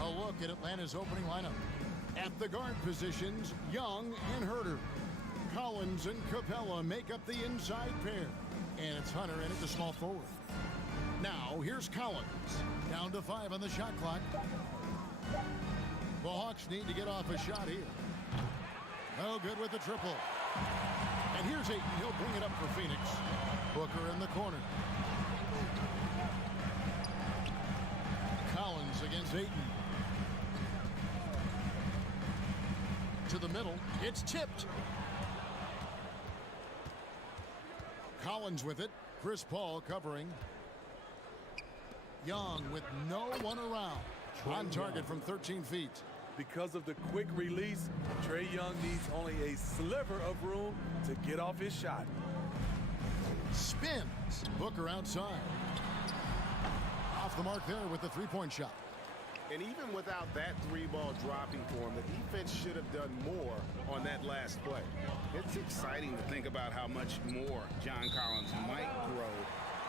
A look at Atlanta's opening lineup. At the guard positions, Young and Herter. Collins and Capella make up the inside pair. And it's Hunter in at the small forward. Now, here's Collins. Down to 5 on the shot clock. The Hawks need to get off a shot here. No good with the triple. And here's Ayton. He'll bring it up for Phoenix. Booker in the corner. Collins against Ayton. To the middle. It's tipped. Collins with it. Chris Paul covering. Young with no one around. On target from 13 feet. Because of the quick release, Trae Young needs only a sliver of room to get off his shot. Spins. Booker outside. Off the mark there with the three-point shot. And even without that three-ball dropping for him, the defense should have done more on that last play. It's exciting to think about how much more John Collins might grow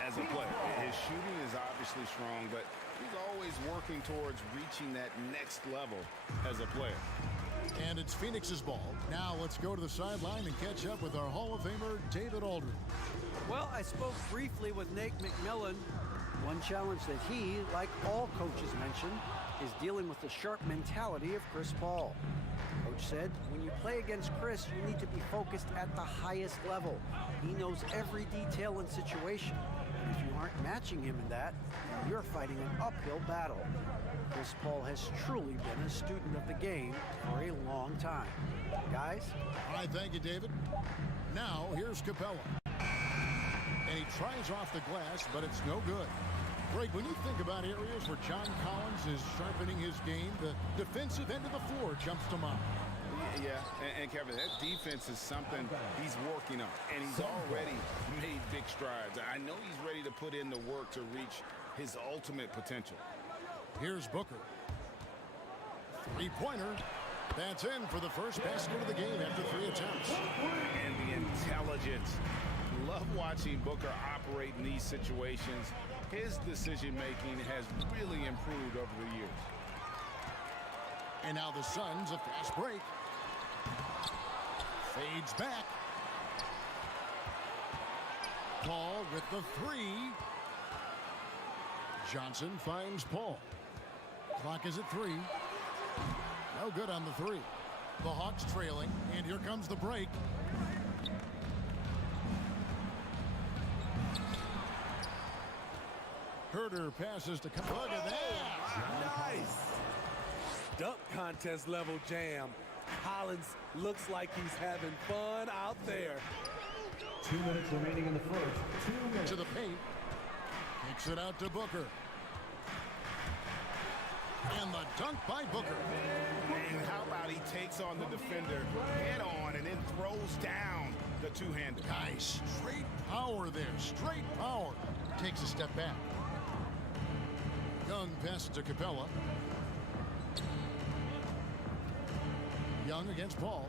as a player. His shooting is obviously strong, but he's always working towards reaching that next level as a player. And it's Phoenix's ball. Now let's go to the sideline and catch up with our Hall of Famer, David Aldridge. Well, I spoke briefly with Nate McMillan. One challenge that he, like all coaches mentioned, is dealing with the sharp mentality of Chris Paul. Coach said, when you play against Chris, you need to be focused at the highest level. He knows every detail and situation. And if you aren't matching him in that, you're fighting an uphill battle. Chris Paul has truly been a student of the game for a long time. Guys? All right, thank you, David. Now, here's Capella. And he tries off the glass, but it's no good. Greg, when you think about areas where John Collins is sharpening his game, the defensive end of the floor jumps to mind. Yeah, and Kevin, that defense is something he's working on, and he's already made big strides. I know he's ready to put in the work to reach his ultimate potential. Here's Booker. Three-pointer. That's in for the first basket of the game after 3 attempts. And the intelligence. Love watching Booker operate in these situations. His decision-making has really improved over the years. And now the Suns, a fast break. Fades back. Paul with the 3. Johnson finds Paul. Clock is at 3. No good on the 3. The Hawks trailing, and here comes the break. Herter passes to come. Look at that. Nice. Dunk contest level jam. Collins looks like he's having fun out there. 2 minutes remaining in the first. 2 minutes. To the paint. Kicks it out to Booker. And the dunk by Booker. And how about he takes on the defender head on and then throws down the two-hander. Nice. Straight power there. Straight power. Takes a step back. Young passes to Capella. Young against Paul.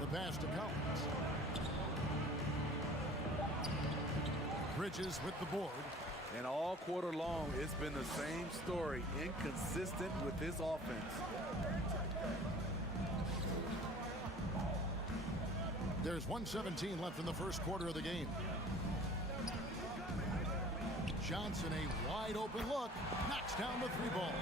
The pass to Collins. Bridges with the board. And all quarter long, it's been the same story. Inconsistent with his offense. There's 1:17 left in the first quarter of the game. Johnson, a wide open look, knocks down the 3-ball.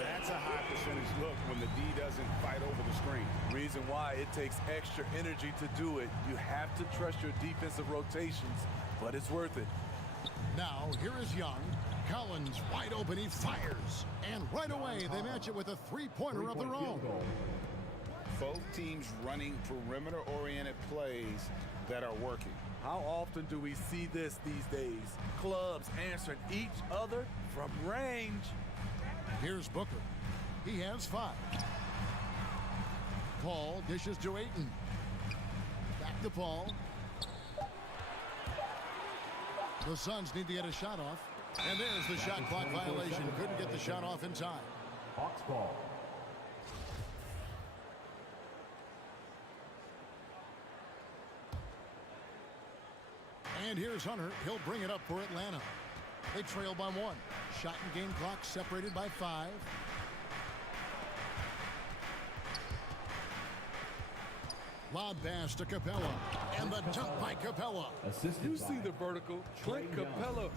That's a high percentage look when the D doesn't fight over the screen. Reason why it takes extra energy to do it. You have to trust your defensive rotations, but it's worth it. Now, here is Young. Collins wide open, he fires. And right away, they match it with a three-pointer of their own. Both teams running perimeter-oriented plays that are working. How often do we see this these days? Clubs answering each other from range. Here's Booker. He has 5. Paul dishes to Ayton. Back to Paul. The Suns need to get a shot off. And there's the shot clock violation. Couldn't get the shot off in time. Hawks ball. And here's Hunter. He'll bring it up for Atlanta. They trail by 1. Shot and game clock separated by 5. Lob pass to Capella. And the dunk by Capella. You see the vertical. Clint Capella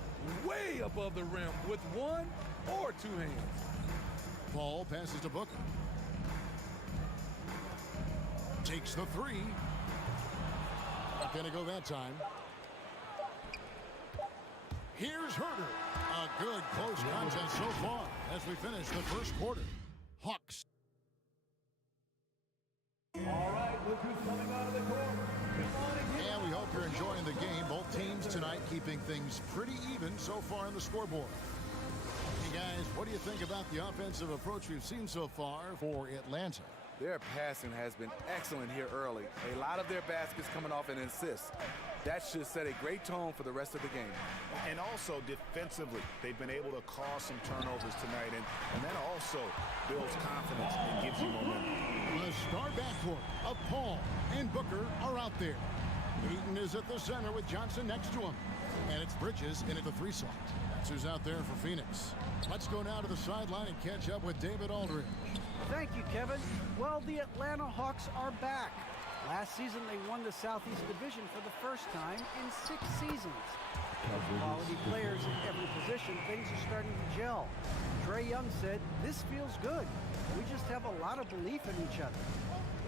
way above the rim with 1 or 2 hands. Ball passes to Booker. Takes the 3. Not going to go that time. Here's Herter. A good close contest so far as we finish the first quarter. Hawks. All right, look who's coming out of the court. And we hope you're enjoying the game. Both teams tonight keeping things pretty even so far on the scoreboard. Hey guys, what do you think about the offensive approach we've seen so far for Atlanta? Their passing has been excellent here early. A lot of their baskets coming off an assist. That should set a great tone for the rest of the game. And also defensively, they've been able to cause some turnovers tonight, and that also builds confidence and gives you momentum. The star backcourt of Paul and Booker are out there. Eaton is at the center with Johnson next to him. And it's Bridges in at the 3 slot. That's who's out there for Phoenix. Let's go now to the sideline and catch up with David Aldridge. Thank you, Kevin. Well, the Atlanta Hawks are back. Last season, they won the Southeast Division for the first time in 6 seasons. Quality players in every position, things are starting to gel. Trae Young said, "This feels good. We just have a lot of belief in each other."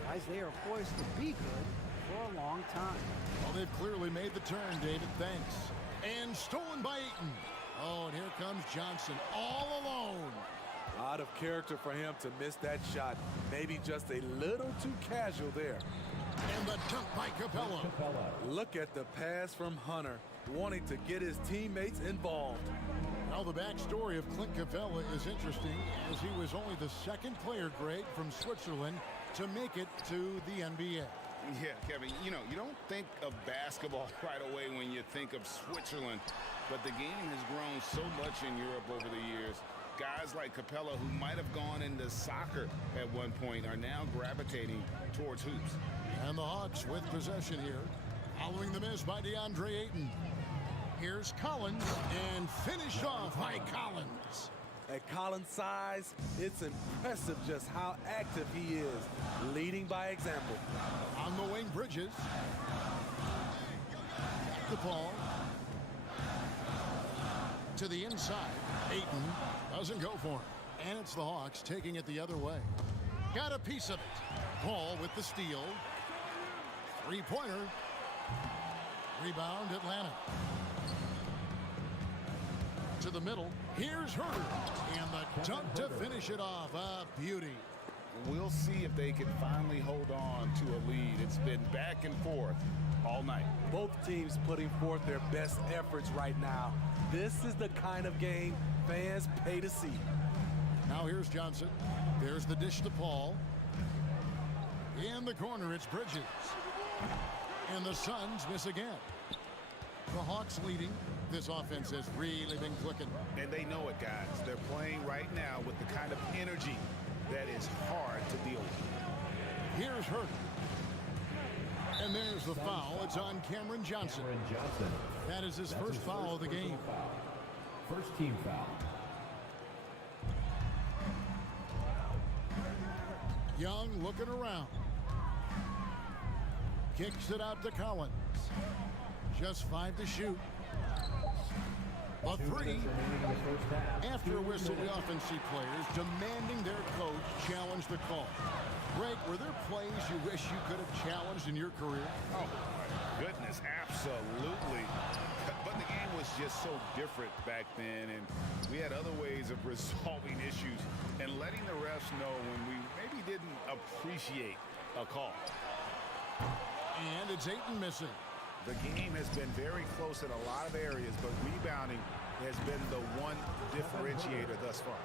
Guys, they are poised to be good for a long time. Well, they've clearly made the turn, David. Thanks. And stolen by Eaton. Oh, and here comes Johnson all alone. A lot of character for him to miss that shot. Maybe just a little too casual there. And the dunk by Capella. Look at the pass from Hunter, wanting to get his teammates involved. Now the backstory of Clint Capella is interesting, as he was only the 2nd player, Greg, from Switzerland to make it to the NBA. Yeah, Kevin, you don't think of basketball right away when you think of Switzerland, but the game has grown so much in Europe over the years. Guys like Capella, who might have gone into soccer at one point, are now gravitating towards hoops. And the Hawks with possession here, following the miss by DeAndre Ayton. Here's Collins, and finished off by Collins. At Collins' size, it's impressive just how active he is, leading by example. On the wing, Bridges. The ball to the inside. Ayton doesn't go for it. And it's the Hawks taking it the other way. Got a piece of it. Paul with the steal. 3-pointer. Rebound, Atlanta. To the middle. Here's Herter. And the dunk to finish it off. A beauty. We'll see if they can finally hold on to a lead. It's been back and forth all night. Both teams putting forth their best efforts right now. This is the kind of game fans pay to see. Now here's Johnson. There's the dish to Paul. In the corner, it's Bridges. And the Suns miss again. The Hawks leading. This offense has really been clicking. And they know it, guys. They're playing right now with the kind of energy that is hard to deal with. Here's Hurt. And there's the foul. It's on Cameron Johnson. That is his first foul of the game. First team foul. Young looking around. Kicks it out to Collins. Just 5 to shoot. A 3. After a whistle, we often see players demanding their coach challenge the call. Greg, were there plays you wish you could have challenged in your career? Oh, my goodness, absolutely. But the game was just so different back then, and we had other ways of resolving issues and letting the refs know when we maybe didn't appreciate a call. And it's Ayton missing. The game has been very close in a lot of areas, but rebounding has been the one differentiator thus far.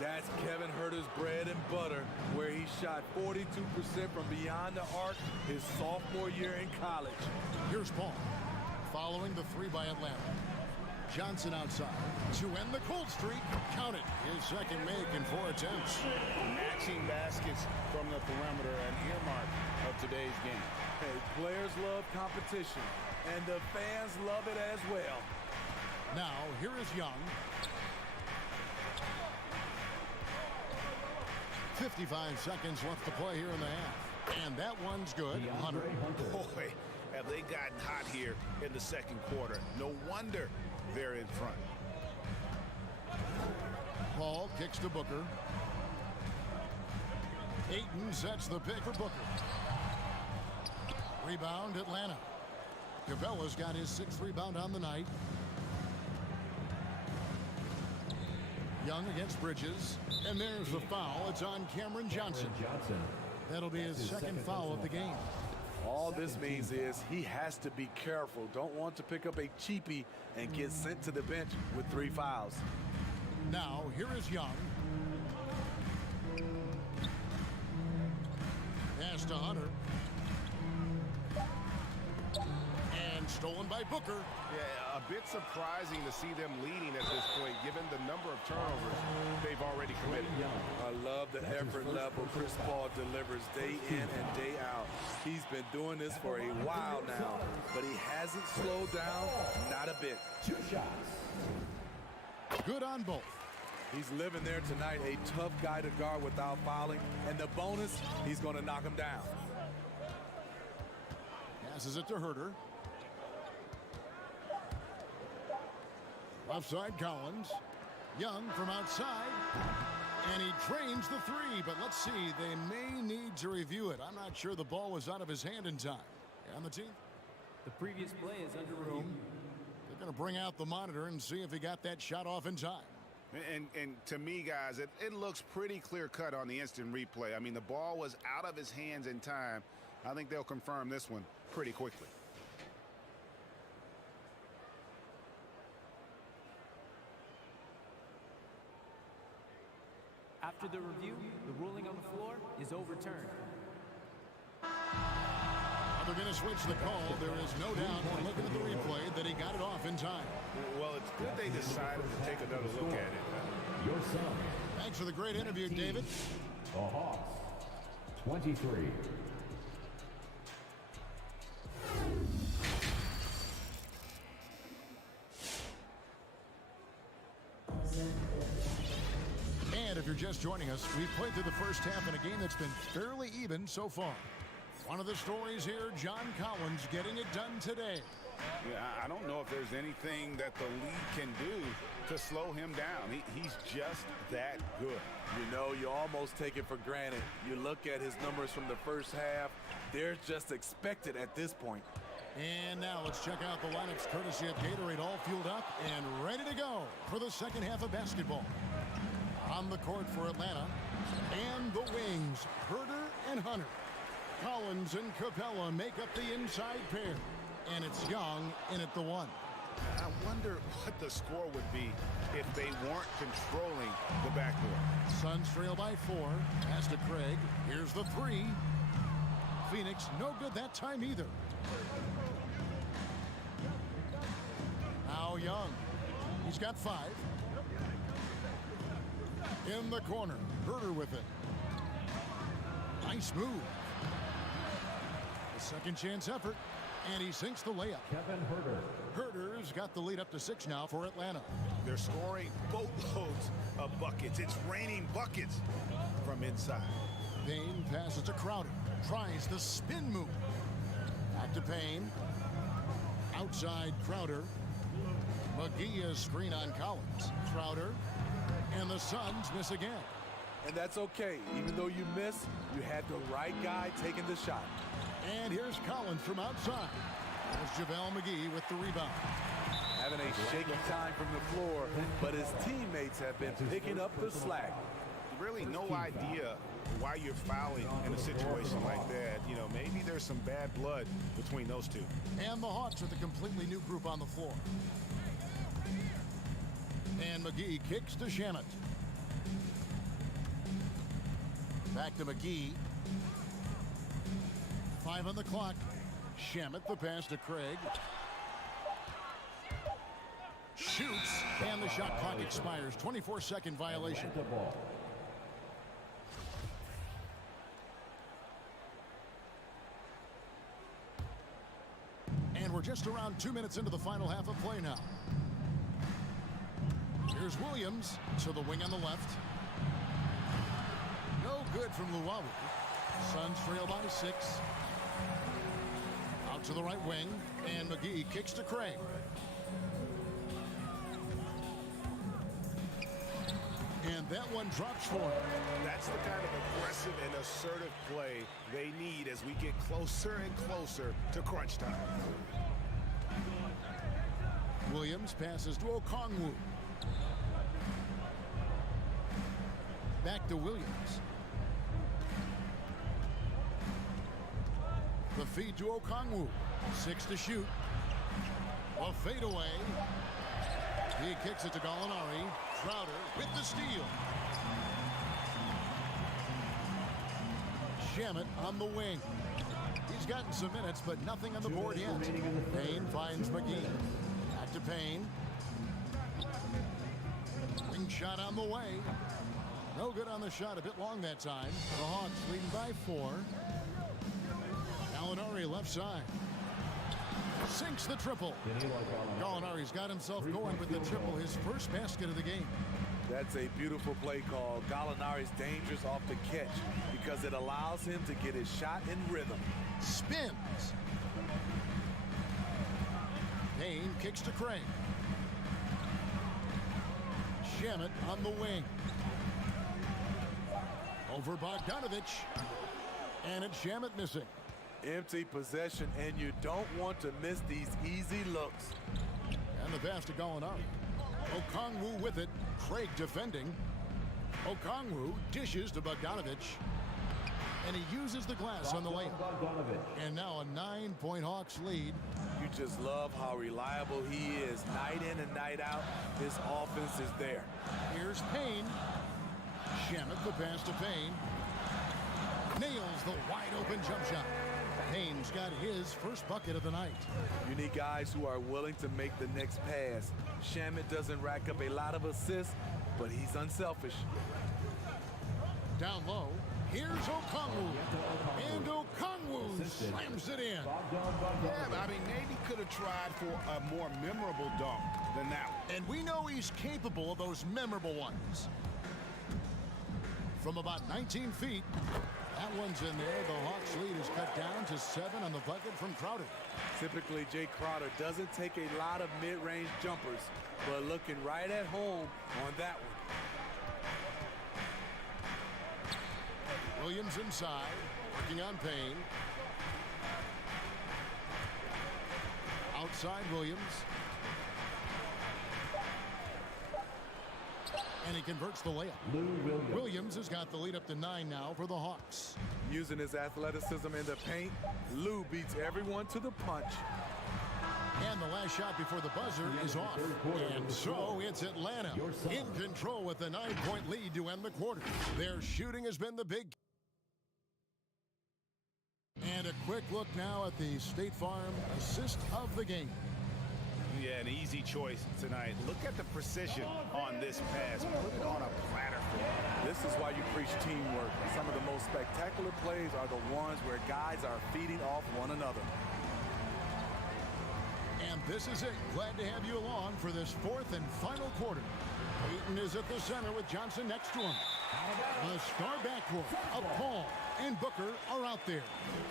That's Kevin Herter's bread and butter, where he shot 42% from beyond the arc his sophomore year in college. Here's Paul, following the 3 by Atlanta. Johnson outside to end the cold streak. Count it. His second make in 4 attempts. Matching baskets from the perimeter, an earmark of today's game. Hey, players love competition, and the fans love it as well. Now, here is Young. 55 seconds left to play here in the half. And that one's good. Hunter. Boy, have they gotten hot here in the second quarter. No wonder they're in front. Paul kicks to Booker. Ayton sets the pick for Booker. Rebound, Atlanta. Capella's got his 6th rebound on the night. Young against Bridges. And there's the foul. It's on Cameron Johnson. That'll be his second foul of the game. All this means is he has to be careful. Don't want to pick up a cheapie and get sent to the bench with 3 fouls. Now, here is Young. Pass to Hunter. And stolen by Booker. Yeah, a bit surprising to see them leading at this point, given the number of turnovers they've already committed. I love the effort level Chris Paul delivers day in and day out. He's been doing this for a while now, but he hasn't slowed down, not a bit. 2 shots. Good on both. He's living there tonight, a tough guy to guard without fouling, and the bonus, he's going to knock him down. Passes it to Herter. Left side, Collins. Young from outside. And he drains the 3, but let's see. They may need to review it. I'm not sure the ball was out of his hand in time. And the team? The previous play is under review. They're going to bring out the monitor and see if he got that shot off in time. And to me, guys, it looks pretty clear-cut on the instant replay. I mean, the ball was out of his hands in time. I think they'll confirm this one pretty quickly. After the review, the ruling on the floor is overturned. They're going to switch the call. There is no doubt when looking at the replay that he got it off in time. Well, it's good they decided to take another look at it. Your son. Thanks for the great interview, David. The Hawks, 23. And if you're just joining us, we've played through the first half in a game that's been fairly even so far. One of the stories here, John Collins getting it done today. Yeah, I don't know if there's anything that the league can do to slow him down. He's just that good. You know, you almost take it for granted. You look at his numbers from the first half, they're just expected at this point. And now let's check out the lineups courtesy of Gatorade, all fueled up and ready to go for the second half of basketball. On the court for Atlanta, and the wings, Herter and Hunter. Collins and Capella make up the inside pair. And it's Young in at the 1. I wonder what the score would be if they weren't controlling the backcourt. Suns trail by 4. Pass to Craig. Here's the 3. Phoenix no good that time either. Now Young. He's got 5. In the corner. Herter with it. Nice move. A second chance effort. And he sinks the layup. Kevin Herter. Herter's got the lead up to 6 now for Atlanta. They're scoring boatloads of buckets. It's raining buckets from inside. Payne passes to Crowder. Tries the spin move. Back to Payne. Outside Crowder. McGee is screen on Collins. Crowder. And the Suns miss again. And that's okay. Even though you miss, you had the right guy taking the shot. And here's Collins from outside. There's JaVale McGee with the rebound. Having a shaky time from the floor, but his teammates have been picking up the slack. Really no idea why you're fouling in a situation like that. You know, maybe there's some bad blood between those two. And the Hawks with a completely new group on the floor. And McGee kicks to Shamet. Back to McGee. 5 on the clock. Shamet the pass to Craig. Shoots, and the shot clock expires. 24-second violation. Atlanta ball. And we're just around 2 minutes into the final half of play now. Here's Williams to the wing on the left. No good from Luwawu. Suns trail by 6. Out to the right wing, and McGee kicks to Craig. And that one drops for him. That's the kind of aggressive and assertive play they need as we get closer and closer to crunch time. Williams passes to Okongwu. Back to Williams. The feed to Okongwu. 6 to shoot. A fadeaway. He kicks it to Gallinari. Crowder with the steal. Shamet on the wing. He's gotten some minutes, but nothing on the board yet. Payne finds McGee. Back to Payne. Wing shot on the way. No good on the shot. A bit long that time. The Hawks leading by 4. Gallinari left side. Sinks the triple. Gallinari's got himself going with the triple, his first basket of the game. That's a beautiful play call. Gallinari's dangerous off the catch because it allows him to get his shot in rhythm. Spins. Payne kicks to Craig. Shamet on the wing. Over Bogdanovich. And it's Shamet missing. Empty possession, and you don't want to miss these easy looks. And the pass to Gallinari. Okongwu with it. Craig defending. Okongwu dishes to Bogdanovich. And he uses the glass on the layup. And now a 9-point Hawks lead. You just love how reliable he is. Night in and night out, his offense is there. Here's Payne. Shamet the pass to Payne. Nails the wide open jump shot. Payne's got his first bucket of the night. You need guys who are willing to make the next pass. Shamet doesn't rack up a lot of assists, but he's unselfish. Down low, here's Okongwu. And Okongwu slams it in. Yeah, but I mean, maybe could have tried for a more memorable dunk than that one. And we know he's capable of those memorable ones. From about 19 feet, that one's in there. The Hawks lead is cut down to 7 on the bucket from Crowder. Typically, Jay Crowder doesn't take a lot of mid-range jumpers, but looking right at home on that one. Williams inside, working on Payne. Outside Williams. And he converts the layup. Williams has got the lead up to 9 now for the Hawks. Using his athleticism in the paint, Lou beats everyone to the punch. And the last shot before the buzzer is off. And so it's Atlanta in control with the 9-point lead to end the quarter. Their shooting has been the big. And a quick look now at the State Farm assist of the game. Yeah, an easy choice tonight. Look at the precision on this pass. Put it on a platter. This is why you preach teamwork. Some of the most spectacular plays are the ones where guys are feeding off one another. And this is it. Glad to have you along for this 4th and final quarter. Peyton is at the center with Johnson next to him. The star backcourt of Paul and Booker are out there.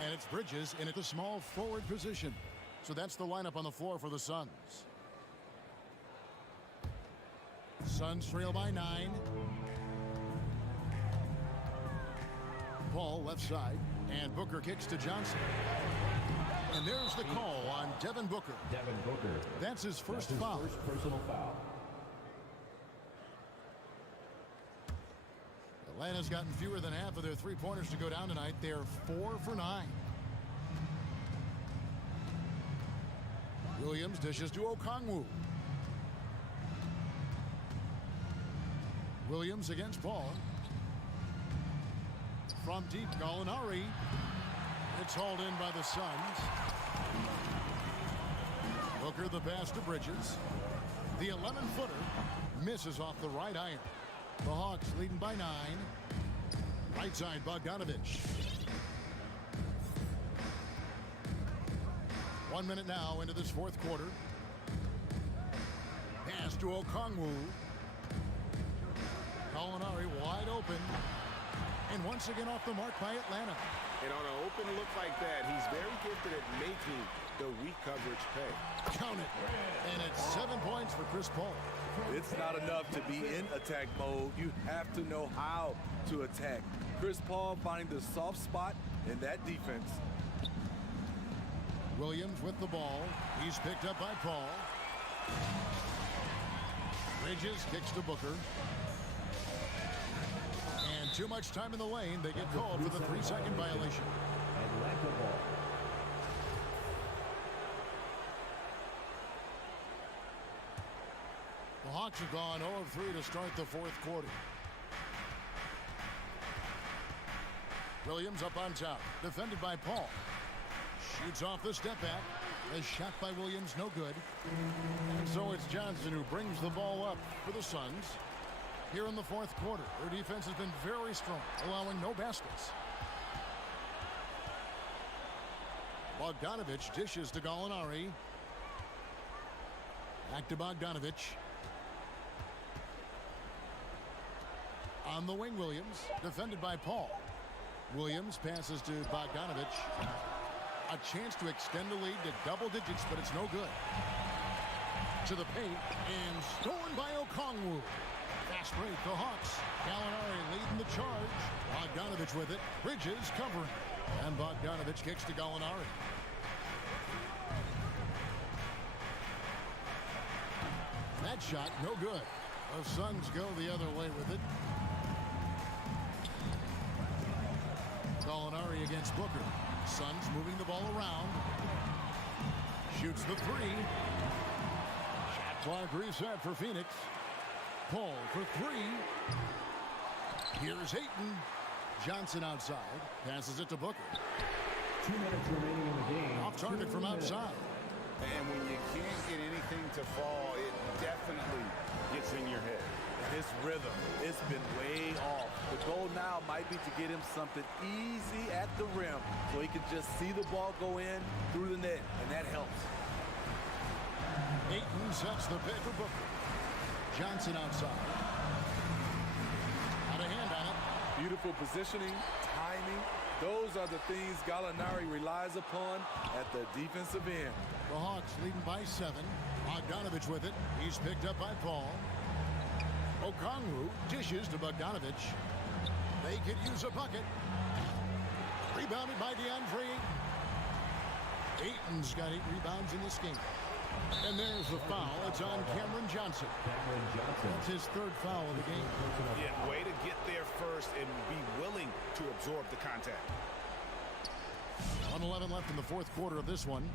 And it's Bridges in at the small forward position. So that's the lineup on the floor for the Suns. Suns trail by 9. Paul left side, and Booker kicks to Johnson. And there's the call on Devin Booker. That's his first foul. First personal foul. Atlanta's gotten fewer than half of their three-pointers to go down tonight. They're 4 for 9. Williams dishes to Okongwu. Williams against Paul. From deep, Gallinari. It's hauled in by the Suns. Booker the pass to Bridges. The 11-footer misses off the right iron. The Hawks leading by 9. Right side, Bogdanovich. 1 minute now into this fourth quarter. Pass to Okongwu. Gallinari wide open. And once again off the mark by Atlanta. And on an open look like that, he's very gifted at making the weak coverage pay. Count it. And it's 7 points for Chris Paul. It's not enough to be in attack mode. You have to know how to attack. Chris Paul finding the soft spot in that defense. Williams with the ball. He's picked up by Paul. Bridges kicks to Booker. And too much time in the lane. They get called for the 3-second violation. Atlanta ball. The Hawks have gone 0 of 3 to start the fourth quarter. Williams up on top. Defended by Paul. Shoots off the step back. A shot by Williams, no good. And so it's Johnson who brings the ball up for the Suns. Here in the fourth quarter, their defense has been very strong, allowing no baskets. Bogdanovich dishes to Gallinari. Back to Bogdanovich. On the wing, Williams, defended by Paul. Williams passes to Bogdanovich. A chance to extend the lead to double digits, but it's no good. To the paint, and stolen by Okongwu. Fast break, the Hawks. Gallinari leading the charge. Bogdanovich with it. Bridges covering. And Bogdanovich kicks to Gallinari. That shot, no good. The Suns go the other way with it. Gallinari against Booker. Suns moving the ball around. Shoots the 3. Shot clock reset for Phoenix. Paul for 3. Here's Ayton. Johnson outside. Passes it to Booker. 2 minutes remaining in the game. Off target from outside. And when you can't get anything to fall, it definitely gets in your head. And his rhythm, it's been way off. The goal now might be to get him something easy at the rim so he can just see the ball go in through the net, and that helps. Ayton sets the pick for Booker. Johnson outside. Out of hand on it. Beautiful positioning, timing. Those are the things Gallinari relies upon at the defensive end. The Hawks leading by 7. Bogdanovich with it. He's picked up by Paul. Okongwu dishes to Bogdanovich. They could use a bucket. Rebounded by DeAndre Ayton. Ayton's got 8 rebounds in this game. And there's the foul. It's on Cameron Johnson. That's his 3rd foul of the game. Yeah, way to get there first and be willing to absorb the contact. 1:11 left in the fourth quarter of this one.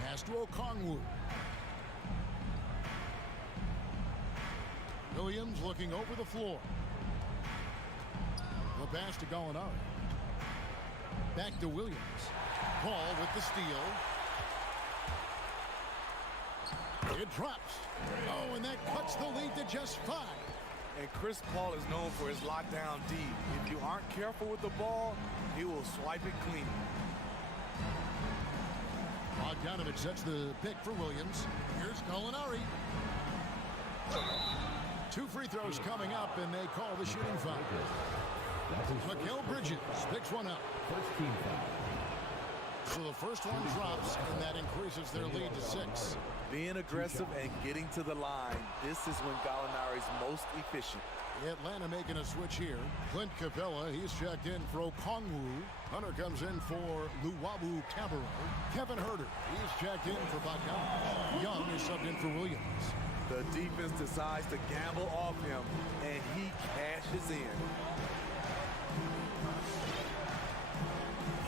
Pass to Okongwu. Williams looking over the floor. The pass to Gallinari. Back to Williams. Paul with the steal. It drops. Oh, and that cuts the lead to just 5. And Chris Paul is known for his lockdown D. If you aren't careful with the ball, he will swipe it clean. Bogdanovich sets the pick for Williams. Here's Gallinari. 2 free throws coming up, and they call the shooting foul. Mikal Bridges picks one up. First team foul. So the first one drops, and that increases their lead to 6. Being aggressive and getting to the line, this is when Gallinari's most efficient. Atlanta making a switch here. Clint Capella, he's checked in for Okongwu. Hunter comes in for Luwawu Cabarro. Kevin Herter, he's checked in for Bogdanovich. Young is subbed in for Williams. The defense decides to gamble off him, and he cashes in.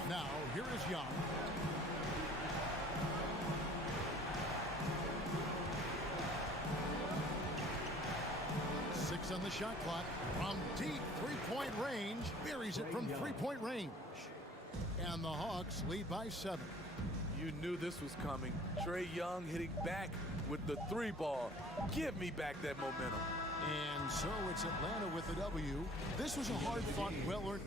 Now, here is Young. Six on the shot clock. From deep three-point range. Buries it from three-point range. And the Hawks lead by 7. You knew this was coming. Trae Young hitting back with the 3 ball. Give me back that momentum. And so it's Atlanta with the W. This was a hard-fought, well-earned